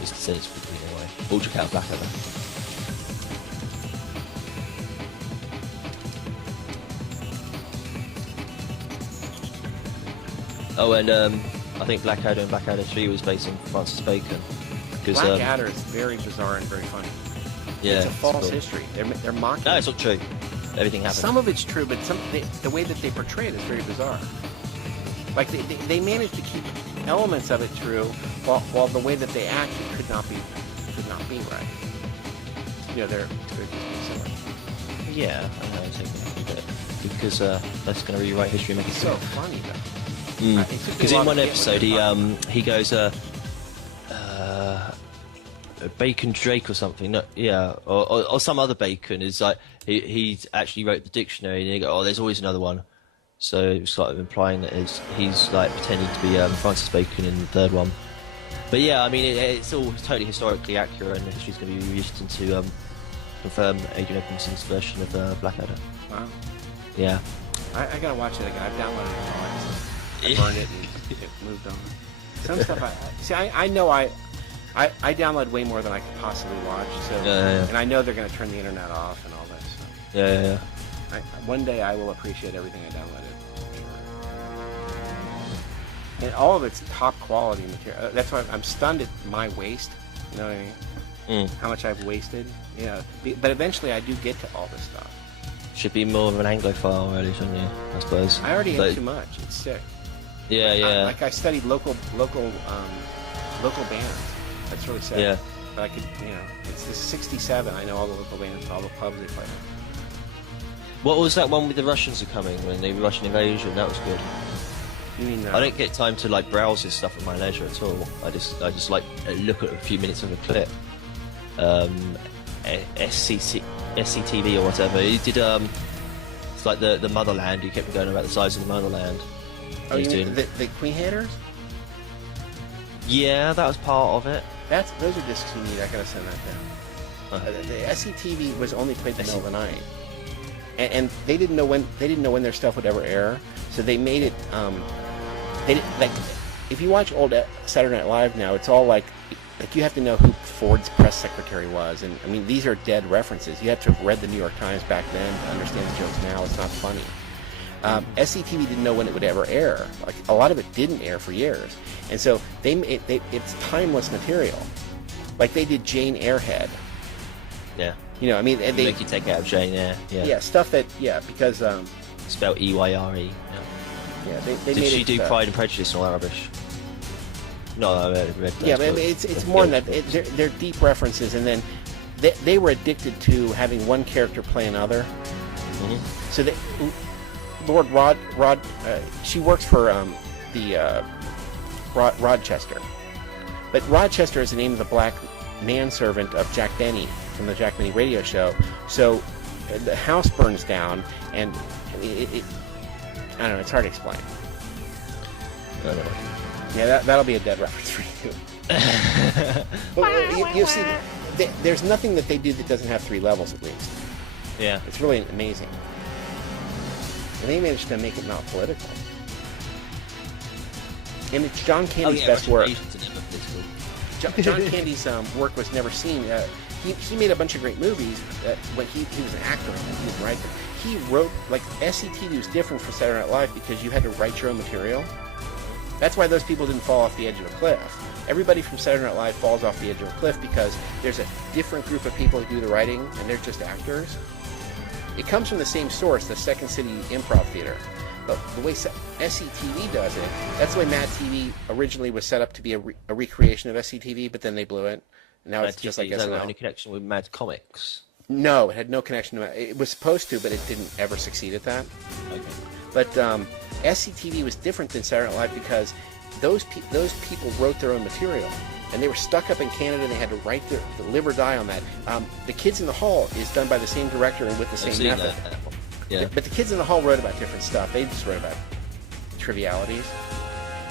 His descendants would be anyway. Baldric out of Blackadder. Oh, and I think Blackadder and Blackadder 3 was based on Francis Bacon. Blackadder is very bizarre and very funny. Yeah, it's a false history. They're mocking. No, it's not true. Everything happened. Some of it's true, but the way that they portray it is very bizarre. Like they managed to keep elements of it true, while the way that they act could not be right. You know, they're just similar. Yeah, I know. Because that's going to rewrite history and make it so funny though. Because in one episode he goes Bacon Drake or something. No, yeah, or some other Bacon is like he actually wrote the dictionary and he go, oh, there's always another one. So it was sort of implying that he's like pretending to be Francis Bacon in the third one. But yeah, I mean it's all totally historically accurate, and history's going to be used to confirm Adrian Edmondson's version of Blackadder. Wow. Yeah. I gotta watch it again. I've downloaded it all. I burned it and it moved on. Some stuff I know I download way more than I could possibly watch. So and I know they're gonna turn the internet off and all that stuff. Yeah. One day I will appreciate everything I downloaded. And all of it's top quality material. That's why I'm stunned at my waste. You know what I mean? How much I've wasted. Yeah. But eventually I do get to all this stuff. Should be more of an Anglophile, really, shouldn't you? I suppose. I already have too much. It's sick. Yeah. Like I studied local bands. That's really sad. Yeah. But I could, it's the 67. I know all the local bands, all the pubs they play. What was that one with the Russians are coming when the Russian invasion? That was good. You mean? I don't get time to like browse this stuff at my leisure at all. I just like look at a few minutes of a clip. SCTV or whatever. He did it's like the Motherland. He kept going about the size of the Motherland. Oh, you mean the Queen Haters? Yeah, that was part of it. Those are discs you need. I gotta send that down. The SCTV was only played in the middle of the night, and they didn't know when their stuff would ever air. So they made it. If you watch old Saturday Night Live now, it's all like you have to know who Ford's press secretary was, and I mean these are dead references. You have to have read the New York Times back then to understand the jokes now. It's not funny. SCTV didn't know when it would ever air. Like a lot of it didn't air for years, and so it's timeless material. Like they did Jane Airhead. Yeah. I mean they make you take out Jane Eyre. Yeah, stuff that because spelled EYRE. Yeah, they did made she it, do Pride and Prejudice and all that rubbish? No, I read that. Yeah, but it's more than that. They're deep references, and then they were addicted to having one character play another. Mm-hmm. So Lord Rod, she works for Rochester, but Rochester is the name of the black manservant of Jack Benny from the Jack Benny radio show. So the house burns down, and I don't know. It's hard to explain. Yeah, that'll be a dead reference for you. But you'll see, there's nothing that they do that doesn't have 3 levels at least. Yeah. It's really amazing. And they managed to make it not political. And it's John Candy's best work. John Candy's work was never seen. He made a bunch of great movies when he was an actor and he was a writer. He wrote, like, SCTV was different from Saturday Night Live because you had to write your own material. That's why those people didn't fall off the edge of a cliff. Everybody from Saturday Night Live falls off the edge of a cliff because there's a different group of people who do the writing and they're just actors. It comes from the same source, the Second City Improv Theater. But the way SCTV does it, that's the way Mad TV originally was set up to be a recreation of SCTV, but then they blew it. And now it's just like SNL. Does that have any connection with Mad Comics? No, it had no connection to Mad. It was supposed to, but it didn't ever succeed at that. Okay. But SCTV was different than Saturday Night Live because those people wrote their own material. And they were stuck up in Canada and they had to write live or die on that. The Kids in the Hall is done by the same director and with the same method. Yeah. But the Kids in the Hall wrote about different stuff. They just wrote about trivialities.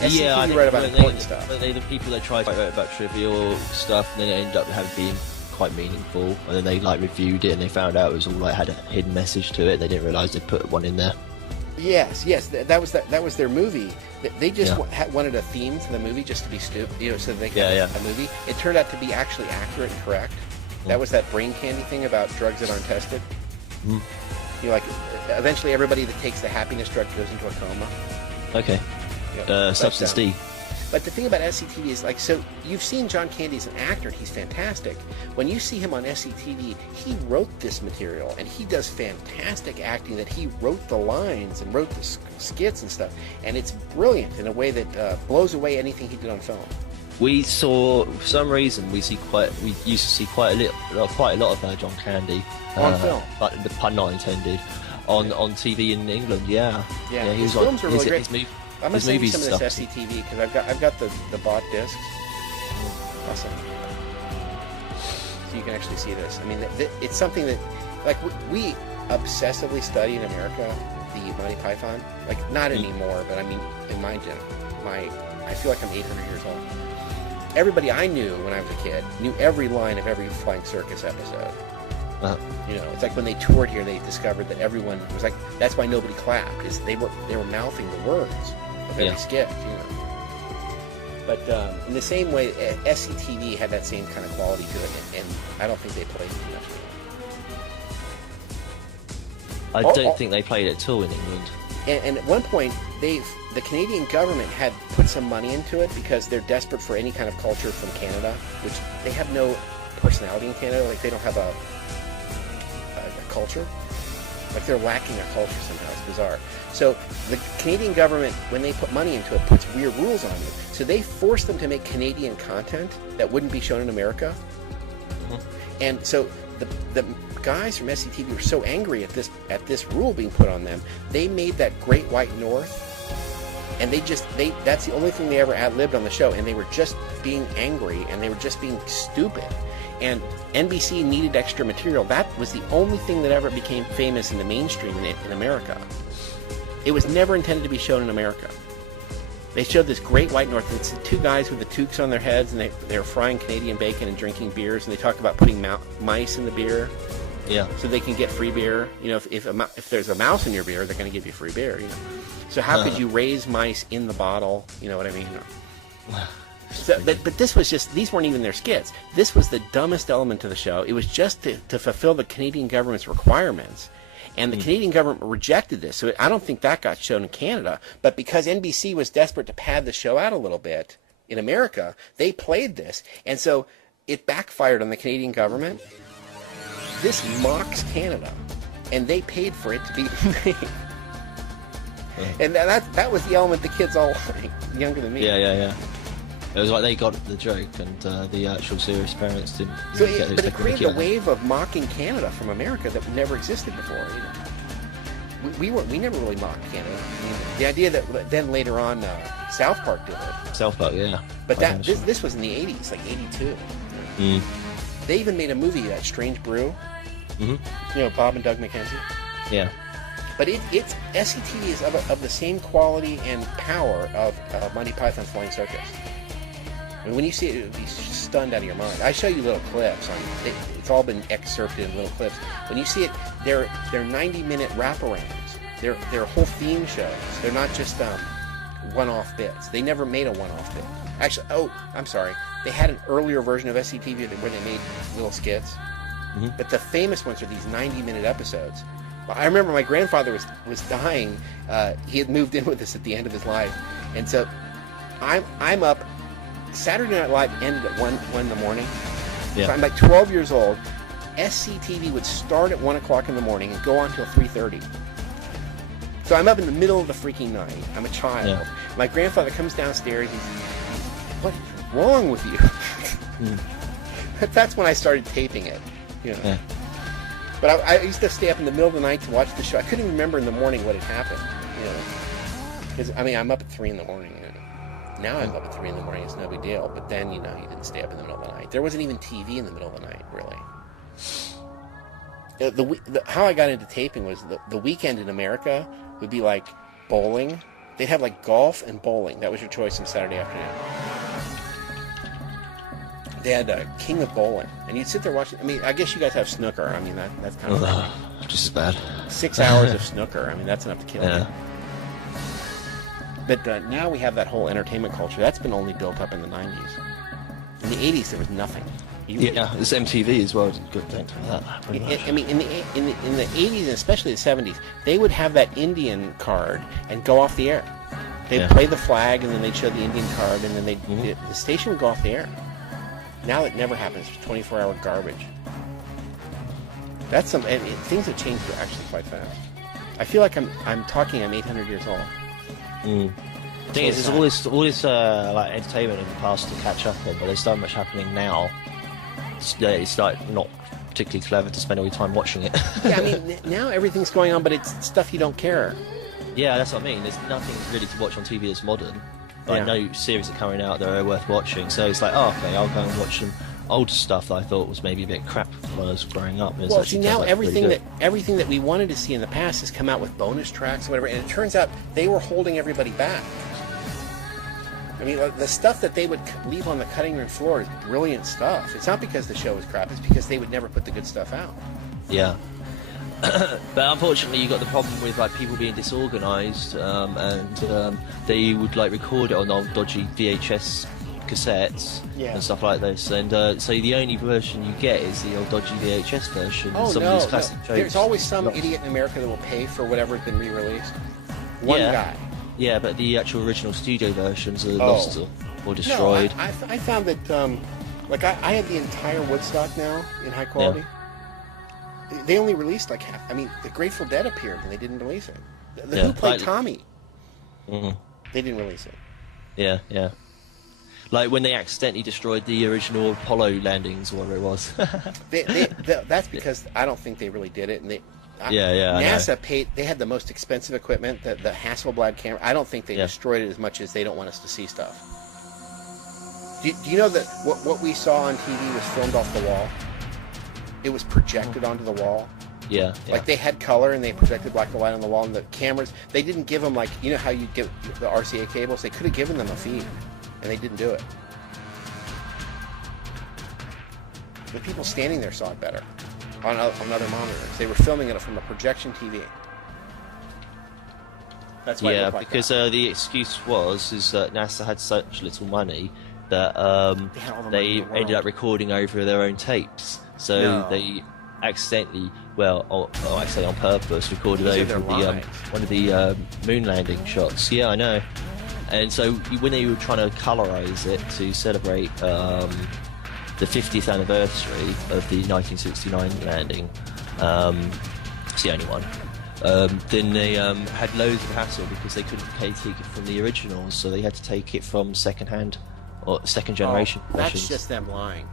Yeah, SCTV wrote about important stuff. But they're the people that tried to write about trivial stuff and then it ended up being quite meaningful. And then they reviewed it and they found out it was all had a hidden message to it. They didn't realise they'd put one in there. Yes, that was their movie. They just wanted a theme for the movie just to be stupid, so they could have a movie. It turned out to be actually accurate and correct. That was that brain candy thing about drugs that aren't tested. Eventually everybody that takes the happiness drug goes into a coma. Okay. Substance D. But the thing about SCTV is, so you've seen John Candy as an actor, and he's fantastic. When you see him on SCTV, he wrote this material, and he does fantastic acting that he wrote the lines and wrote the skits and stuff, and it's brilliant in a way that blows away anything he did on film. We saw, for some reason, we used to see quite a lot of John Candy. On film. But the pun not intended. On TV in England, Yeah, his films are really great. I'm going to send you some of this SCTV because I've got the bought discs. Awesome. So you can actually see this. I mean, it's something that, we obsessively study in America the Monty Python. Not anymore, but I mean, in my I feel like I'm 800 years old. Everybody I knew when I was a kid knew every line of every Flying Circus episode. It's like when they toured here, they discovered that everyone was that's why nobody clapped, is they were mouthing the words of every skit, But in the same way, SCTV had that same kind of quality to it, and I don't think they played it much. I don't think they played it at all in England. And at one point, the Canadian government had put some money into it because they're desperate for any kind of culture from Canada, which they have no personality in Canada. They don't have a culture. They're lacking a culture somehow. It's bizarre. So the Canadian government, when they put money into it, puts weird rules on it. So they force them to make Canadian content that wouldn't be shown in America. And so the guys from SCTV were so angry at this rule being put on them, they made that Great White North, and that's the only thing they ever ad-libbed on the show, and they were just being angry and they were just being stupid. And NBC needed extra material. That was the only thing that ever became famous in the mainstream in America. It was never intended to be shown in America. They showed this Great White North. It's the two guys with the toques on their heads, and they were frying Canadian bacon and drinking beers, and they talk about putting mice in the beer. Yeah. So they can get free beer. If there's a mouse in your beer, they're going to give you free beer. So how could you raise mice in the bottle? You know what I mean? So, but this was these weren't even their skits. This was the dumbest element of the show. It was just to fulfill the Canadian government's requirements. And the Canadian government rejected this. So I don't think that got shown in Canada. But because NBC was desperate to pad the show out a little bit in America, they played this. And so it backfired on the Canadian government. This mocks Canada. And they paid for it to be made. And that was the element the kids all liked, younger than me. Yeah. It was like they got the joke, and the actual serious parents didn't. But it created a wave of mocking Canada from America that never existed before. We never really mocked Canada. The idea that then later on South Park did it. South Park, yeah. But this was in the 80s, like 82. They even made a movie, that Strange Brew. Bob and Doug McKenzie. Yeah. But it's SCTV is of the same quality and power of Monty Python's Flying Circus. I mean, when you see it, you'll be stunned out of your mind. I show you little clips. It's all been excerpted in little clips. When you see it, they're 90-minute wraparounds. They're whole theme shows. They're not just one-off bits. They never made a one-off bit. Actually, I'm sorry. They had an earlier version of SCTV where they made little skits. Mm-hmm. But the famous ones are these 90-minute episodes. I remember my grandfather was dying. He had moved in with us at the end of his life, and so I'm up. Saturday Night Live ended at 1 in the morning. Yeah. So I'm like 12 years old. SCTV would start at 1 o'clock in the morning and go on till 3:30. So I'm up in the middle of the freaking night. I'm a child. Yeah. My grandfather comes downstairs. He's, what is wrong with you? That's when I started taping it. You know. Yeah. But I used to stay up in the middle of the night to watch the show. I couldn't even remember in the morning what had happened. You know. Because, I mean, I'm up at 3 in the morning. Now I'm up at 3 in the morning. It's no big deal. But then, you know, you didn't stay up in the middle of the night. There wasn't even TV in the middle of the night, really. How I got into taping was the weekend in America would be like bowling. They'd have like golf and bowling. That was your choice on Saturday afternoon. They had King of Bowling, and you'd sit there watching. I mean, I guess you guys have snooker. I mean, that's kind of just as bad. 6 hours of snooker. I mean, that's enough to kill you. But now we have that whole entertainment culture. That's been only built up in the 90s. In the 80s, there was nothing. This MTV as well. Good thing for that. I mean, in the 80s and especially the 70s, they would have that Indian card and go off the air. They'd play the flag, and then they'd show the Indian card, and then the station would go off the air. Now it never happens. It's 24-hour garbage. That's things have changed actually quite fast. I feel like I'm 800 years old. The thing is, there's all this like entertainment in the past to catch up on, but there's so much happening now. It's like not particularly clever to spend all your time watching it. Yeah, I mean, now everything's going on, but it's stuff you don't care. Yeah, that's what I mean. There's nothing really to watch on TV that's modern. Like, no series are coming out that are worth watching. So it's like, oh, okay, I'll go and watch some old stuff that I thought was maybe a bit crap when I was growing up. Well, see, now everything that we wanted to see in the past has come out with bonus tracks and whatever, and it turns out they were holding everybody back. I mean, the stuff that they would leave on the cutting room floor is brilliant stuff. It's not because the show was crap, it's because they would never put the good stuff out. Yeah. But unfortunately, you got the problem with like people being disorganized, and they would like record it on old dodgy VHS cassettes and stuff like this, and so the only version you get is the old dodgy VHS version. Oh, some of these classic jokes. There's always some idiot in America that will pay for whatever's been re-released. One guy. Yeah, but the actual original studio versions are lost or destroyed. No, I found that, like, I have the entire Woodstock now in high quality. Yeah. They only released like half. I mean, the Grateful Dead appeared and they didn't release it. The Who played Tommy? They didn't release it. Yeah, yeah. Like when they accidentally destroyed the original Apollo landings, or whatever it was. That's because I don't think they really did it. And NASA paid. They had the most expensive equipment, the Hasselblad camera. I don't think they destroyed it as much as they don't want us to see stuff. Do you know that what we saw on TV was filmed off the wall? It was projected onto the wall. Yeah. Like they had color and they projected black and white on the wall, and the cameras, they didn't give them, like, you know how you give the RCA cables? They could have given them a feed, and they didn't do it. The people standing there saw it better on other monitors. They were filming it from a projection TV. That's why it looked like because the excuse is that NASA had such little money that they ended up recording over their own tapes. So they accidentally, I say on purpose, recorded over one of the moon landing shots. Yeah, I know. And so when they were trying to colorize it to celebrate the 50th anniversary of the 1969 landing, it's the only one. Then they had loads of hassle because they couldn't take it from the originals, so they had to take it from second-hand or second generation. That's just them lying.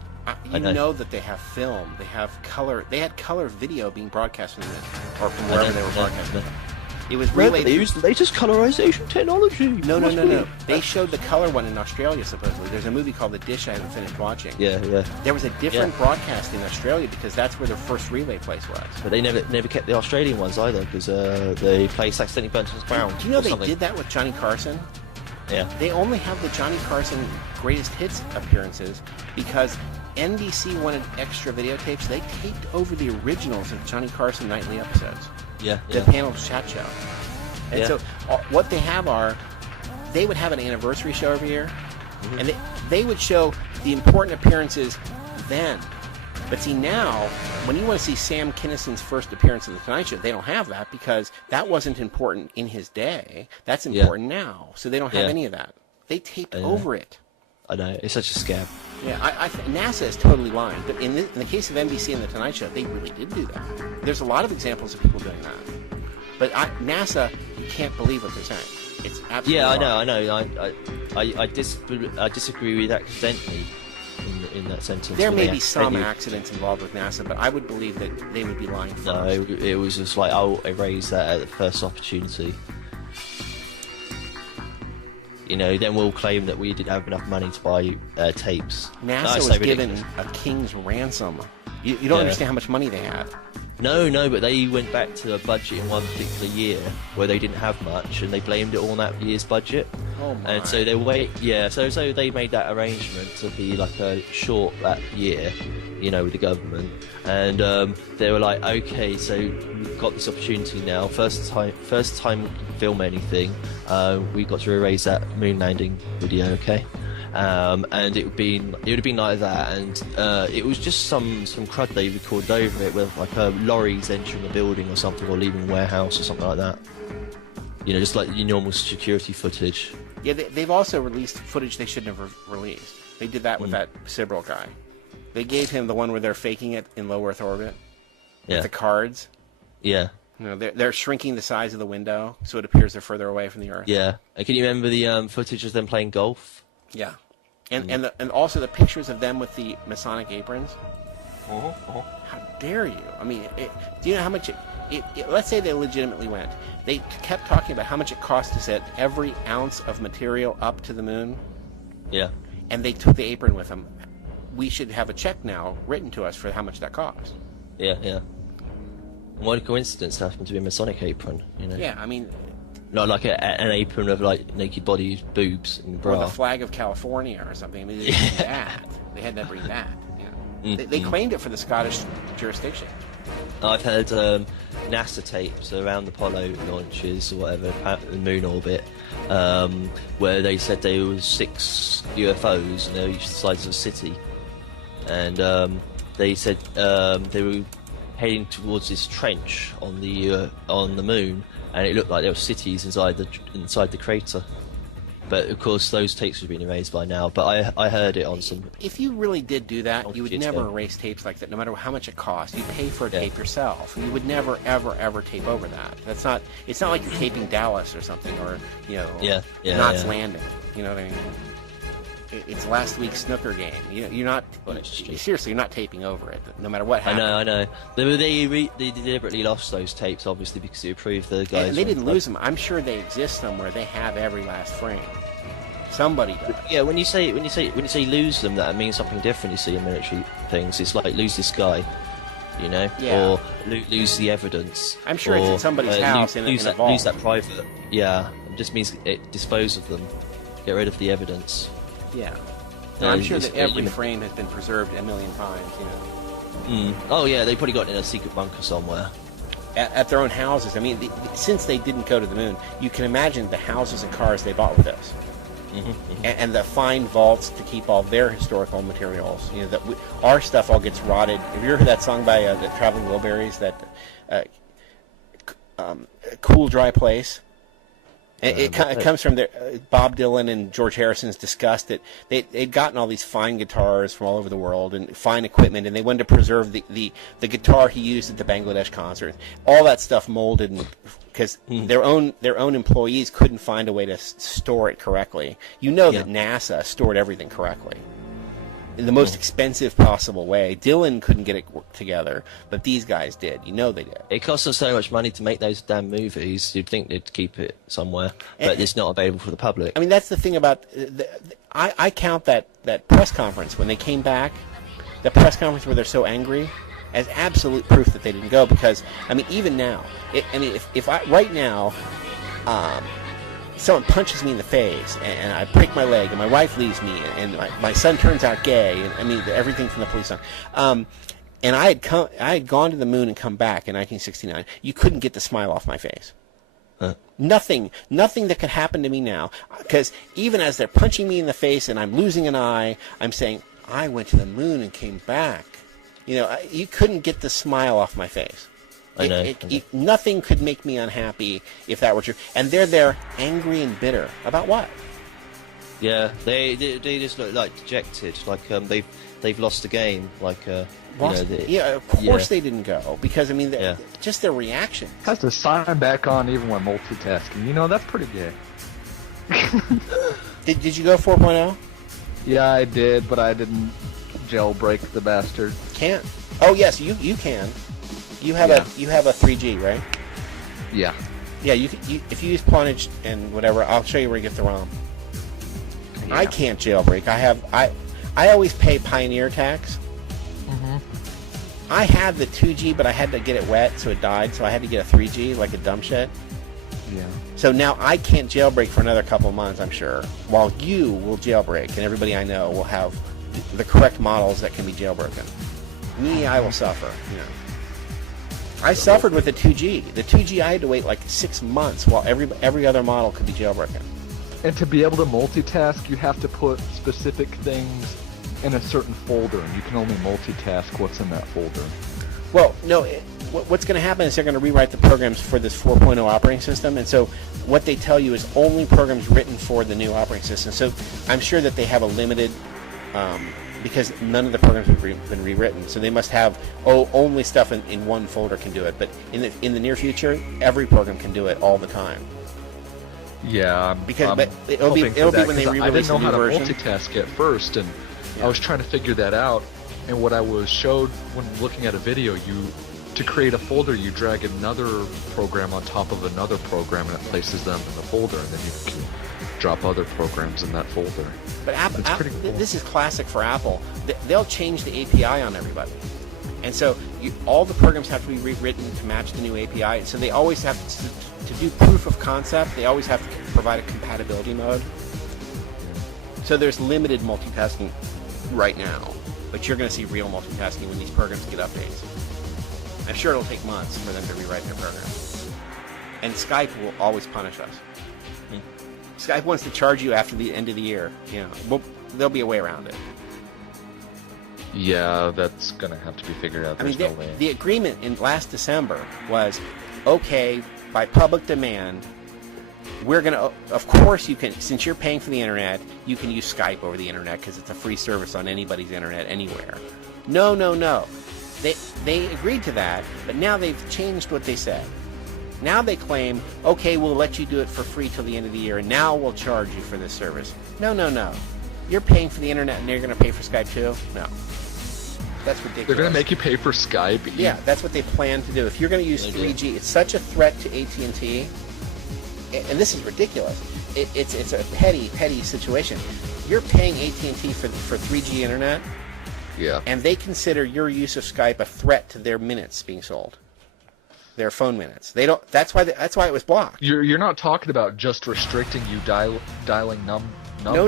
You know that they have film, they have color. They had color video being broadcast from them, or from wherever they were broadcasting. It was relayed. They used the latest colorization technology. No. They showed the color one in Australia, supposedly. There's a movie called The Dish I haven't finished watching. Yeah. There was a different broadcast in Australia because that's where their first relay place was. But they never kept the Australian ones either because the place accidentally burnt to the ground. Do you know they did that with Johnny Carson? Yeah. They only have the Johnny Carson greatest hits appearances because NBC wanted extra videotapes. They taped over the originals of Johnny Carson nightly episodes. Yeah. The Panel's Chat Show. And so what they have they would have an anniversary show every year, and they would show the important appearances then. But see, now, when you want to see Sam Kinnison's first appearance in The Tonight Show, they don't have that because that wasn't important in his day. That's important now. So they don't have any of that. They taped over it. I know. It's such a scam. Yeah, NASA is totally lying. But in the case of NBC and The Tonight Show, they really did do that. There's a lot of examples of people doing that. But NASA, you can't believe what they're saying. It's absolutely I know. I disagree with that accidentally in that sentence. There may be some accidents involved with NASA, but I would believe that they would be lying first. No, it was just like, I'll erase that at the first opportunity. You know, then we'll claim that we didn't have enough money to buy tapes. NASA was given a king's ransom. You don't understand how much money they had. No, but they went back to a budget in one particular year where they didn't have much, and they blamed it all on that year's budget. Oh my! And so so they made that arrangement to be like a short that year, you know, with the government, and they were like, okay, so we've got this opportunity now. First time we can film anything. We got to erase that moon landing video, okay? And it would have been like that, and it was just some crud they recorded over it with like lorries entering a building or something, or leaving a warehouse or something like that. You know, just like your normal security footage. Yeah, they've also released footage they shouldn't have released. They did that with that Sibrel guy. They gave him the one where they're faking it in low Earth orbit with the cards. Yeah. You know, they're shrinking the size of the window so it appears they're further away from the Earth. Yeah. And can you remember the footage of them playing golf? Yeah. And also the pictures of them with the Masonic aprons. How dare you? I mean, do you know how much let's say they legitimately went. They kept talking about how much it cost to set every ounce of material up to the moon. Yeah. And they took the apron with them. We should have a check now written to us for how much that cost. Yeah. What a coincidence to happen to be a Masonic apron, you know? Yeah, I mean... Not like an apron of like naked bodies, boobs, and bra. Or the flag of California or something. I mean, they didn't bring that. They had to bring that. You know? They claimed it for the Scottish jurisdiction. I've heard NASA tapes around the Apollo launches or whatever, the moon orbit, where they said there was 6 UFOs and they were each the size of a city, and they said they were heading towards this trench on the moon, and it looked like there were cities inside the crater. But of course, those tapes would have been erased by now. But I heard it on some. If you really did do that, you would never erase tapes like that, no matter how much it costs. You pay for a tape yourself. You would never, ever tape over that. That's not. It's not like you're taping Dallas or something, or Knots Landing. You know what I mean? It's last week's snooker game. You're not seriously. You're not taping over it, no matter what happens. I know. They deliberately lost those tapes, obviously, because it proved the guys. And they didn't lose them. I'm sure they exist somewhere. They have every last frame. Somebody does. Yeah, when you say lose them, that means something different. You see in military things, it's like lose this guy, you know, or lose the evidence. I'm sure it's in somebody's house and lose that private. Yeah, it just means dispose of them, get rid of the evidence. Yeah, I'm sure that every frame has been preserved a million times. You know. Oh yeah, they probably got it in a secret bunker somewhere. At their own houses. I mean, since they didn't go to the moon, you can imagine the houses and cars they bought with this. And the fine vaults to keep all their historical materials. You know, our stuff all gets rotted. Have you ever heard that song by the Traveling Wilburys, that Cool Dry Place? It comes from Bob Dylan and George Harrison's disgust that they'd gotten all these fine guitars from all over the world and fine equipment, and they wanted to preserve the guitar he used at the Bangladesh concert. All that stuff molded because their own employees couldn't find a way to store it correctly. You know that NASA stored everything correctly. in the most expensive possible way. Dylan couldn't get it together, but these guys did. You know they did. It costs them so much money to make those damn movies. You'd think they'd keep it somewhere, but it's not available for the public. I mean, that's the thing about... I count that press conference when they came back, the press conference where they're so angry, as absolute proof that they didn't go. Because, I mean, even now, if I right now... someone punches me in the face, and I break my leg, and my wife leaves me, and my son turns out gay, and I mean everything from the police on. And I had gone to the moon and come back in 1969. You couldn't get the smile off my face. Nothing that could happen to me now, because even as they're punching me in the face and I'm losing an eye, I'm saying I went to the moon and came back. You know, you couldn't get the smile off my face. I know. Nothing could make me unhappy if that were true. And they're there angry and bitter. About what? Yeah, they just look like dejected, like they've lost the game, like of course they didn't go, because I mean just their reaction. Has to sign back on even when multitasking. You know, that's pretty gay. Did you go 4.0? Yeah, I did, but I didn't jailbreak the bastard. Can't. Oh yes, you can. You have a 3G, right? Yeah. Yeah, you if you use Plunge and whatever, I'll show you where you get the ROM. Yeah. I can't jailbreak. I always pay Pioneer tax. Mm-hmm. I had the 2G, but I had to get it wet, so it died. So I had to get a 3G, like a dumb shit. Yeah. So now I can't jailbreak for another couple of months, I'm sure. While you will jailbreak, and everybody I know will have the correct models that can be jailbroken. Me, I will suffer. You know. I suffered with the 2G. The 2G, I had to wait like 6 months while every other model could be jailbroken. And to be able to multitask, you have to put specific things in a certain folder, and you can only multitask what's in that folder. Well, no, what's going to happen is they're going to rewrite the programs for this 4.0 operating system, and so what they tell you is only programs written for the new operating system. So I'm sure that they have a limited... because none of the programs have been rewritten, so they must have only stuff in one folder can do it. But in the near future, every program can do it all the time. Yeah, but it'll be when they re-release a new version. I didn't know how to multitask at first, and I was trying to figure that out. And what I was showed when looking at a video, to create a folder, you drag another program on top of another program, and it places them in the folder, and then you can drop other programs in that folder. But Apple cool. This is classic for Apple. They'll change the API on everybody. And so all the programs have to be rewritten to match the new API. So they always have to do proof of concept. They always have to provide a compatibility mode. So there's limited multitasking right now. But you're going to see real multitasking when these programs get updates. I'm sure it'll take months for them to rewrite their program. And Skype will always punish us. Skype wants to charge you after the end of the year. You know, there'll be a way around it. Yeah, that's gonna have to be figured out. There's no way. The agreement in last December was, okay, by public demand, we're gonna. Of course, you can. Since you're paying for the internet, you can use Skype over the internet because it's a free service on anybody's internet anywhere. No. They agreed to that, but now they've changed what they said. Now they claim, okay, we'll let you do it for free till the end of the year, and now we'll charge you for this service. No. You're paying for the internet, and you're going to pay for Skype too? No. That's ridiculous. They're going to make you pay for Skype? Yeah, that's what they plan to do. If you're going to use 3G, it's such a threat to AT&T, and this is ridiculous. It's a petty situation. You're paying AT&T for 3G internet, and they consider your use of Skype a threat to their minutes being sold. Their phone minutes. They don't. That's why it was blocked. You're not talking about just restricting you dialing numbers. No.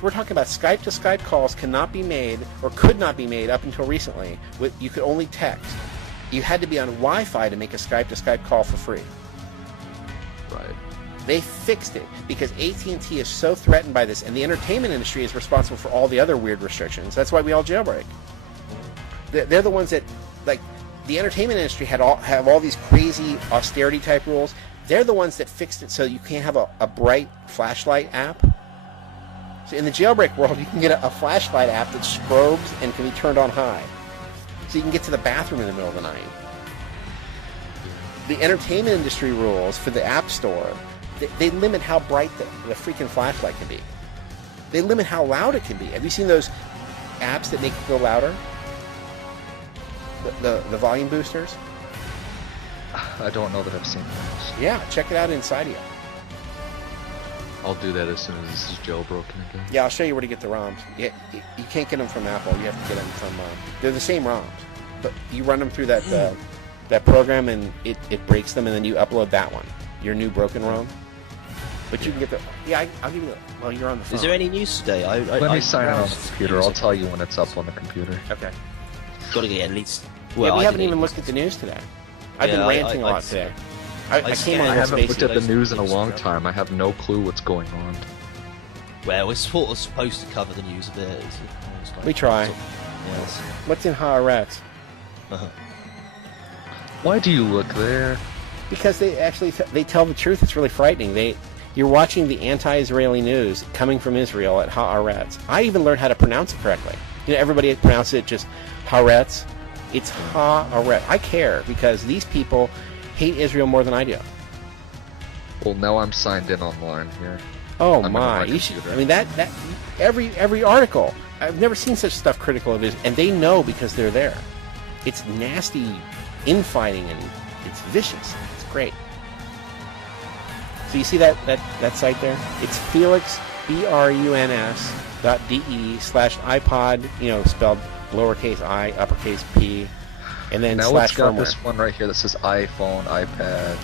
We're talking about Skype to Skype calls cannot be made or could not be made up until recently. You could only text. You had to be on Wi-Fi to make a Skype to Skype call for free. Right. They fixed it because AT&T is so threatened by this, and the entertainment industry is responsible for all the other weird restrictions. That's why we all jailbreak. They're the ones that like. The entertainment industry have all these crazy austerity type rules. They're the ones that fixed it so you can't have a bright flashlight app. So in the jailbreak world, you can get a flashlight app that strobes and can be turned on high. So you can get to the bathroom in the middle of the night. The entertainment industry rules for the App Store, they limit how bright the freaking flashlight can be. They limit how loud it can be. Have you seen those apps that make it go louder? The volume boosters? I don't know that I've seen those. Yeah, check it out inside of you. I'll do that as soon as this is jailbroken again. Yeah, I'll show you where to get the ROMs. You can't get them from Apple. You have to get them from... they're the same ROMs. But you run them through that program, and it breaks them, and then you upload that one. Your new broken ROM. But you can get the... Yeah, I'll give you the... Well, you're on the phone. Is there any news today? Let me sign in on the computer. I'll tell you when it's up on the computer. Okay. Got to get at least... Well, we haven't even looked at the news today. I've been ranting a lot today. I haven't looked at the news in a long time. I have no clue what's going on. Well, we're sort of supposed to cover the news a bit. It's like, we try. Yes. What's in Haaretz? Why do you look there? Because they actually they tell the truth. It's really frightening. You're watching the anti-Israeli news coming from Israel at Haaretz. I even learned how to pronounce it correctly. You know, everybody pronounces it just Haaretz. It's Haaretz. I care because these people hate Israel more than I do. Well, now I'm signed in online here. Oh my! You should, I mean that every article. I've never seen such stuff critical of it, and they know because they're there. It's nasty infighting and it's vicious. It's great. So you see that site there? It's Felix BRUNS.de/iPod. Spelled lowercase I, uppercase P. And then now /firmware. It's got this one right here that says iPhone, iPad,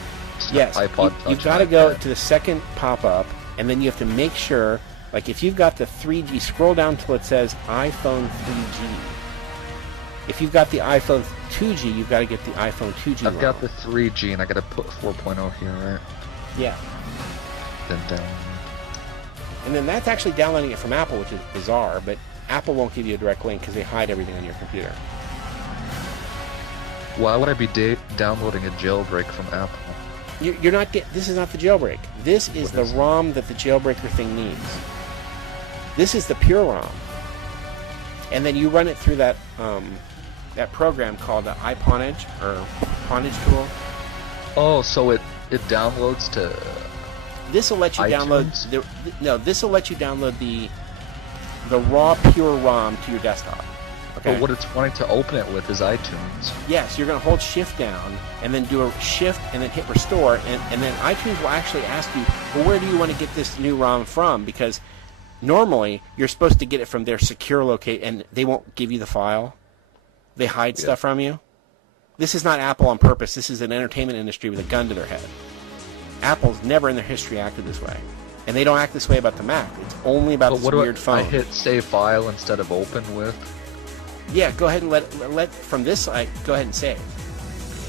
yes, iPod Touch. You've got to go to the second pop-up, and then you have to make sure, like if you've got the 3G, scroll down till it says iPhone 3G. If you've got the iPhone 2G, you've got to get the iPhone 2G. I've got the 3G, and I got to put 4.0 here, right? Yeah. Then down. And then that's actually downloading it from Apple, which is bizarre, but Apple won't give you a direct link because they hide everything on your computer. Why would I be downloading a jailbreak from Apple? You're not this is not the jailbreak. This is the ROM that the jailbreaker thing needs. This is the pure ROM. And then you run it through that program called the iPonage or Ponage tool. Oh, so it downloads to This will let you iTunes? download this will let you download the raw pure ROM to your desktop. Okay. But what it's wanting to open it with is iTunes. Yes, you're going to hold Shift down and then do a Shift and then hit Restore, and then iTunes will actually ask you, well, where do you want to get this new ROM from? Because normally you're supposed to get it from their secure location, and they won't give you the file. They hide stuff from you. This is not Apple on purpose. This is an entertainment industry with a gun to their head. Apple's never in their history acted this way. And they don't act this way about the Mac. It's only about this weird phone. I hit Save File instead of Open with? Yeah, go ahead and let from this site, go ahead and save.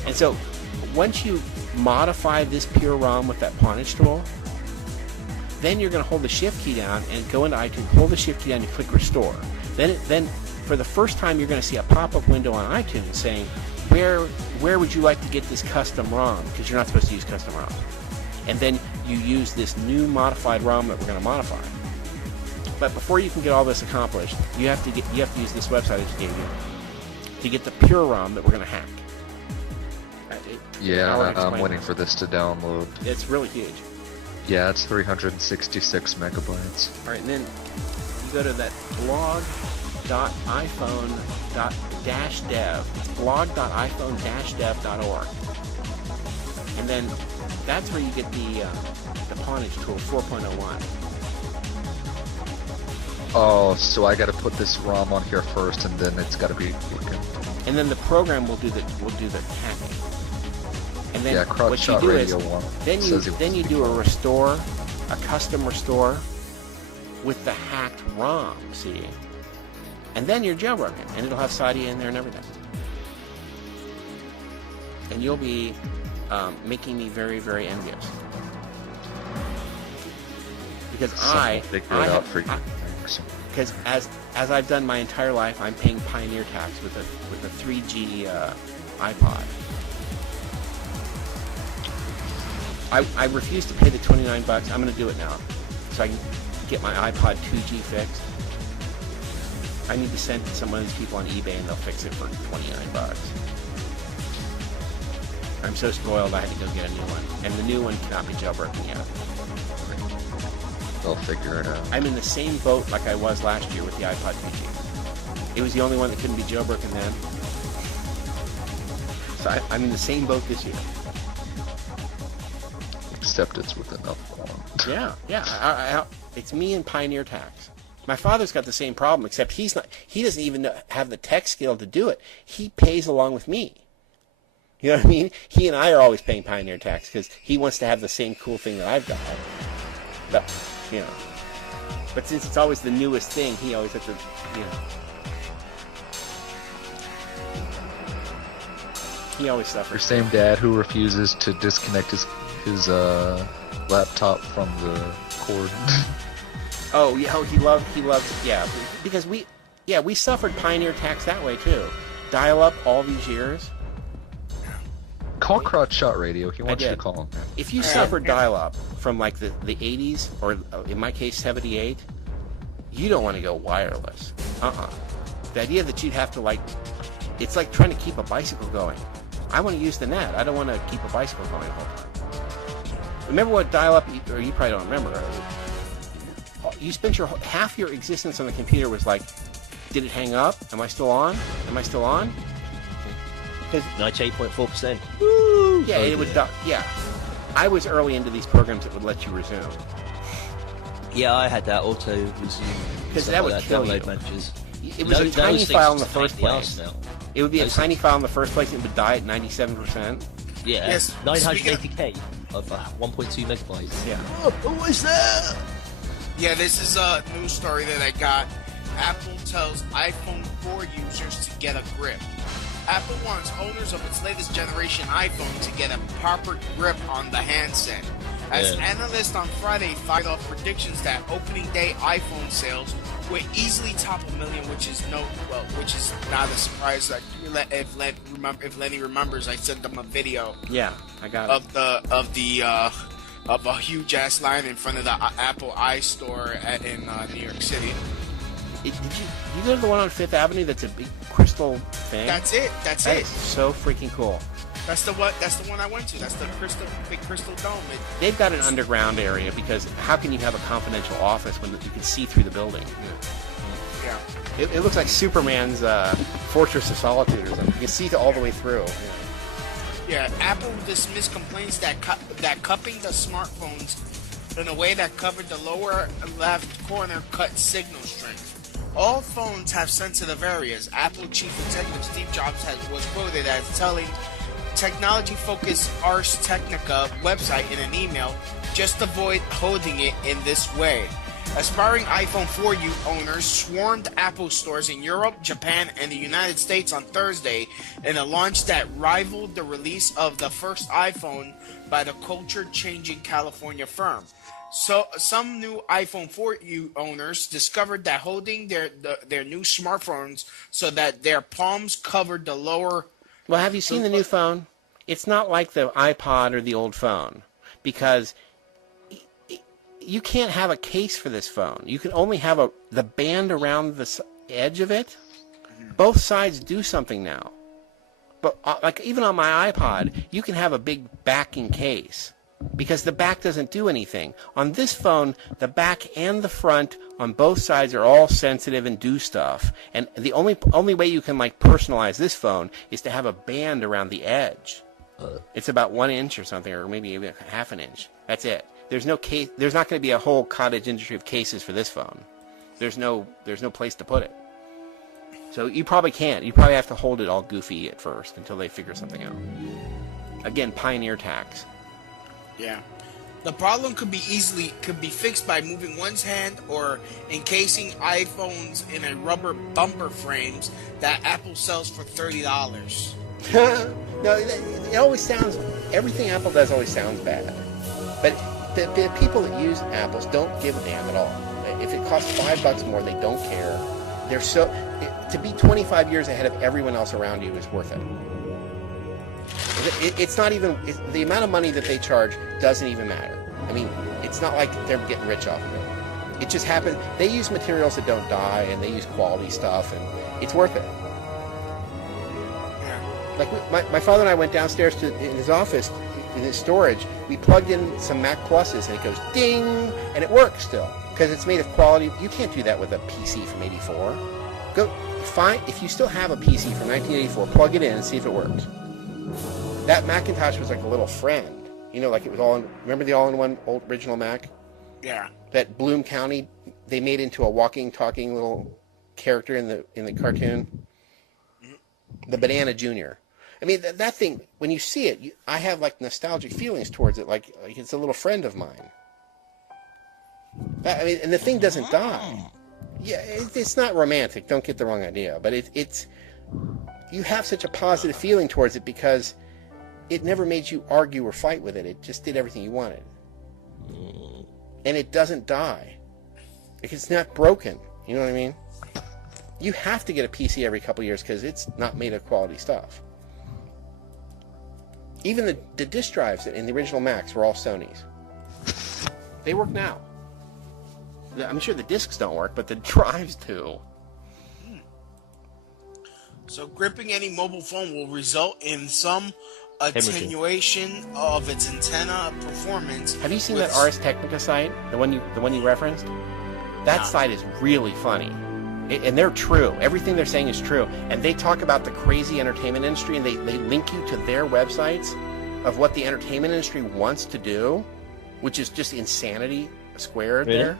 And so once you modify this pure ROM with that Ponage tool, then you're going to hold the Shift key down and go into iTunes, hold the Shift key down and click Restore. Then for the first time you're going to see a pop-up window on iTunes saying, where would you like to get this custom ROM? Because you're not supposed to use custom ROM. And then you use this new modified ROM that we're going to modify. But before you can get all this accomplished, you have to use this website I just gave you to get the pure ROM that we're going to hack. I'm waiting for this to download. It's really huge. Yeah, it's 366 megabytes. All right, and then you go to that blog.iphone.dev. It's blog.iphone-dev.org. And then that's where you get the Ponage tool 4.01. Oh, so I got to put this ROM on here first, and then it's got to be. And then the program will do the hacking. And then what you do is then you do a restore, a custom restore with the hacked ROM. See, and then you're jailbroken, and it'll have Sadia in there and everything. And you'll be making me very, very envious because because as I've done my entire life, I'm paying pioneer tax with a 3G iPod. I refuse to pay the $29. I'm going to do it now, so I can get my iPod 2G fixed. I need to send it to some of these people on eBay, and they'll fix it for $29. I'm so spoiled. I had to go get a new one, and the new one cannot be jailbroken yet. They'll figure it out. I'm in the same boat like I was last year with the iPod 2G. It was the only one that couldn't be jailbroken then. So I'm in the same boat this year. Except it's with enough quantum. Yeah. It's me and Pioneer Tax. My father's got the same problem, except he doesn't even have the tech skill to do it. He pays along with me. You know what I mean? He and I are always paying Pioneer Tax because he wants to have the same cool thing that I've got. But, you know. But since it's always the newest thing, he always has to, you know. He always suffers. Your same dad who refuses to disconnect his laptop from the cord. Oh, yeah, he loved, yeah, because we suffered Pioneer Tax that way too. Dial up all these years. Call Crotch Shot Radio. He wants you to call him. If you suffered dial up from like the 80s, or in my case 78, you don't want to go wireless. The idea that you'd have to it's like trying to keep a bicycle going. I want to use the net. I don't want to keep a bicycle going the whole time. Remember what dial up, or you probably don't remember. You spent half your existence on the computer was like, did it hang up? Am I still on? Am I still on? 98.4%. Woo! Yeah, it would. Yeah, I was early into these programs that would let you resume. Yeah, I had that auto resume. Because that would kill you. Matches. It was a tiny file in the first place. It would be a tiny file in the first place. It would die at 97%. Yeah. Yes. 980k of 1.2 megabytes. Yeah. What was that? Yeah, this is a news story that I got. Apple tells iPhone 4 users to get a grip. Apple wants owners of its latest generation iPhone to get a proper grip on the handset. As analysts on Friday fired off predictions that opening day iPhone sales would easily top 1 million, which is not a surprise. If Lenny remembers, I sent them a video. Yeah, I got it. Of a huge ass line in front of the Apple iStore in New York City. Did you go to the one on Fifth Avenue? That's a big crystal thing. That's it. That is so freaking cool. That's the one I went to. That's the big crystal dome. They've got an underground area because how can you have a confidential office when you can see through the building? Yeah. It looks like Superman's Fortress of Solitude or something. You can see all the way through. Yeah. Apple dismissed complaints that cupping the smartphones in a way that covered the lower left corner cut signal strength. All phones have sensitive areas. Apple chief executive Steve Jobs was quoted as telling technology-focused Ars Technica website in an email, "Just avoid holding it in this way." Aspiring iPhone 4U owners swarmed Apple stores in Europe, Japan, and the United States on Thursday in a launch that rivaled the release of the first iPhone by the culture-changing California firm. So, some new iPhone 4U owners discovered that holding their new smartphones so that their palms covered the lower... Well, have you seen the new phone? It's not like the iPod or the old phone, because you can't have a case for this phone. You can only have the band around the edge of it. Both sides do something now. But like even on my iPod, you can have a big backing case, because the back doesn't do anything. On this phone, the back and the front on both sides are all sensitive and do stuff. And the only way you can personalize this phone is to have a band around the edge. It's about 1 inch or something, or maybe even half an inch. That's it. There's no case. There's not going to be a whole cottage industry of cases for this phone. There's no place to put it. So you probably can't. You probably have to hold it all goofy at first until they figure something out. Again, Pioneer Tax. Yeah. The problem could be fixed by moving one's hand or encasing iPhones in a rubber bumper frames that Apple sells for $30. No, it always sounds. Everything Apple does always sounds bad. But the people that use Apples don't give a damn at all. If it costs $5 more, they don't care. They're to be 25 years ahead of everyone else around you is worth it. It's not even the amount of money that they charge doesn't even matter. I mean, it's not like they're getting rich off of it. It just happens. They use materials that don't die, and they use quality stuff, and it's worth it. Like my father and I went downstairs in his office, in his storage. We plugged in some Mac Pluses, and it goes ding, and it works still because it's made of quality. You can't do that with a PC from '84. Go if you still have a PC from 1984, plug it in and see if it works. That Macintosh was like a little friend. You know, like it was remember the all-in-one old original Mac? Yeah. That Bloom County, they made into a walking, talking little character in the cartoon. The Banana Junior. I mean, that thing, when you see it, I have like nostalgic feelings towards it, like it's a little friend of mine. And the thing doesn't die. Yeah, it's not romantic. Don't get the wrong idea, but it's you have such a positive feeling towards it because it never made you argue or fight with it. It just did everything you wanted, and it doesn't die. Like, it's not broken. You know what I mean? You have to get a PC every couple years because it's not made of quality stuff. Even the disk drives in the original Macs were all Sony's. They work now. I'm sure the discs don't work, but the drives do. So gripping any mobile phone will result in some attenuation of its antenna performance. Have you seen that Ars Technica site? The one you referenced? That site is really funny. And they're true. Everything they're saying is true. And they talk about the crazy entertainment industry, and they link you to their websites of what the entertainment industry wants to do, which is just insanity squared there.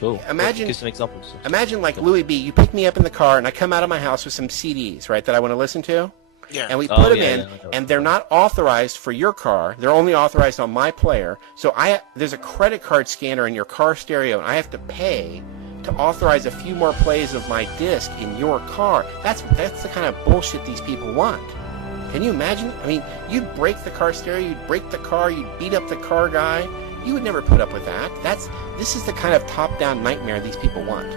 Cool. Imagine, give some examples. Imagine like Louis B. You pick me up in the car, and I come out of my house with some CDs, right, that I want to listen to. Yeah. And we put them in, and they're not authorized for your car. They're only authorized on my player. So there's a credit card scanner in your car stereo, and I have to pay to authorize a few more plays of my disc in your car. That's the kind of bullshit these people want. Can you imagine? I mean, you'd break the car stereo, you'd break the car, you'd beat up the car guy. You would never put up with that. This is the kind of top-down nightmare these people want.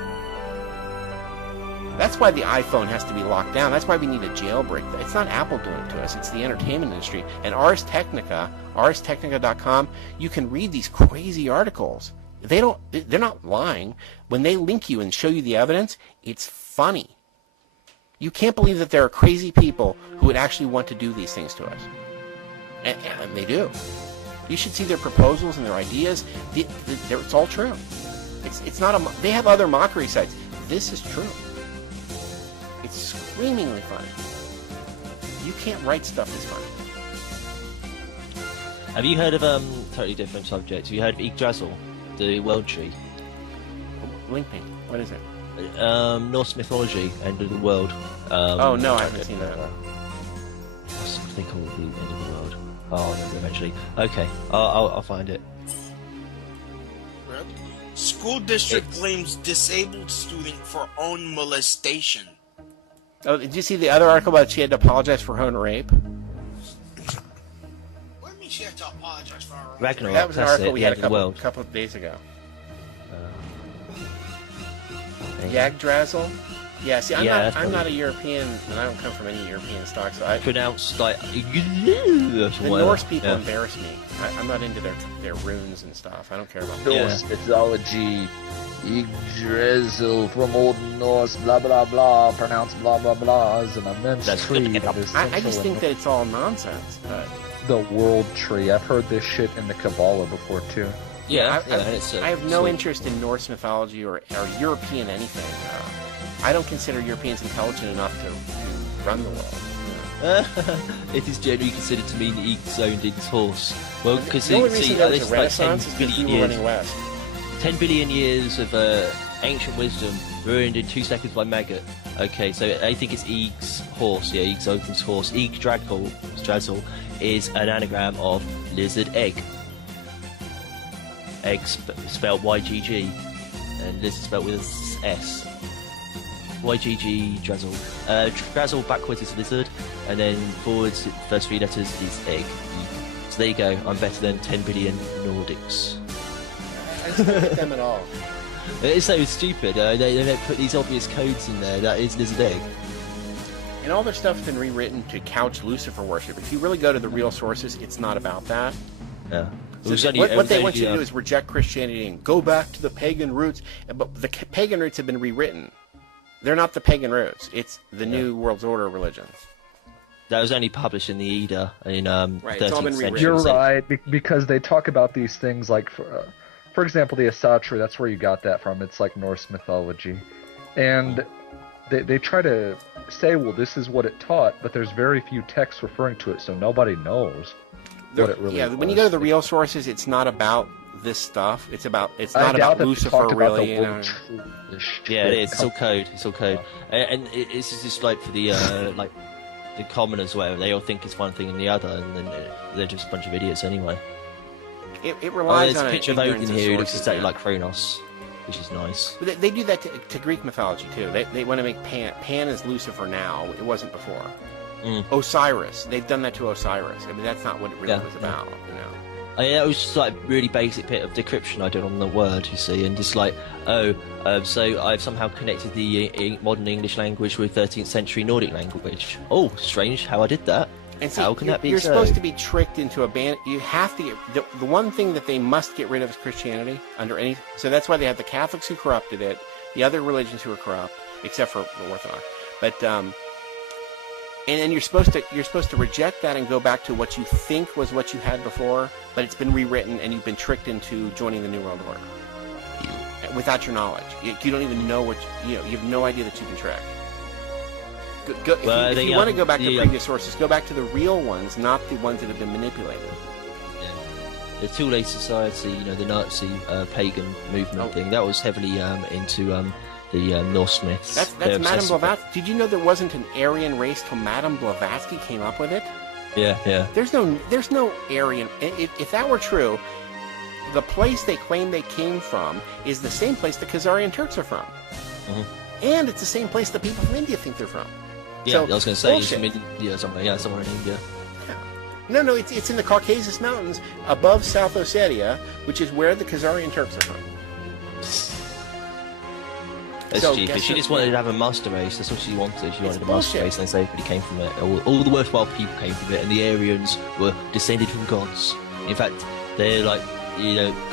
That's why the iPhone has to be locked down. That's why we need a jailbreak. It's not Apple doing it to us. It's the entertainment industry. And Ars Technica, arstechnica.com, you can read these crazy articles. They're not lying. When they link you and show you the evidence, it's funny. You can't believe that there are crazy people who would actually want to do these things to us. And they do. You should see their proposals and their ideas. It's all true. It's not they have other mockery sites. This is true. It's screamingly funny. You can't write stuff that's funny. Have you heard of totally different subject? Have you heard of Yggdrasil, the world tree? Link me. What is it? Norse mythology, end of the world. Oh no, I haven't seen that. What's they call it? The end of the world. Oh, no, eventually. Okay, I'll find it. School district blames disabled student for own molestation. Oh, did you see the other article about she had to apologize for her own rape? What do you mean she had to apologize for her own Ragnarok, that was an article we had a couple of days ago. Yggdrasil? Yeah, see, I'm not a European, and I don't come from any European stock, so I... Pronounced like... The Norse people embarrass me. I'm not into their runes and stuff. I don't care about Norse mythology, Yggdrasil from Old Norse, blah blah blah, pronounced blah blah blah, is an immense tree. I just think that it's all nonsense. But... The world tree. I've heard this shit in the Kabbalah before, too. Yeah, I have no interest in Norse mythology or European anything. I don't consider Europeans intelligent enough to run the world. It is generally considered to mean Yggs owned Yggs horse. Well, because the only reason there was a renaissance is because we were running west. 10 billion years of ancient wisdom ruined in 2 seconds by Maggot. Okay, so I think it's Yggs horse. Yeah, Yggs owned horse. Yggdrasil is an anagram of lizard egg. Egg spelled YGG, and lizard spelled with an S. YGG Drazzle. Drazzle backwards is lizard, and then forwards, first 3 letters is egg. So there you go, I'm better than 10 billion Nordics. I just don't get them at all. It's so stupid, they don't put these obvious codes in there, that is lizard egg. And all their stuff's been rewritten to couch Lucifer worship. If you really go to the real sources, it's not about that. Yeah. So what they want you to do is reject Christianity and go back to the pagan roots. But the pagan roots have been rewritten. They're not the pagan roots. It's the New World Order religion. That was only published in the Edda in 13th century. You're right, because they talk about these things like, for example, the Asatru, that's where you got that from. It's like Norse mythology. And they try to say, well, this is what it taught, but there's very few texts referring to it, so nobody knows what it really was. When you go to the real sources, it's not about this stuff. It's not about Lucifer, really. Yeah, it is. It's all code. It's all code. And it's just like for the like the commoners, where they all think it's one thing and the other, and then they're just a bunch of idiots anyway. It relies on a picture of Odin here who looks sources, exactly like Kronos, which is nice. But they do that to Greek mythology too. They want to make Pan is Lucifer now. It wasn't before. Osiris. They've done that to Osiris. I mean, that's not what it really was about. You know. That was just like really basic bit of decryption I did on the word, you see, and just like, so I've somehow connected the modern English language with 13th century Nordic language. Oh, strange how I did that. And see, how can that be you're so? Supposed to be tricked into you have to get the one thing that they must get rid of is Christianity under any. So that's why they have the Catholics who corrupted it, the other religions who are corrupt, except for the Orthodox. But and then you're supposed to reject that and go back to what you think was what you had before, but it's been rewritten and you've been tricked into joining the New World Order without your knowledge. You don't even know you have no idea that you've been tricked. If you want to go back to previous sources, go back to the real ones, not the ones that have been manipulated. Yeah. The Two-Lay Society, the Nazi pagan movement thing, that was heavily into the Norse myths. That's Madame Blavatsky. Did you know there wasn't an Aryan race till Madame Blavatsky came up with it? Yeah. There's no Aryan. If that were true, the place they claim they came from is the same place the Khazarian Turks are from. And it's the same place the people from India think they're from. Yeah, so, I was going to say, bullshit. Somewhere in India. Yeah. No, it's in the Caucasus Mountains above South Ossetia, which is where the Khazarian Turks are from. That's stupid. She just wanted to have a master race. That's what she wanted. She wanted a master race, and they say everybody came from it. All the worthwhile people came from it, and the Aryans were descended from gods. In fact, they're like,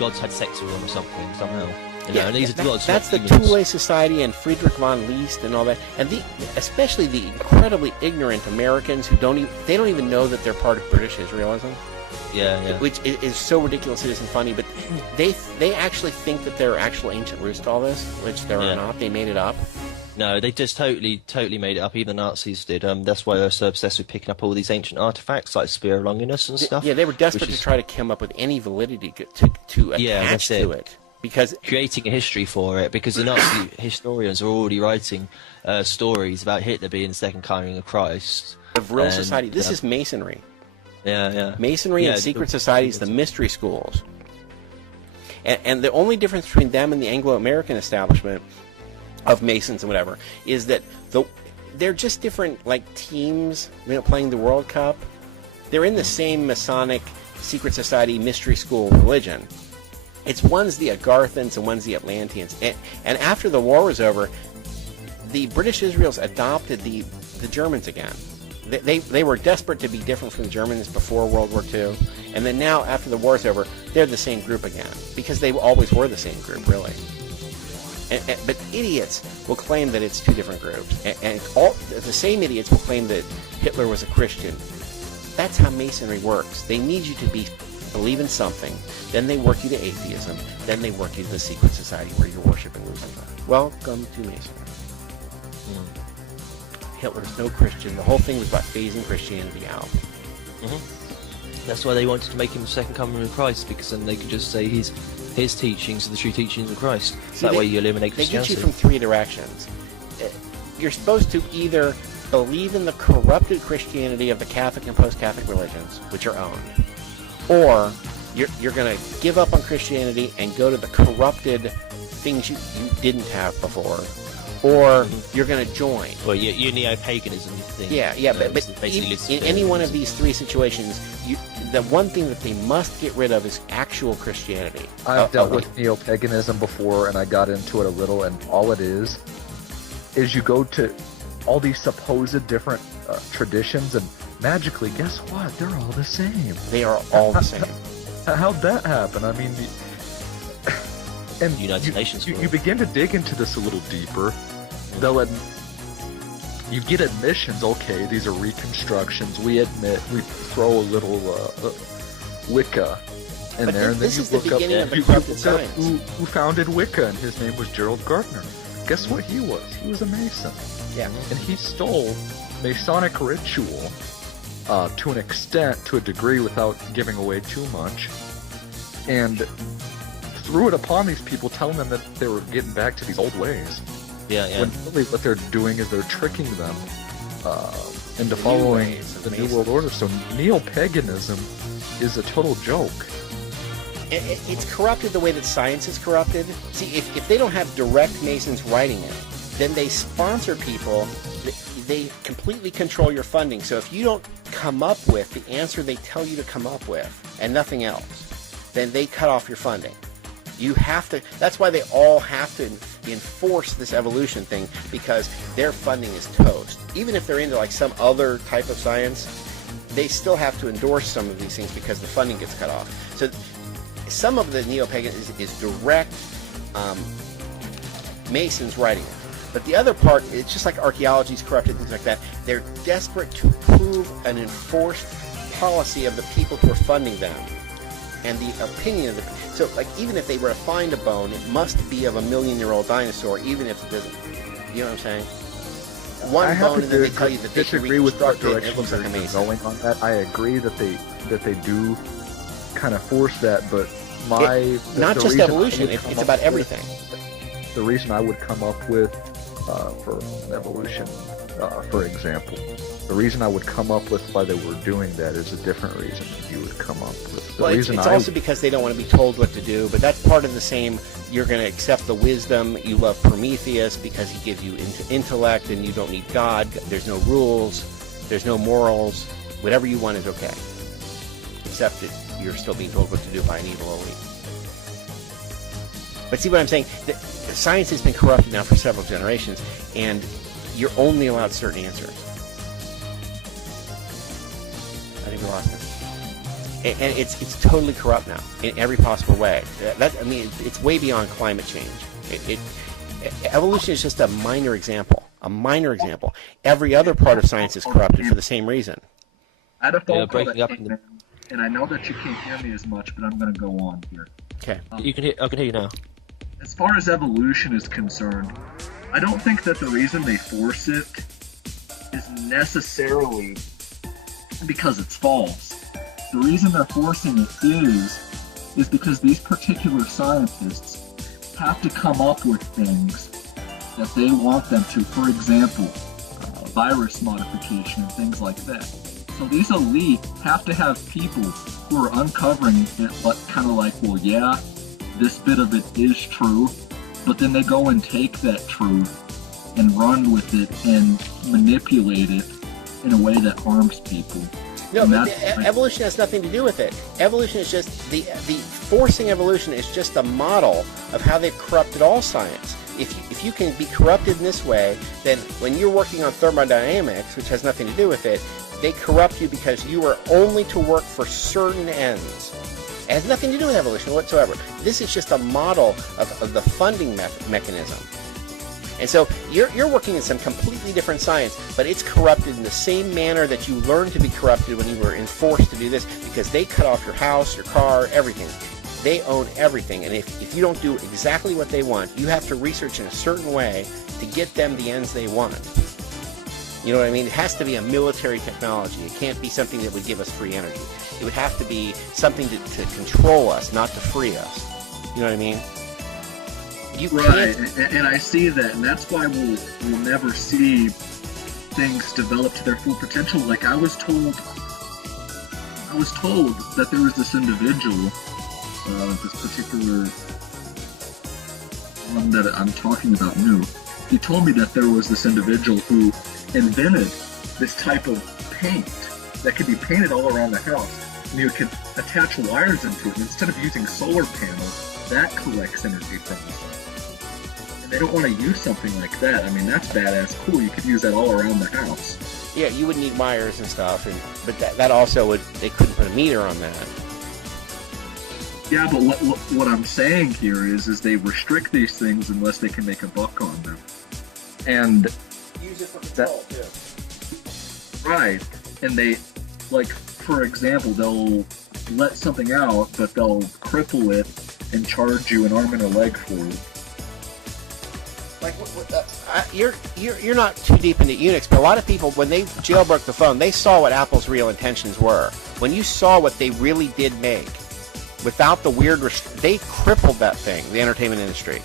gods had sex with them or something, somehow. And these are gods. That's the Two-Lay Society and Friedrich von List and all that, and especially the incredibly ignorant Americans who don't even know that they're part of British Israelism. Yeah. Which is so ridiculous it isn't funny, but they actually think that they're actual ancient roots to all this, which they're not. They made it up. No, they just totally made it up. Even the Nazis did. That's why they're so obsessed with picking up all these ancient artifacts like Spear of Longinus and stuff. Yeah, they were desperate to try to come up with any validity to attach to it. Because creating a history for it, because the Nazi historians are already writing stories about Hitler being the second coming of Christ. The real society. This is Masonry. Yeah. Masonry and secret societies, the mystery schools. And the only difference between them and the Anglo-American establishment of Masons and whatever is that they're just different, like, teams playing the World Cup. They're in the same Masonic secret society mystery school religion. It's one's the Agarthans and one's the Atlanteans. And after the war was over, the British Israels adopted the Germans again. They were desperate to be different from the Germans before World War II. And then now, after the war's over, they're the same group again. Because they always were the same group, really. But idiots will claim that it's two different groups. And the same idiots will claim that Hitler was a Christian. That's how Masonry works. They need you to believe in something, then they work you to atheism, then they work you to the secret society where you're worshiping Lucifer. Welcome to Masonry. Hitler's no Christian. The whole thing was about phasing Christianity out. That's why they wanted to make him the second coming of Christ, because then they could just say his teachings are the true teachings of Christ. So that way you eliminate Christianity. They get you from three directions. You're supposed to either believe in the corrupted Christianity of the Catholic and post-Catholic religions, which are owned, or you're going to give up on Christianity and go to the corrupted things you didn't have before, or you're going to join. Well, your neo-paganism thing. Yeah, but in any one of these three situations, the one thing that they must get rid of is actual Christianity. I've dealt with neo-paganism before, and I got into it a little, and all it is you go to all these supposed different traditions, and magically, guess what? They're all the same. They are all the same. How'd that happen? I mean, and United Nations. You begin to dig into this a little deeper. You get admissions. Okay, these are reconstructions. We admit. We throw a little Wicca in there, and then you look up who founded Wicca, and his name was Gerald Gardner. guess what he was? He was a Mason. Yeah. And he stole Masonic ritual to an extent, to a degree, without giving away too much, and threw it upon these people, telling them that they were getting back to these old ways. Yeah, yeah. When really what they're doing is they're tricking them into following the New World Order. So neo-paganism is a total joke. It's corrupted the way that science is corrupted. See, if they don't have direct Masons writing it, then they sponsor people. They completely control your funding. So if you don't come up with the answer they tell you to come up with and nothing else, then they cut off your funding. You have to. That's why they all have to enforce this evolution thing, because their funding is toast. Even if they're into like some other type of science, they still have to endorse some of these things because the funding gets cut off. So some of the neo-pagan is direct Masons writing it. But the other part, it's just like archaeology is corrupted, things like that. They're desperate to prove an enforced policy of the people who are funding them and the opinion of the. So, like, even if they were to find a bone, it must be of a million-year-old dinosaur, even if it doesn't. You know what I'm saying? One bone, and then they tell you that they can disagree with what reconstruct it, and it direction looks like they're amazing. going on that. I agree that they do kind of force that, but Not the just reason I evolution; would it's come about up everything. The reason I would come up with for evolution, for example, the reason I would come up with why they were doing that is a different reason than you would come up with. Well, it's also because they don't want to be told what to do, but that's part of the same. You're going to accept the wisdom. You love Prometheus because he gives you intellect, and you don't need God. There's no rules. There's no morals. Whatever you want is okay, except that you're still being told what to do by an evil elite. But see what I'm saying? Science has been corrupted now for several generations, and you're only allowed certain answers. I think we lost him. And it's totally corrupt now in every possible way. It's way beyond climate change. Evolution is just a minor example. A minor example. Every other part of science is corrupted for the same reason. I had a phone call breaking that up came in, and I know that you can't hear me as much, but I'm going to go on here. Okay. I can hear you now. As far as evolution is concerned, I don't think that the reason they force it is necessarily because it's false. The reason they're forcing it is because these particular scientists have to come up with things that they want them to. For example, virus modification and things like that. So these elite have to have people who are uncovering it, but kind of like, well, yeah, this bit of it is true, but then they go and take that truth and run with it and manipulate it in a way that harms people. No, but evolution has nothing to do with it. Evolution is just the forcing evolution is just a model of how they've corrupted all science. If you can be corrupted in this way, then when you're working on thermodynamics, which has nothing to do with it, they corrupt you because you are only to work for certain ends. It has nothing to do with evolution whatsoever. This is just a model of the funding mechanism. And so you're working in some completely different science, but it's corrupted in the same manner that you learned to be corrupted when you were enforced to do this, because they cut off your house, your car, everything. They own everything, and if you don't do exactly what they want, you have to research in a certain way to get them the ends they want. You know what I mean? It has to be a military technology. It can't be something that would give us free energy. It would have to be something to control us, not to free us. You know what I mean? Right, and I see that, and that's why we'll never see things develop to their full potential. Like I was told that there was this individual, this particular one that I'm talking about new. He told me that there was this individual who invented this type of paint that could be painted all around the house, and you could attach wires into it, and instead of using solar panels, that collects energy from the sun. And they don't want to use something like that. I mean, that's badass cool. You could use that all around the house. Yeah, you would need wires and stuff, but that also would, they couldn't put a meter on that. Yeah, but what I'm saying here is they restrict these things unless they can make a buck on them. And use it for control, too. Right. And they, like, for example, they'll let something out, but they'll cripple it and charge you an arm and a leg for it. like you're not too deep into Unix, but a lot of people, when they jailbroke the phone, they saw what Apple's real intentions were. When you saw what they really did make, without the weird, they crippled that thing, the entertainment industry.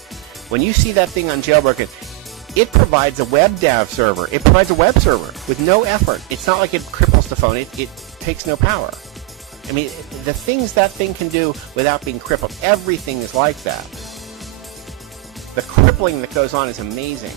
When you see that thing on jailbroken, it provides a web dev server. It provides a web server with no effort. It's not like it cripples the phone. It takes no power. I mean, the things that thing can do without being crippled, everything is like that. The crippling that goes on is amazing.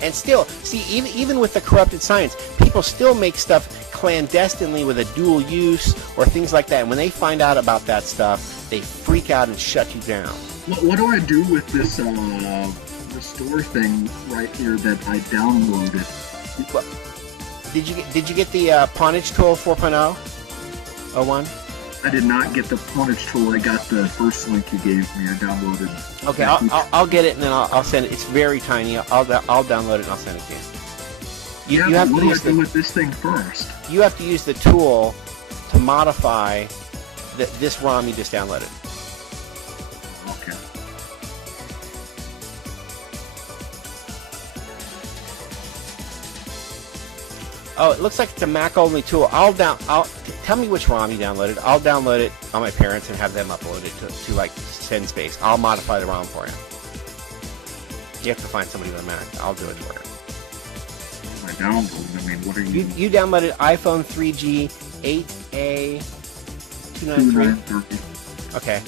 And still, see, even with the corrupted science, people still make stuff clandestinely with a dual use or things like that. And when they find out about that stuff, they freak out and shut you down. What do I do with this restore thing right here that I downloaded? What? Did you get the Pawnage Tool 4.0? 01? I did not get the Pawnage Tool. I got the first link you gave me. I downloaded. Okay, I'll get it and then I'll send it. It's very tiny. I'll download it and I'll send it to you. You have what to do use I do with this thing first? You have to use the tool to modify this ROM you just downloaded. Okay. Oh, it looks like it's a Mac-only tool. Tell me which ROM you downloaded. I'll download it on my parents and have them upload it to like SendSpace. I'll modify the ROM for you. You have to find somebody with a Mac. I'll do it for you. I downloaded. I mean, what are you? You downloaded iPhone 3G 8A 293. Okay.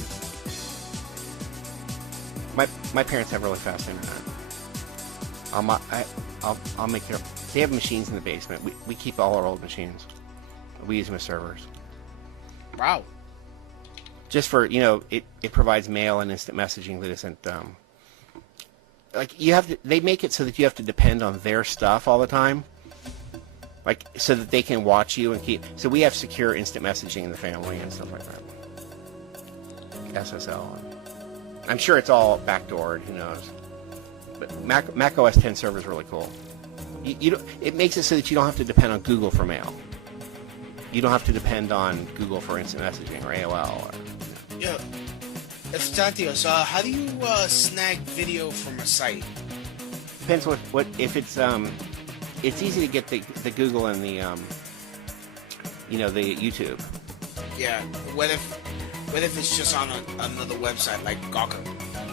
My parents have really fast internet. I'll make it up. They have machines in the basement. We keep all our old machines. We use them as servers. Wow. Just for, it provides mail and instant messaging that isn't, like, they make it so that you have to depend on their stuff all the time. Like, so that they can watch you and keep, so we have secure instant messaging in the family and stuff like that. SSL. I'm sure it's all backdoored, who knows. But Mac OS X server is really cool. It makes it so that you don't have to depend on Google for mail. You don't have to depend on Google for instant messaging or AOL. Yeah. Efstantios, how do you snag video from a site? Depends what if it's easy to get the Google and the the YouTube. Yeah. What if it's just on another website like Gawker?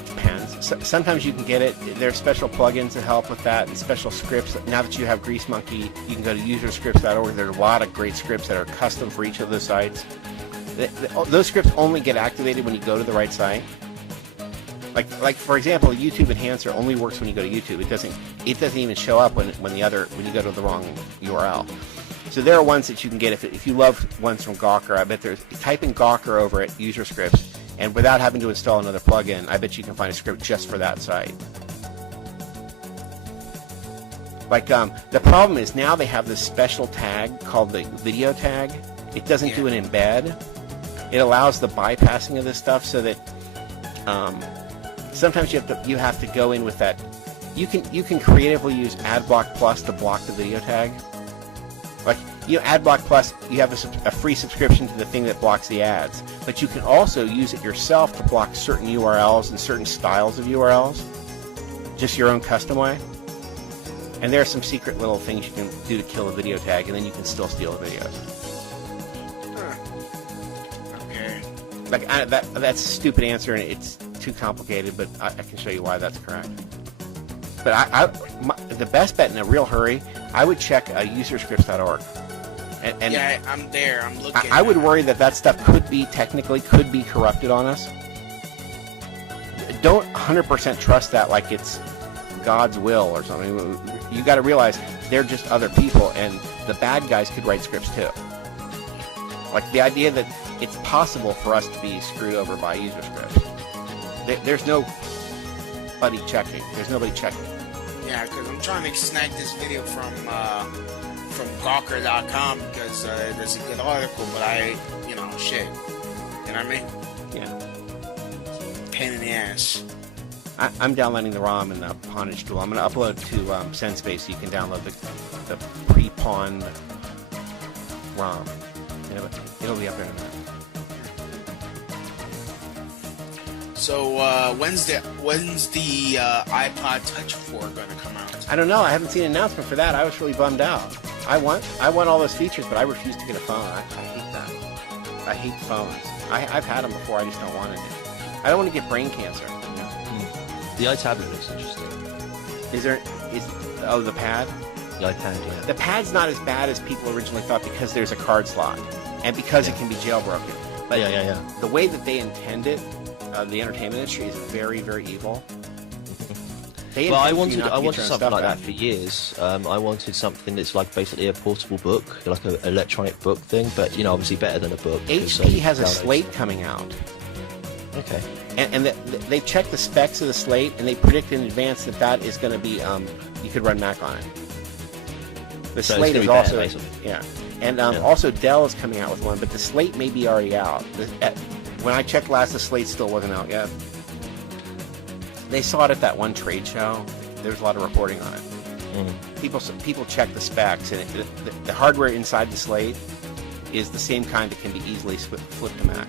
Depends. Sometimes you can get it. There are special plugins that help with that and special scripts. Now that you have Grease Monkey, you can go to userscripts.org. There's a lot of great scripts that are custom for each of those sites. Those scripts only get activated when you go to the right site. Like for example, YouTube Enhancer only works when you go to YouTube. It doesn't even show up when you go to the wrong URL. So there are ones that you can get if you love ones from Gawker. I bet type in Gawker over at user scripts, and without having to install another plugin, I bet you can find a script just for that site. Like the problem is now they have this special tag called the video tag. It doesn't do an embed. It allows the bypassing of this stuff so that sometimes you have to go in with that. You can creatively use AdBlock Plus to block the video tag. Like AdBlock Plus, you have a free subscription to the thing that blocks the ads, but you can also use it yourself to block certain URLs and certain styles of URLs, just your own custom way. And there are some secret little things you can do to kill a video tag, and then you can still steal the videos. Okay. Like that's a stupid answer, and it's too complicated, but I can show you why that's correct. But the best bet in a real hurry, I would check userscripts.org. And yeah, I'm there. I'm looking. I would worry that stuff could be corrupted on us. Don't 100% trust that like it's God's will or something. You got to realize they're just other people, and the bad guys could write scripts too. Like the idea that it's possible for us to be screwed over by user scripts. There's nobody checking. There's nobody checking. Yeah, because I'm trying to snag this video from Gawker.com because there's a good article, but shit. You know what I mean? Yeah. Pain in the ass. I'm downloading the ROM and the pawnage tool. I'm going to upload to SendSpace so you can download the pre-pawned ROM. It'll be up there in a minute. So when's the iPod Touch 4 going to come out? I don't know. I haven't seen an announcement for that. I was really bummed out. I want all those features, but I refuse to get a phone. I hate that. I hate phones. I've had them before. I just don't want to. I don't want to get brain cancer. You know? The iTablet looks interesting. The pad? The iPad, yeah. The pad's not as bad as people originally thought because there's a card slot and because it can be jailbroken. But yeah. The way that they intend it, the entertainment industry is very, very evil. I wanted something like that for years. I wanted something that's like basically a portable book, like an electronic book thing, but obviously better than a book. HP has a Slate coming out. Okay. And they've checked the specs of the Slate, and they predict in advance that is going to be you could run Mac on it. The Slate is also and also Dell is coming out with one, but the Slate may be already out. When I checked last, the Slate still wasn't out yet. They saw it at that one trade show. There was a lot of reporting on it. People check the specs, and the hardware inside the Slate is the same kind that can be easily flipped to Mac.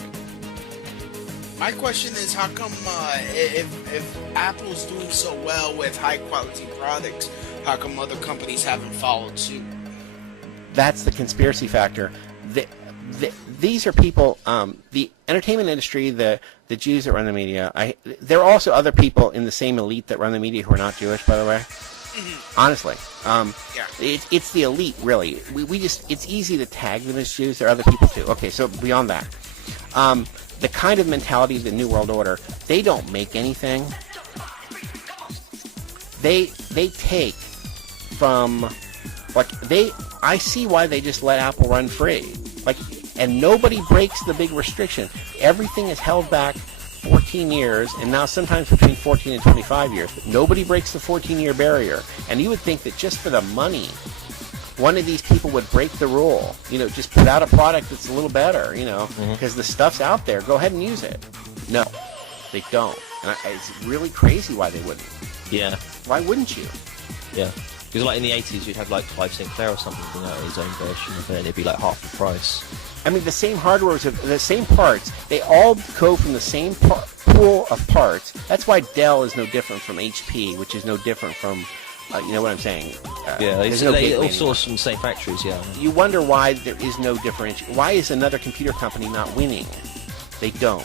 My question is, how come if Apple's doing so well with high-quality products, how come other companies haven't followed suit? That's the conspiracy factor. These are people, the entertainment industry, the Jews that run the media. There are also other people in the same elite that run the media who are not Jewish, by the way. Honestly, it's the elite, really. It's easy to tag them as Jews. There are other people too. Okay, so beyond that, the kind of mentality of the New World Order, they don't make anything. They take from I see why they just let Apple run free. And nobody breaks the big restriction. Everything is held back 14 years, and now sometimes between 14 and 25 years. But nobody breaks the 14-year barrier. And you would think that just for the money, one of these people would break the rule. Just put out a product that's a little better, because the stuff's out there. Go ahead and use it. No, they don't. And it's really crazy why they wouldn't. Yeah. Why wouldn't you? Yeah. Because in the 80s, you'd have Clive Sinclair or something bring out his own version of it, and it'd be half the price. I mean, the same hardware, the same parts, they all go from the same pool of parts. That's why Dell is no different from HP, which is no different from, you know what I'm saying? They all source from the same factories, yeah. You wonder why there is no differentiation. Why is another computer company not winning? They don't.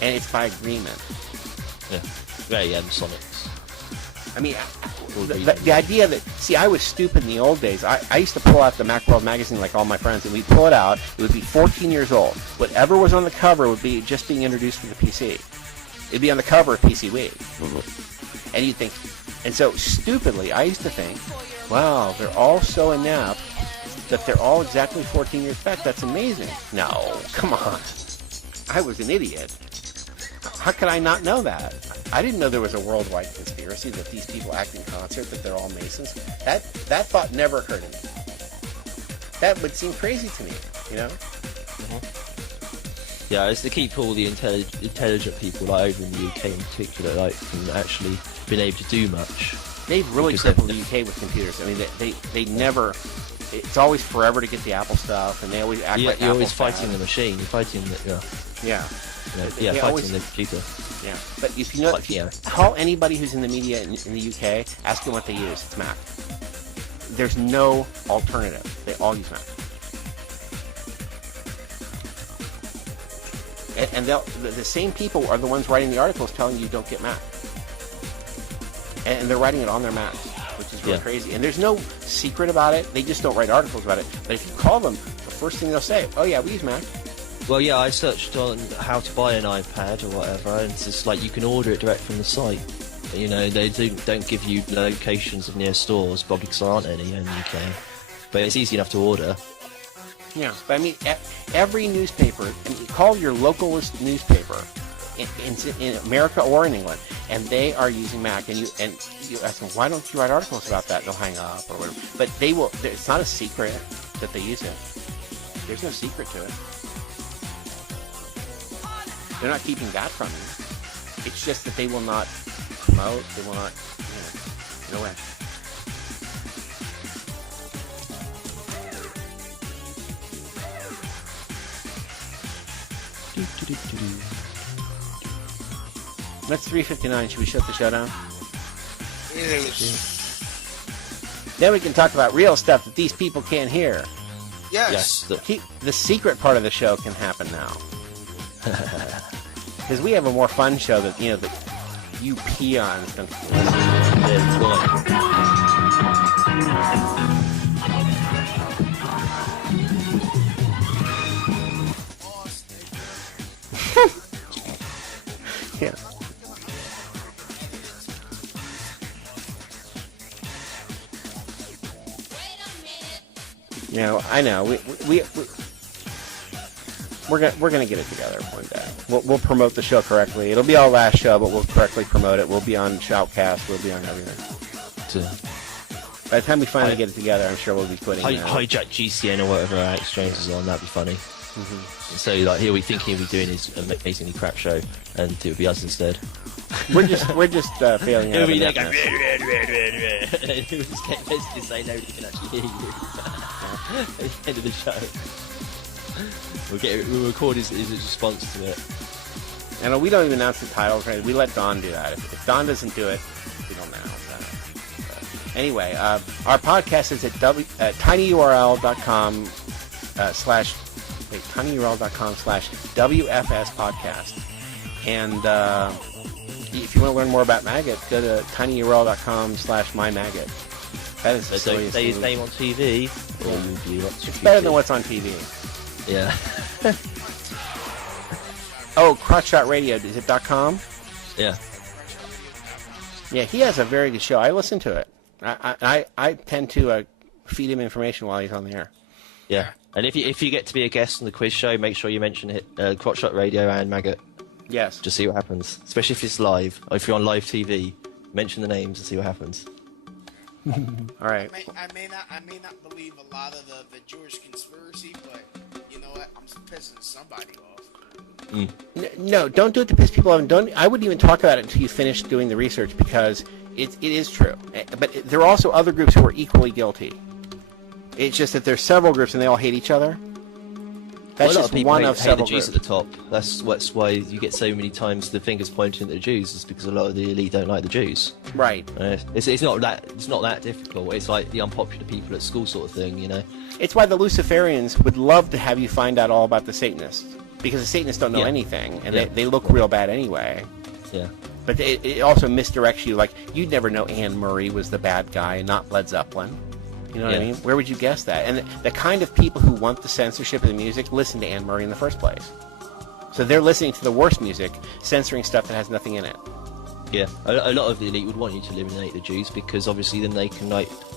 And it's by agreement. Yeah, Sonics. I mean, the idea that, I was stupid in the old days. I used to pull out the Macworld magazine like all my friends, and we'd pull it out. It would be 14 years old. Whatever was on the cover would be just being introduced for the PC. It'd be on the cover of PC Week. And you'd think, and so stupidly, I used to think, wow, they're all so inept that they're all exactly 14 years back. That's amazing. No, come on. I was an idiot. How could I not know that? I didn't know there was a worldwide conspiracy that these people act in concert, that they're all Masons. That thought never occurred to me. That would seem crazy to me, Yeah, it's to keep all the intelligent people, over in the UK in particular, from actually being able to do much. They've really crippled the UK with computers. I mean, they never. It's always forever to get the Apple stuff, and they always act like you're always Apple's fighting bad. the machine. You're fighting the fighting the computer. Yeah, but if you call anybody who's in the media in the UK, ask them what they use. It's Mac. There's no alternative. They all use Mac. And the same people are the ones writing the articles telling you don't get Mac. And they're writing it on their Mac, which is really crazy. And there's no secret about it. They just don't write articles about it. But if you call them, the first thing they'll say, oh yeah, we use Mac. Well, yeah, I searched on how to buy an iPad or whatever, and it's just you can order it direct from the site. They don't give you locations of near stores, probably because there aren't any in the UK. But it's easy enough to order. Yeah, but I mean, every newspaper, call your localist newspaper in America or in England, and they are using Mac, and you ask them, why don't you write articles about that? They'll hang up or whatever. But they will. It's not a secret that they use it. There's no secret to it. They're not keeping that from you. It's just that they will not promote. They will not. No way. That's 3:59. Should we shut the show down? Then we can talk about real stuff that these people can't hear. Yes. The secret part of the show can happen now. Because we have a more fun show that, that you peons can yeah. I know. We're gonna get it together one day. We'll promote the show correctly. It'll be our last show, but we'll correctly promote it. We'll be on Shoutcast. We'll be on everything. By the time we finally get it together, I'm sure we'll be putting hijack GCN or whatever our exchange is on. That'd be funny. Mm-hmm. So here we think he'll be doing his amazingly crap show, and it would be us instead. We're just failing. It'll be like and then we'll just get basically say nobody can actually hear you at the end of the show. We'll record his response to it. And we don't even announce the titles, right? We let Don do that. If Don doesn't do it, we don't announce that. Anyway, our podcast is at tinyurl.com/WFS podcast. And if you want to learn more about Maggot, go to tinyurl.com/mymaggot. That is the silliest thing. Say his name on TV. It's better than what's on TV. Yeah. Oh, Crotchshot Radio. Is it .com? Yeah. Yeah, he has a very good show. I listen to it. I tend to feed him information while he's on the air. Yeah. And if you get to be a guest on the quiz show, make sure you mention it, Crotchshot Radio and Maggot. Yes. Just see what happens. Especially if it's live. Or if you're on live TV, mention the names and see what happens. All right. I may not believe a lot of the Jewish conspiracy, but you know what? I'm pissing somebody off. No, don't do it to piss people off. I wouldn't even talk about it until you finish doing the research, because it is true. But there are also other groups who are equally guilty. It's just that there's several groups and they all hate each other. That's just one of several the Jews groups. at the top. That's why you get so many times the fingers pointing at the Jews, is because a lot of the elite don't like the Jews. Right. It's not that difficult. It's like the unpopular people at school sort of thing, It's why the Luciferians would love to have you find out all about the Satanists, because the Satanists don't know anything, and they look real bad anyway. Yeah. But it also misdirects you. Like, you'd never know Anne Murray was the bad guy and not Led Zeppelin. You know what I mean? Where would you guess that? And the kind of people who want the censorship of the music listen to Anne Murray in the first place. So they're listening to the worst music, censoring stuff that has nothing in it. Yeah, a lot of the elite would want you to eliminate the Jews, because obviously then they can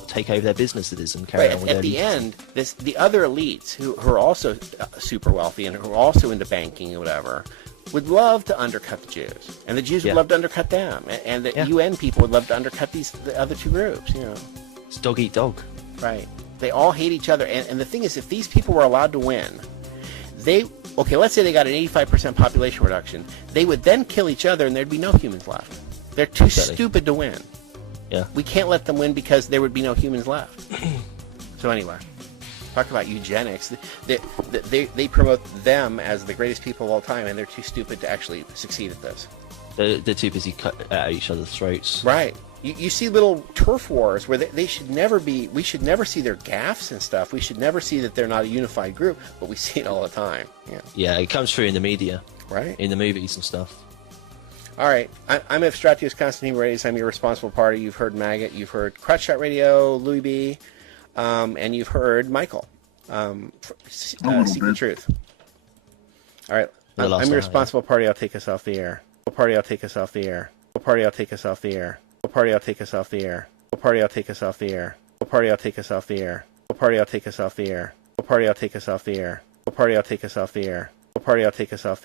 take over their businesses and carry on with their At the end, the other elites who are also super wealthy and who are also into banking or whatever would love to undercut the Jews, and the Jews would love to undercut them, and the UN people would love to undercut the other two groups. It's dog eat dog. Right. They all hate each other, and the thing is, if these people were allowed to win, let's say they got an 85% population reduction, they would then kill each other and there'd be no humans left. They're too stupid to win. Yeah. We can't let them win because there would be no humans left. So anyway, talk about eugenics. They promote them as the greatest people of all time, and they're too stupid to actually succeed at this. They're too busy cutting at each other's throats. Right. You see little turf wars where they should never be. We should never see their gaffes and stuff. We should never see that they're not a unified group, but we see it all the time. Yeah, it comes through in the media. Right. In the movies and stuff. All right. I'm Evstratios Constantine Reyes. I'm your responsible party. You've heard Maggot. You've heard Crotchshot Radio, Louis B. And you've heard Michael. Seeking Truth. All right. I'm your responsible party. I'll take us off the air. Party, I'll take us off the air. Party, I'll take us off the air. Party, I'll take us off the air. Party, I'll take us off the air. Party, I'll take us off the air. Party, I'll take us off the air. Party, I'll take us off the air. Party, I'll take us off the air. Party, I'll take us off the